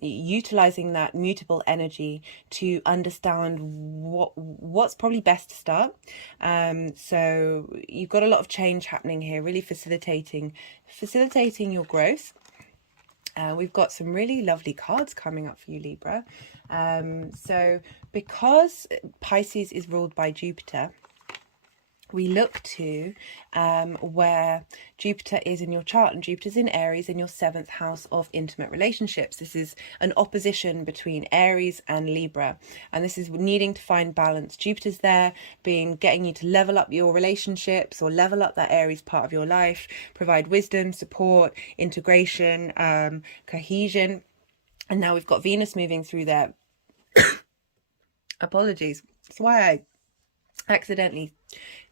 utilizing that mutable energy to understand what's probably best to start. So you've got a lot of change happening here, really facilitating your growth. We've got some really lovely cards coming up for you, Libra. So because Pisces is ruled by Jupiter, we look to where Jupiter is in your chart, and Jupiter's in Aries in your 7th house of intimate relationships. This is an opposition between Aries and Libra, and this is needing to find balance. Jupiter's there getting you to level up your relationships or level up that Aries part of your life, provide wisdom, support, integration, cohesion. And now we've got Venus moving through there. Apologies. That's why I accidentally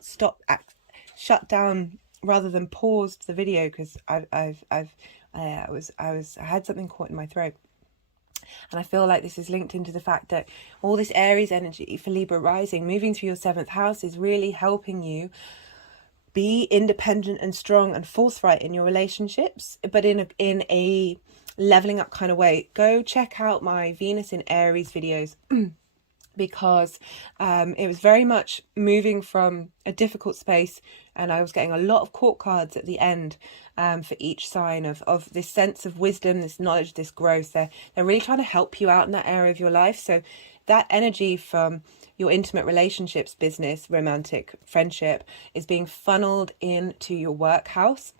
shut down rather than paused the video, because I had something caught in my throat, and I feel like this is linked into the fact that all this Aries energy for Libra rising moving through your 7th house is really helping you be independent and strong and forthright in your relationships, but in a leveling up kind of way. Go check out my Venus in Aries videos. Because it was very much moving from a difficult space, and I was getting a lot of court cards at the end for each sign of this sense of wisdom, this knowledge, this growth. They're really trying to help you out in that area of your life. So that energy from your intimate relationships, business, romantic, friendship is being funneled into your work house.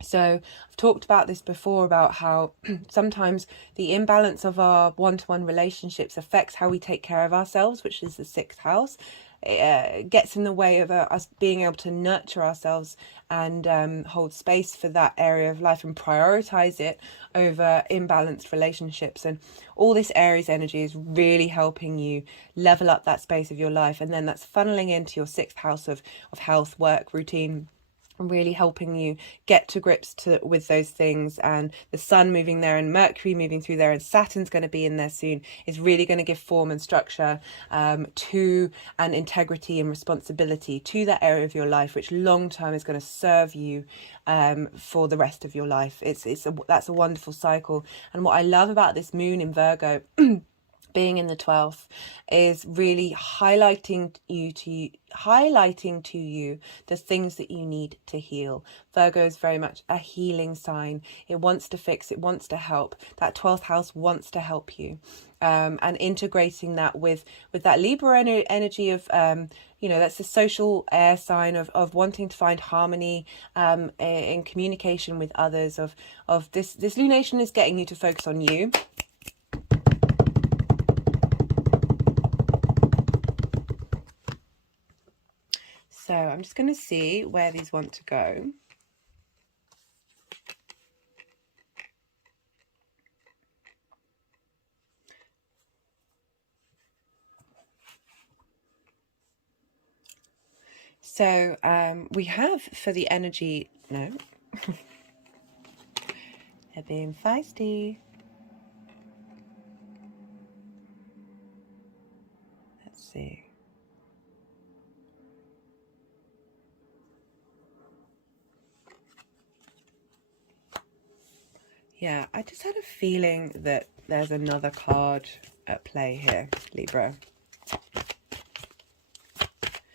So I've talked about this before, about how sometimes the imbalance of our one-to-one relationships affects how we take care of ourselves, which is the 6th house. It gets in the way of us being able to nurture ourselves and hold space for that area of life and prioritize it over imbalanced relationships. And all this Aries energy is really helping you level up that space of your life. And then that's funneling into your 6th house of health, work, routine, really helping you get to grips with those things. And the Sun moving there and Mercury moving through there and Saturn's going to be in there soon is really going to give form and structure to and integrity and responsibility to that area of your life, which long term is going to serve you for the rest of your life. That's a wonderful cycle. And what I love about this moon in Virgo being in the 12th is really highlighting to you the things that you need to heal. Virgo is very much a healing sign. It wants to fix, it wants to help. That 12th house wants to help you. And integrating that with that Libra energy of that's the social air sign of wanting to find harmony in communication with others, of this lunation is getting you to focus on you. So I'm just going to see where these want to go. So we have for the energy, no, they're being feisty. Let's see. Yeah, I just had a feeling that there's another card at play here, Libra.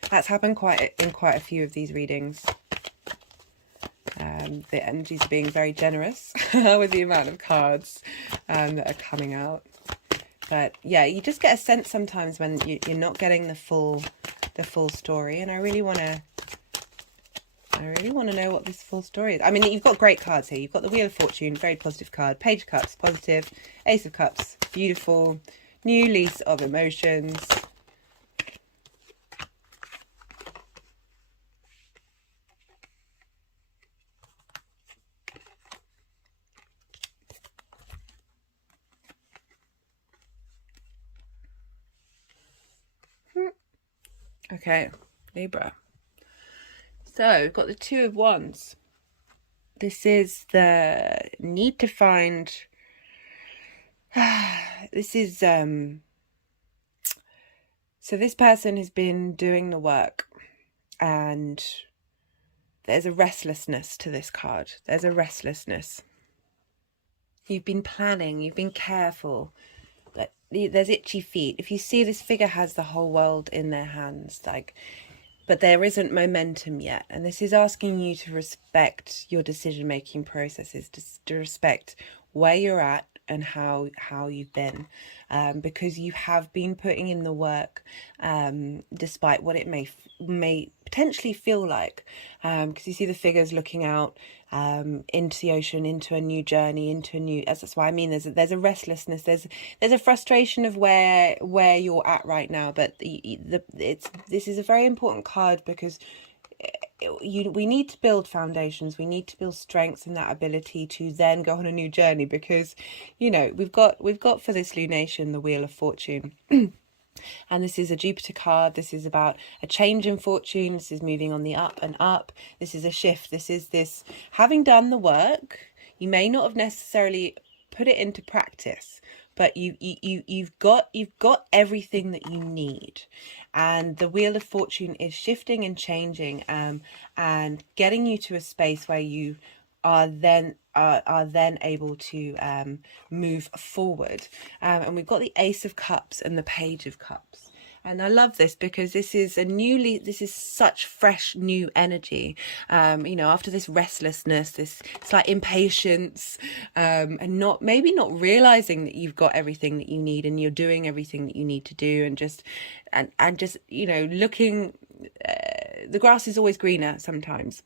That's happened in quite a few of these readings. The energies are being very generous with the amount of cards that are coming out. But yeah, you just get a sense sometimes when you're not getting the full story, and I really want to know what this full story is. I mean, you've got great cards here. You've got the Wheel of Fortune, very positive card. Page of Cups, positive. Ace of Cups, beautiful. New lease of emotions. Okay, Libra. So we've got the Two of Wands. This is the need to find. This is So this person has been doing the work, and there's a restlessness to this card. There's a restlessness. You've been planning, you've been careful, but there's itchy feet. If you see, this figure has the whole world in their hands, like, but there isn't momentum yet. And this is asking you to respect your decision-making processes, to respect where you're at and how you've been, because you have been putting in the work, despite what it may potentially feel like, because you see the figures looking out into the ocean, into a new journey, into a new, that's why I mean there's a restlessness, there's a frustration of where you're at right now. But this is a very important card, because we need to build foundations, we need to build strengths and that ability to then go on a new journey, because we've got for this lunation the Wheel of Fortune. And this is a Jupiter card. This is about a change in fortune. This is moving on the up and up. This is a shift. This is this having done the work. You may not have necessarily put it into practice, but you've got everything that you need. And the Wheel of Fortune is shifting and changing, and getting you to a space where you are then able to move forward. And we've got the Ace of Cups and the Page of Cups. And I love this because this is such fresh new energy, after this restlessness, this slight impatience, and maybe not realizing that you've got everything that you need and you're doing everything that you need to do, and just looking, the grass is always greener sometimes.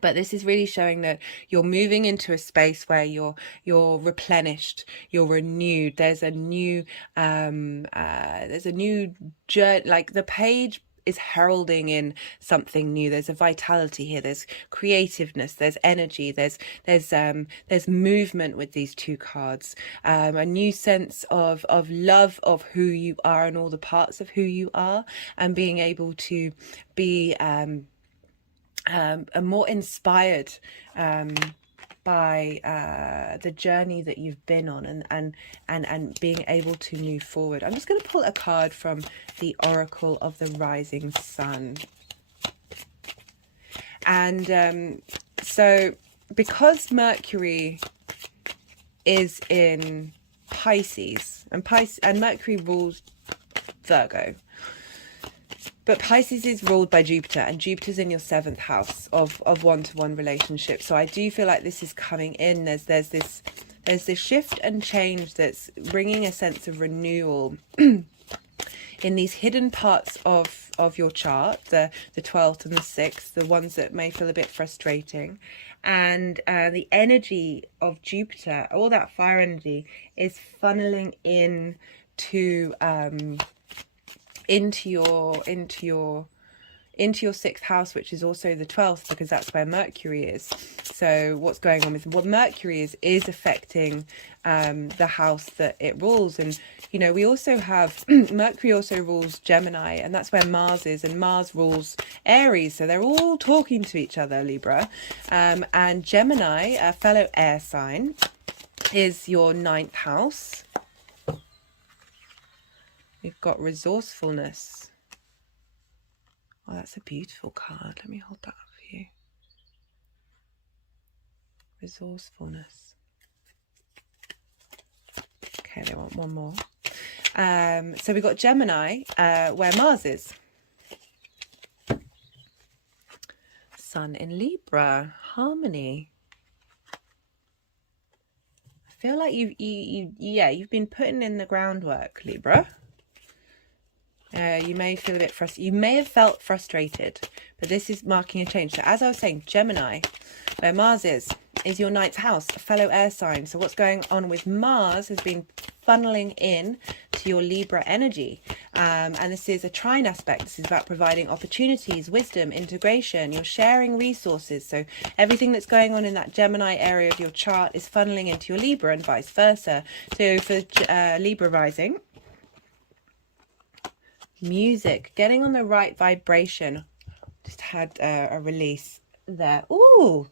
But this is really showing that you're moving into a space where you're replenished, you're renewed. There's a new journey. Like the page is heralding in something new. There's a vitality here. There's creativeness. There's energy. There's movement with these two cards. A new sense of love of who you are and all the parts of who you are, and being able to be more inspired by the journey that you've been on, and being able to move forward. I'm just going to pull a card from the Oracle of the Rising Sun. And so because Mercury is in Pisces, and Mercury rules Virgo, but Pisces is ruled by Jupiter, and Jupiter's in your 7th house of one-to-one relationships. So I do feel like this is coming in. There's this shift and change that's bringing a sense of renewal in these hidden parts of your chart, the 12th and the 6th, the ones that may feel a bit frustrating. And the energy of Jupiter, all that fire energy, is funneling into your 6th house, which is also the 12th, because that's where Mercury is. So what's going on with what Mercury is affecting the house that it rules. And we also have Mercury also rules Gemini, and that's where Mars is, and Mars rules Aries. So they're all talking to each other, Libra. And Gemini, a fellow air sign, is your 9th house. We've got resourcefulness. Oh, that's a beautiful card. Let me hold that up for you. Resourcefulness. Okay, they want one more. So we've got Gemini, where Mars is. Sun in Libra. Harmony. I feel like you've been putting in the groundwork, Libra. You may feel a bit frustrated. You may have felt frustrated, but this is marking a change. So as I was saying, Gemini, where Mars is your 9th house, a fellow air sign. So what's going on with Mars has been funneling in to your Libra energy. And this is a trine aspect. This is about providing opportunities, wisdom, integration. You're sharing resources. So everything that's going on in that Gemini area of your chart is funneling into your Libra, and vice versa. So for Libra rising, music, getting on the right vibration. Just had a release there. Ooh,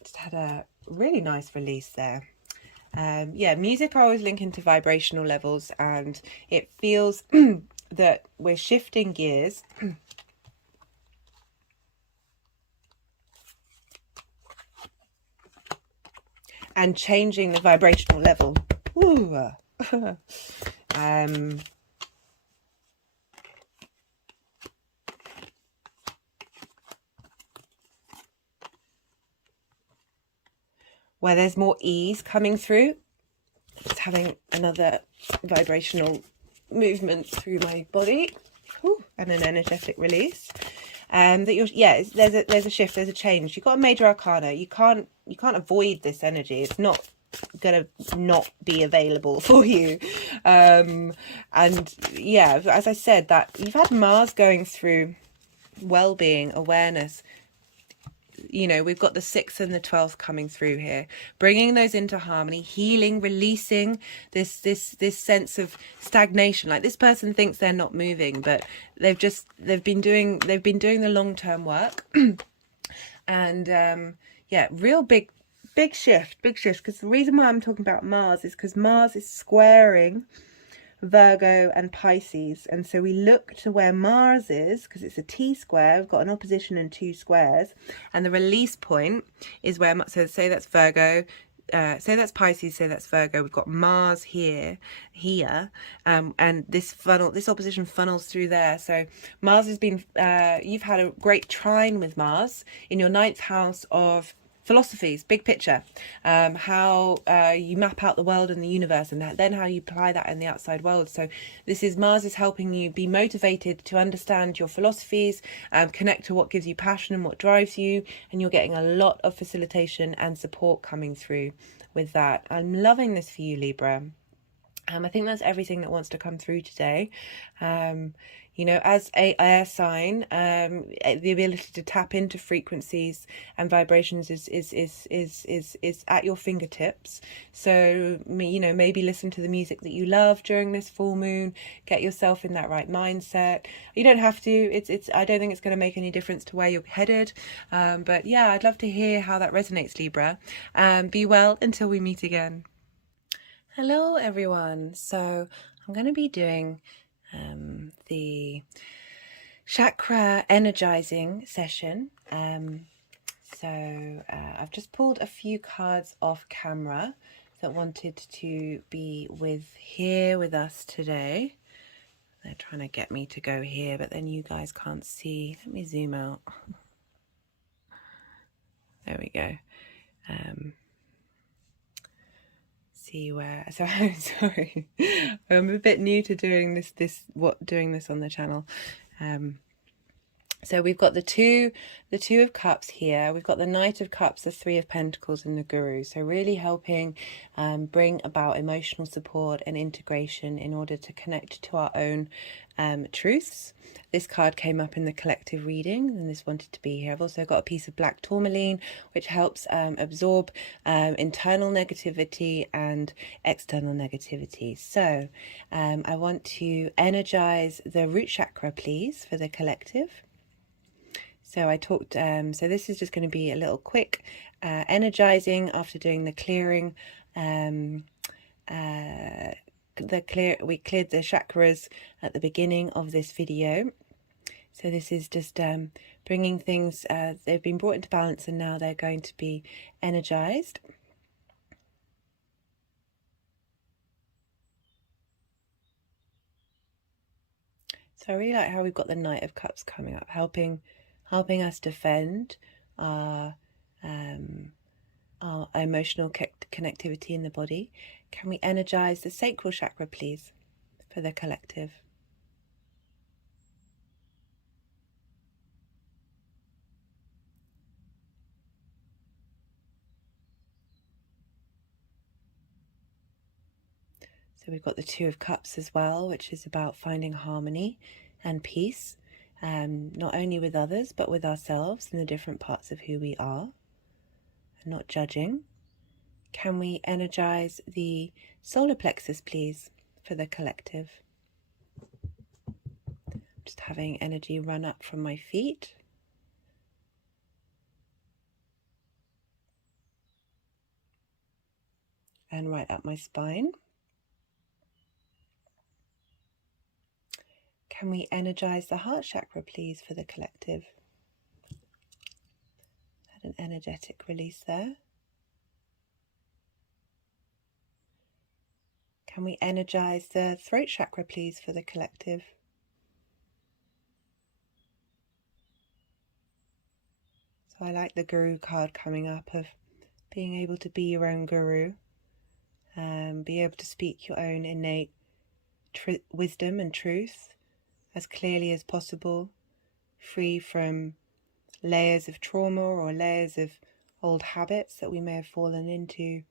just had a really nice release there. Yeah, music I always link into vibrational levels, and it feels that we're shifting gears and changing the vibrational level. Ooh. Where there's more ease coming through. Just having another vibrational movement through my body. Ooh, and an energetic release. That you're, yeah, there's a shift, there's a change. You've got a major arcana. You can't avoid this energy. It's not gonna not be available for you. And yeah, as I said, that you've had Mars going through well-being, awareness. You know, we've got the 6th and the 12th coming through here, bringing those into harmony, healing, releasing this sense of stagnation. Like, this person thinks they're not moving, but they've been doing the long-term work. And yeah, real big shift, because the reason why I'm talking about Mars is because Mars is squaring Virgo and Pisces, and so we look to where Mars is, because it's a T-square. We've got an opposition and 2 squares, and the release point is where, so say that's Virgo, say that's Pisces, say that's Virgo. We've got Mars here, and this opposition funnels through there. So Mars has been, you've had a great trine with Mars in your 9th house of philosophies, big picture, how you map out the world and the universe, and then how you apply that in the outside world. So Mars is helping you be motivated to understand your philosophies, connect to what gives you passion and what drives you, and you're getting a lot of facilitation and support coming through with that. I'm loving this for you, Libra. I think that's everything that wants to come through today. You know, as a air sign, the ability to tap into frequencies and vibrations is at your fingertips. So, you know, maybe listen to the music that you love during this full moon. Get yourself in that right mindset. You don't have to. I don't think it's going to make any difference to where you're headed. But yeah, I'd love to hear how that resonates, Libra. Be well until we meet again. Hello everyone, so I'm going to be doing the chakra energizing session. So I've just pulled a few cards off camera that wanted to be here with us today. They're trying to get me to go here, but then you guys can't see. Let me zoom out. There we go. See where, so I'm sorry, I'm a bit new to doing this on the channel. So we've got the two of Cups here. We've got the Knight of Cups, the 3 of Pentacles, and the Guru. So really helping bring about emotional support and integration in order to connect to our own truths. This card came up in the collective reading, and this wanted to be here. I've also got a piece of black tourmaline, which helps absorb internal negativity and external negativity. So I want to energize the root chakra, please, for the collective. So I talked, so this is just going to be a little quick energizing after doing the clearing. We cleared the chakras at the beginning of this video. So this is just bringing things, they've been brought into balance and now they're going to be energized. So I really like how we've got the Knight of Cups coming up, helping us defend our emotional connectivity in the body. Can we energize the sacral chakra, please, for the collective? So we've got the 2 of Cups as well, which is about finding harmony and peace. Not only with others, but with ourselves and the different parts of who we are, and not judging. Can we energize the solar plexus, please, for the collective? Just having energy run up from my feet. and right up my spine. Can we energize the heart chakra, please, for the collective? Had an energetic release there. Can we energize the throat chakra, please, for the collective? So I like the Guru card coming up of being able to be your own guru, be able to speak your own innate wisdom and truth as clearly as possible, free from layers of trauma or layers of old habits that we may have fallen into,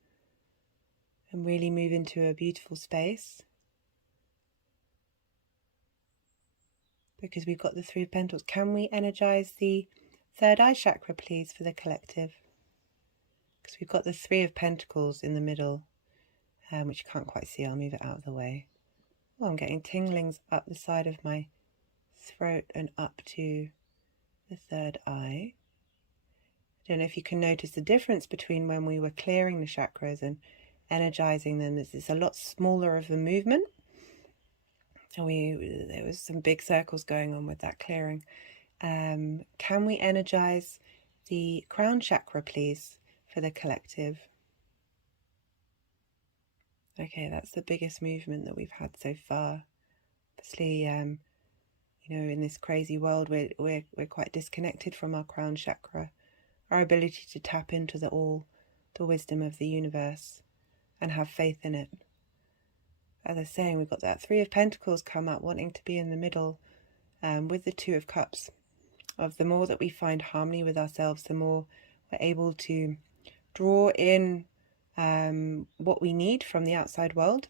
and really move into a beautiful space. Because we've got the Three of Pentacles. Can we energize the third eye chakra, please, for the collective? Because we've got the Three of Pentacles in the middle, which you can't quite see. I'll move it out of the way. Oh, I'm getting tinglings up the side of my throat and up to the third eye. I don't know if you can notice the difference between when we were clearing the chakras and energizing them. It's a lot smaller of a movement. And there was some big circles going on with that clearing. Can we energize the crown chakra, please, for the collective? Okay, that's the biggest movement that we've had so far. Obviously, in this crazy world, we're quite disconnected from our crown chakra, our ability to tap into the wisdom of the universe and have faith in it. As I was saying, we've got that Three of Pentacles come up, wanting to be in the middle, with the Two of Cups. Of the more that we find harmony with ourselves, the more we're able to draw in what we need from the outside world.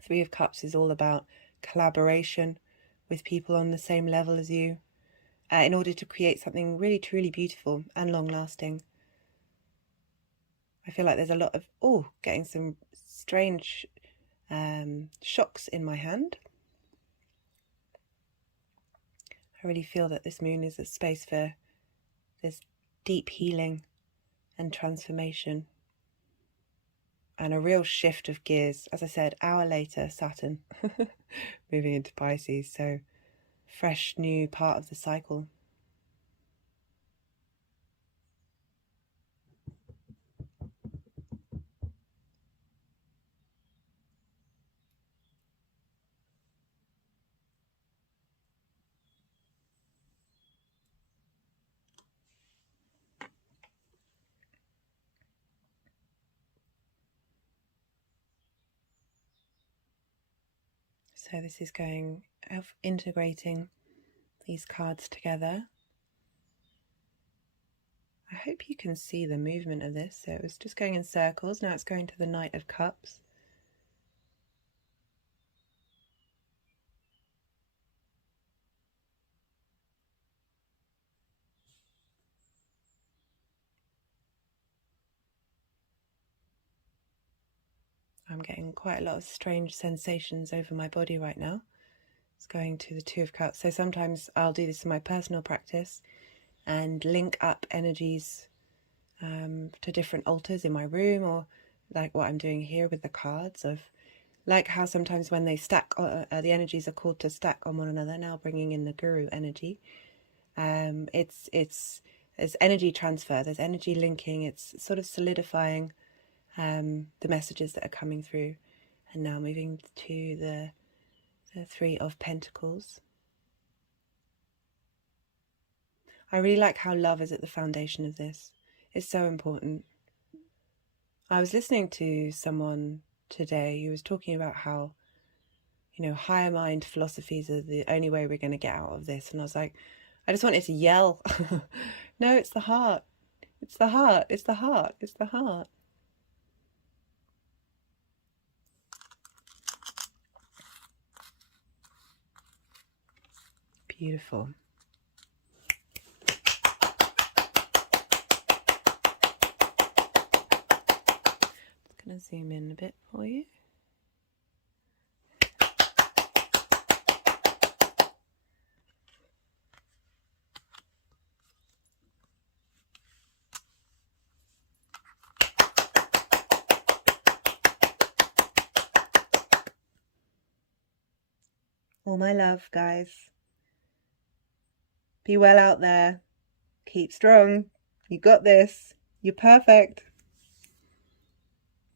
Three of Cups is all about collaboration with people on the same level as you, in order to create something really, truly beautiful and long-lasting. I feel like there's a lot of, getting some strange shocks in my hand. I really feel that this moon is a space for this deep healing and transformation and a real shift of gears. As I said, hour later, Saturn moving into Pisces, so fresh new part of the cycle. So this is going of integrating these cards together. I hope you can see the movement of this. So it was just going in circles. Now it's going to the Knight of Cups. I'm getting quite a lot of strange sensations over my body right now. It's going to the Two of Cups. So sometimes I'll do this in my personal practice and link up energies to different altars in my room, or like what I'm doing here with the cards, of like how sometimes when they stack, the energies are called to stack on one another. Now bringing in the Guru energy, it's energy transfer, there's energy linking, it's sort of solidifying the messages that are coming through. And now moving to the Three of Pentacles. I really like how love is at the foundation of this. It's so important. I was listening to someone today who was talking about how, higher mind philosophies are the only way we're going to get out of this. And I was like, I just wanted to yell. No, it's the heart. It's the heart. It's the heart. It's the heart. Beautiful. Just going to zoom in a bit for you. All my love, guys. Be well out there. Keep strong. You got this. You're perfect.